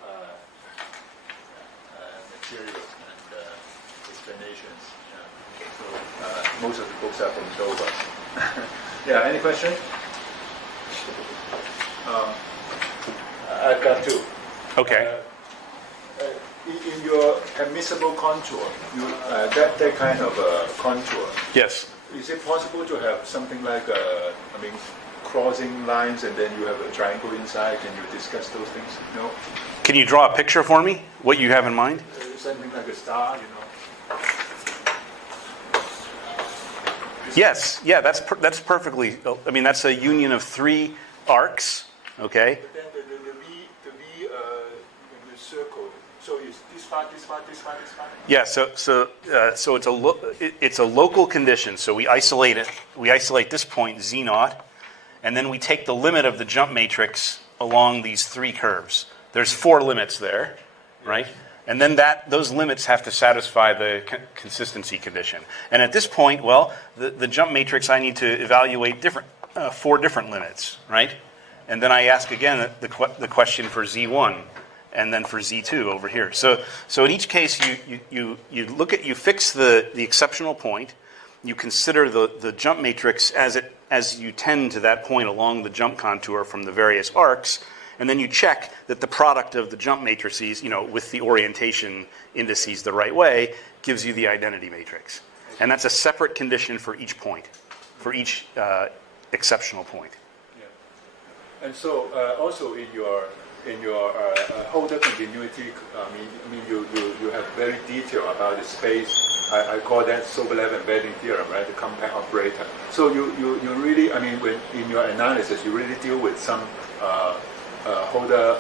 materials and explanations. Yeah. So most of the books are from Dover. Yeah, any question? I've got two. Okay. In your permissible contour, that kind of contour, Yes. is it possible to have something like, crossing lines and then you have a triangle inside? Can you discuss those things? No? Can you draw a picture for me, what you have in mind? Something like a star, Yes, yeah, that's perfectly, that's a union of 3 arcs, okay? But then the V in the circle, so is this part, this part, this part, this part? Yeah, so it's a local condition. So we isolate it. We isolate this point z naught, and then we take the limit of the jump matrix along these 3 curves. There's 4 limits there, right? And then those limits have to satisfy the consistency condition. And at this point, well, the jump matrix, I need to evaluate 4 different limits, right? And then I ask again the question for z1, and then for z2 over here. So in each case, you fix the exceptional point. You consider the jump matrix as as you tend to that point along the jump contour from the various arcs, and then you check that the product of the jump matrices, with the orientation indices the right way, gives you the identity matrix. And that's a separate condition for each point, for each exceptional point. Yeah. And so also in your Hölder continuity, you have very detailed about the space. I call that Sobolev embedding theorem, right? The compact operator. So you really, when in your analysis, you really deal with some Hölder,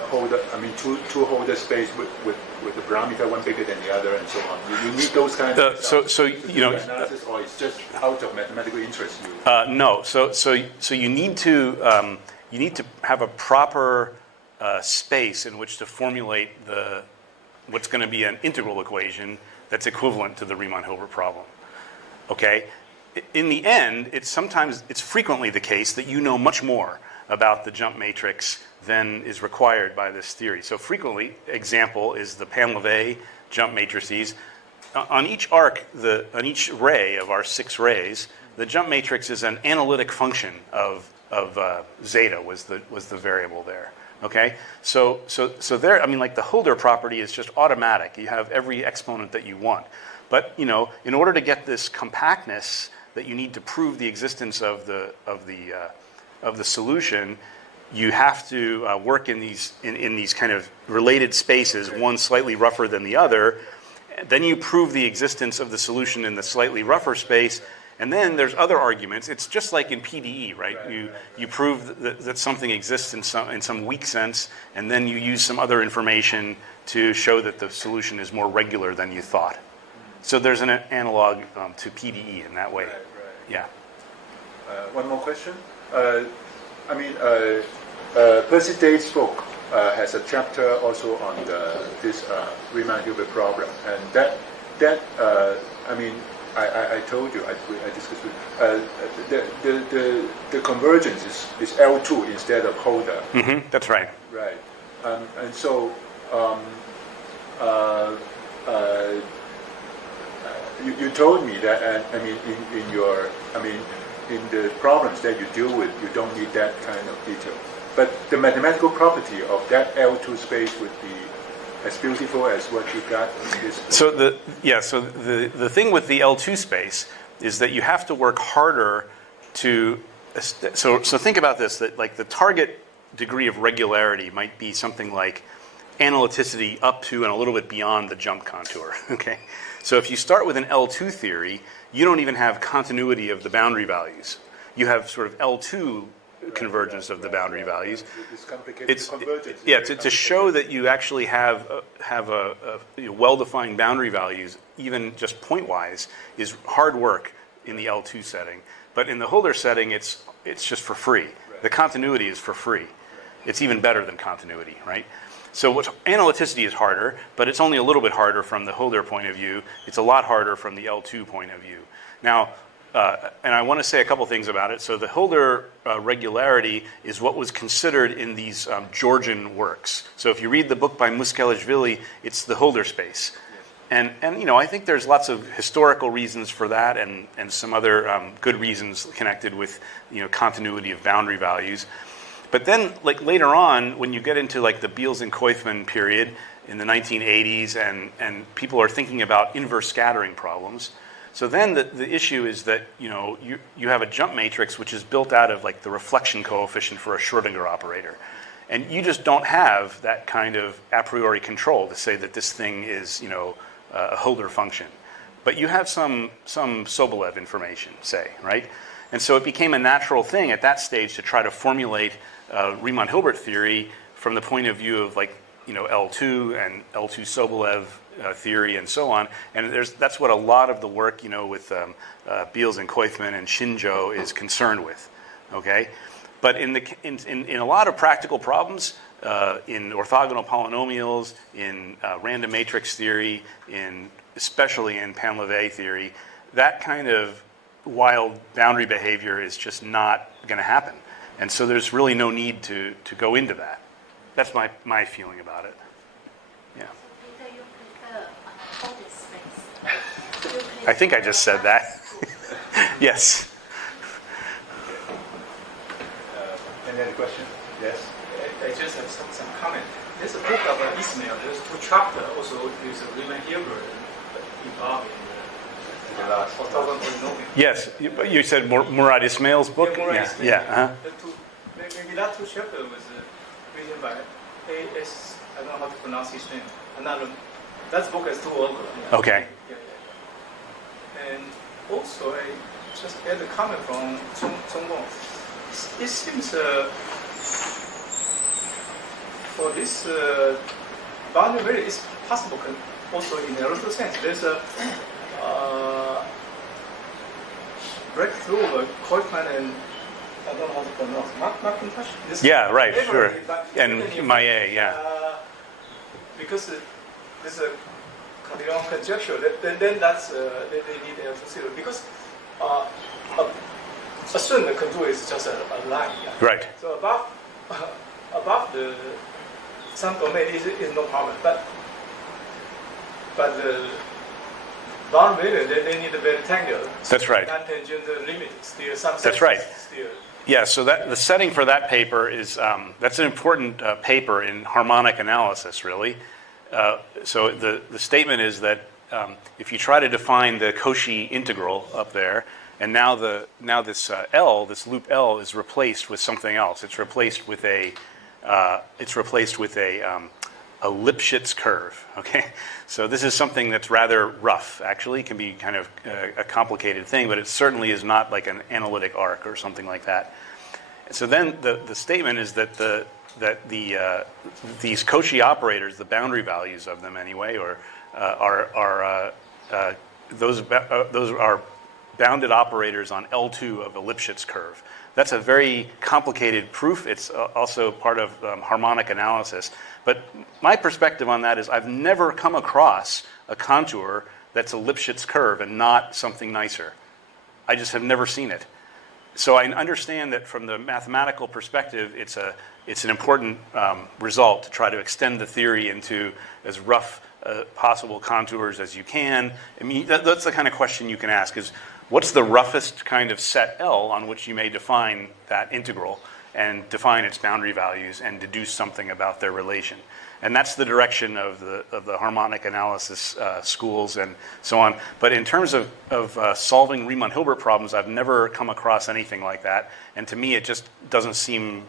two Hölder space with the parameter one bigger than the other, and so on. You need those kinds of analysis, or it's just out of mathematical interest. No. So you need to have a proper space in which to formulate what's going to be an integral equation that's equivalent to the Riemann-Hilbert problem. Okay? In the end, it's frequently the case that you know much more about the jump matrix than is required by this theory. So frequently, example is the Plemelj-Privalov jump matrices. On each arc, on each ray of our 6 rays, the jump matrix is an analytic function of zeta was the variable there. Okay, so there, like the Hölder property is just automatic. You have every exponent that you want, but in order to get this compactness that you need to prove the existence of the solution, you have to work in these kind of related spaces, one slightly rougher than the other. Then you prove the existence of the solution in the slightly rougher space. And then there's other arguments. It's just like in PDE, right? You prove that something exists in some weak sense, and then you use some other information to show that the solution is more regular than you thought. So there's an analog to PDE in that way. Right. Yeah. One more question. Percy Dade's book has a chapter also on this Riemann-Hilbert problem, and I told you, I discussed with the convergence is L2 instead of Hölder. Mm-hmm, that's right. Right. And so you told me that, in the problems that you deal with, you don't need that kind of detail. But the mathematical property of that L2 space would be as beautiful as what you got in this book. So the thing with the L2 space is that you have to work harder to. So think about this: that like the target degree of regularity might be something like analyticity up to and a little bit beyond the jump contour. Okay, so if you start with an L2 theory, you don't even have continuity of the boundary values. You have sort of L2 convergence of the boundary values. It's complicated. Convergence. Yeah, to show that you actually have a well-defined boundary values, even just point-wise, is hard work in the L2 setting. But in the Hölder setting, it's just for free. Right. The continuity is for free. It's even better than continuity, right? So analyticity is harder, but it's only a little bit harder from the Hölder point of view. It's a lot harder from the L2 point of view. Now, and I want to say a couple things about it. So the Hölder regularity is what was considered in these Georgian works. So if you read the book by Muskelishvili, it's the Hölder space. And I think there's lots of historical reasons for that, and some other good reasons connected with continuity of boundary values. But then, like later on, when you get into like the Beals and Koithman period in the 1980s, and people are thinking about inverse scattering problems. So then the issue is that you have a jump matrix which is built out of like the reflection coefficient for a Schrödinger operator, and you just don't have that kind of a priori control to say that this thing is a Hölder function, but you have some Sobolev information, say, right? And so it became a natural thing at that stage to try to formulate Riemann-Hilbert theory from the point of view of like L2 and L2 Sobolev theory and so on, and that's what a lot of the work with Beals and Koithman and Shinjo is concerned with. Okay, but in a lot of practical problems, in orthogonal polynomials, in random matrix theory, especially in Plemelj-Privalov theory, that kind of wild boundary behavior is just not going to happen, and so there's really no need to go into that. That's my feeling about it. Yeah. Space. I think I just said that. Yes. Any other question? Yes. I just have some comment. There's a book of Ismail. There's two chapters also. There's a Riemann Hilbert involved in the orthogonal polynomial. Yes, you said Murad Ismail's book? Yeah, Murad Ismail. Yeah. Maybe that two chapters was written by A.S. I don't know how to pronounce his name. Another. That book has two authors. Yeah. Okay. Yeah. And also, I just had a comment from Zhong Wong. It seems for this boundary value is possible also in a local sense. There's a breakthrough of coefficient and I don't know how to pronounce Macintosh. Yeah, right, sure. But And Maillet, yeah. Because there's a continuum conjecture. Then that's they need L2 because assume the contour is just a line. Yeah? Right. So above the some domain is no problem, but the boundary value they need a rectangle. That's right. Non-tangent limit still some. That's right. Still. Yeah, so the setting for that paper is, that's an important paper in harmonic analysis, really. So the statement is that if you try to define the Cauchy integral up there, and now this L, this loop L, is replaced with something else. It's replaced with a Lipschitz curve. Okay, so this is something that's rather rough. Actually, it can be kind of a complicated thing, but it certainly is not like an analytic arc or something like that. So then the statement is that these Cauchy operators, the boundary values of them anyway, or those are bounded operators on L2 of a Lipschitz curve. That's a very complicated proof. It's also part of harmonic analysis. But my perspective on that is I've never come across a contour that's a Lipschitz curve and not something nicer. I just have never seen it. So I understand that from the mathematical perspective, it's an important result to try to extend the theory into as rough possible contours as you can. I mean, that's the kind of question you can ask is, what's the roughest kind of set L on which you may define that integral and define its boundary values and deduce something about their relation? And that's the direction of the harmonic analysis schools and so on. But in terms of solving Riemann-Hilbert problems, I've never come across anything like that. And to me, it just doesn't seem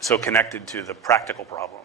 so connected to the practical problem.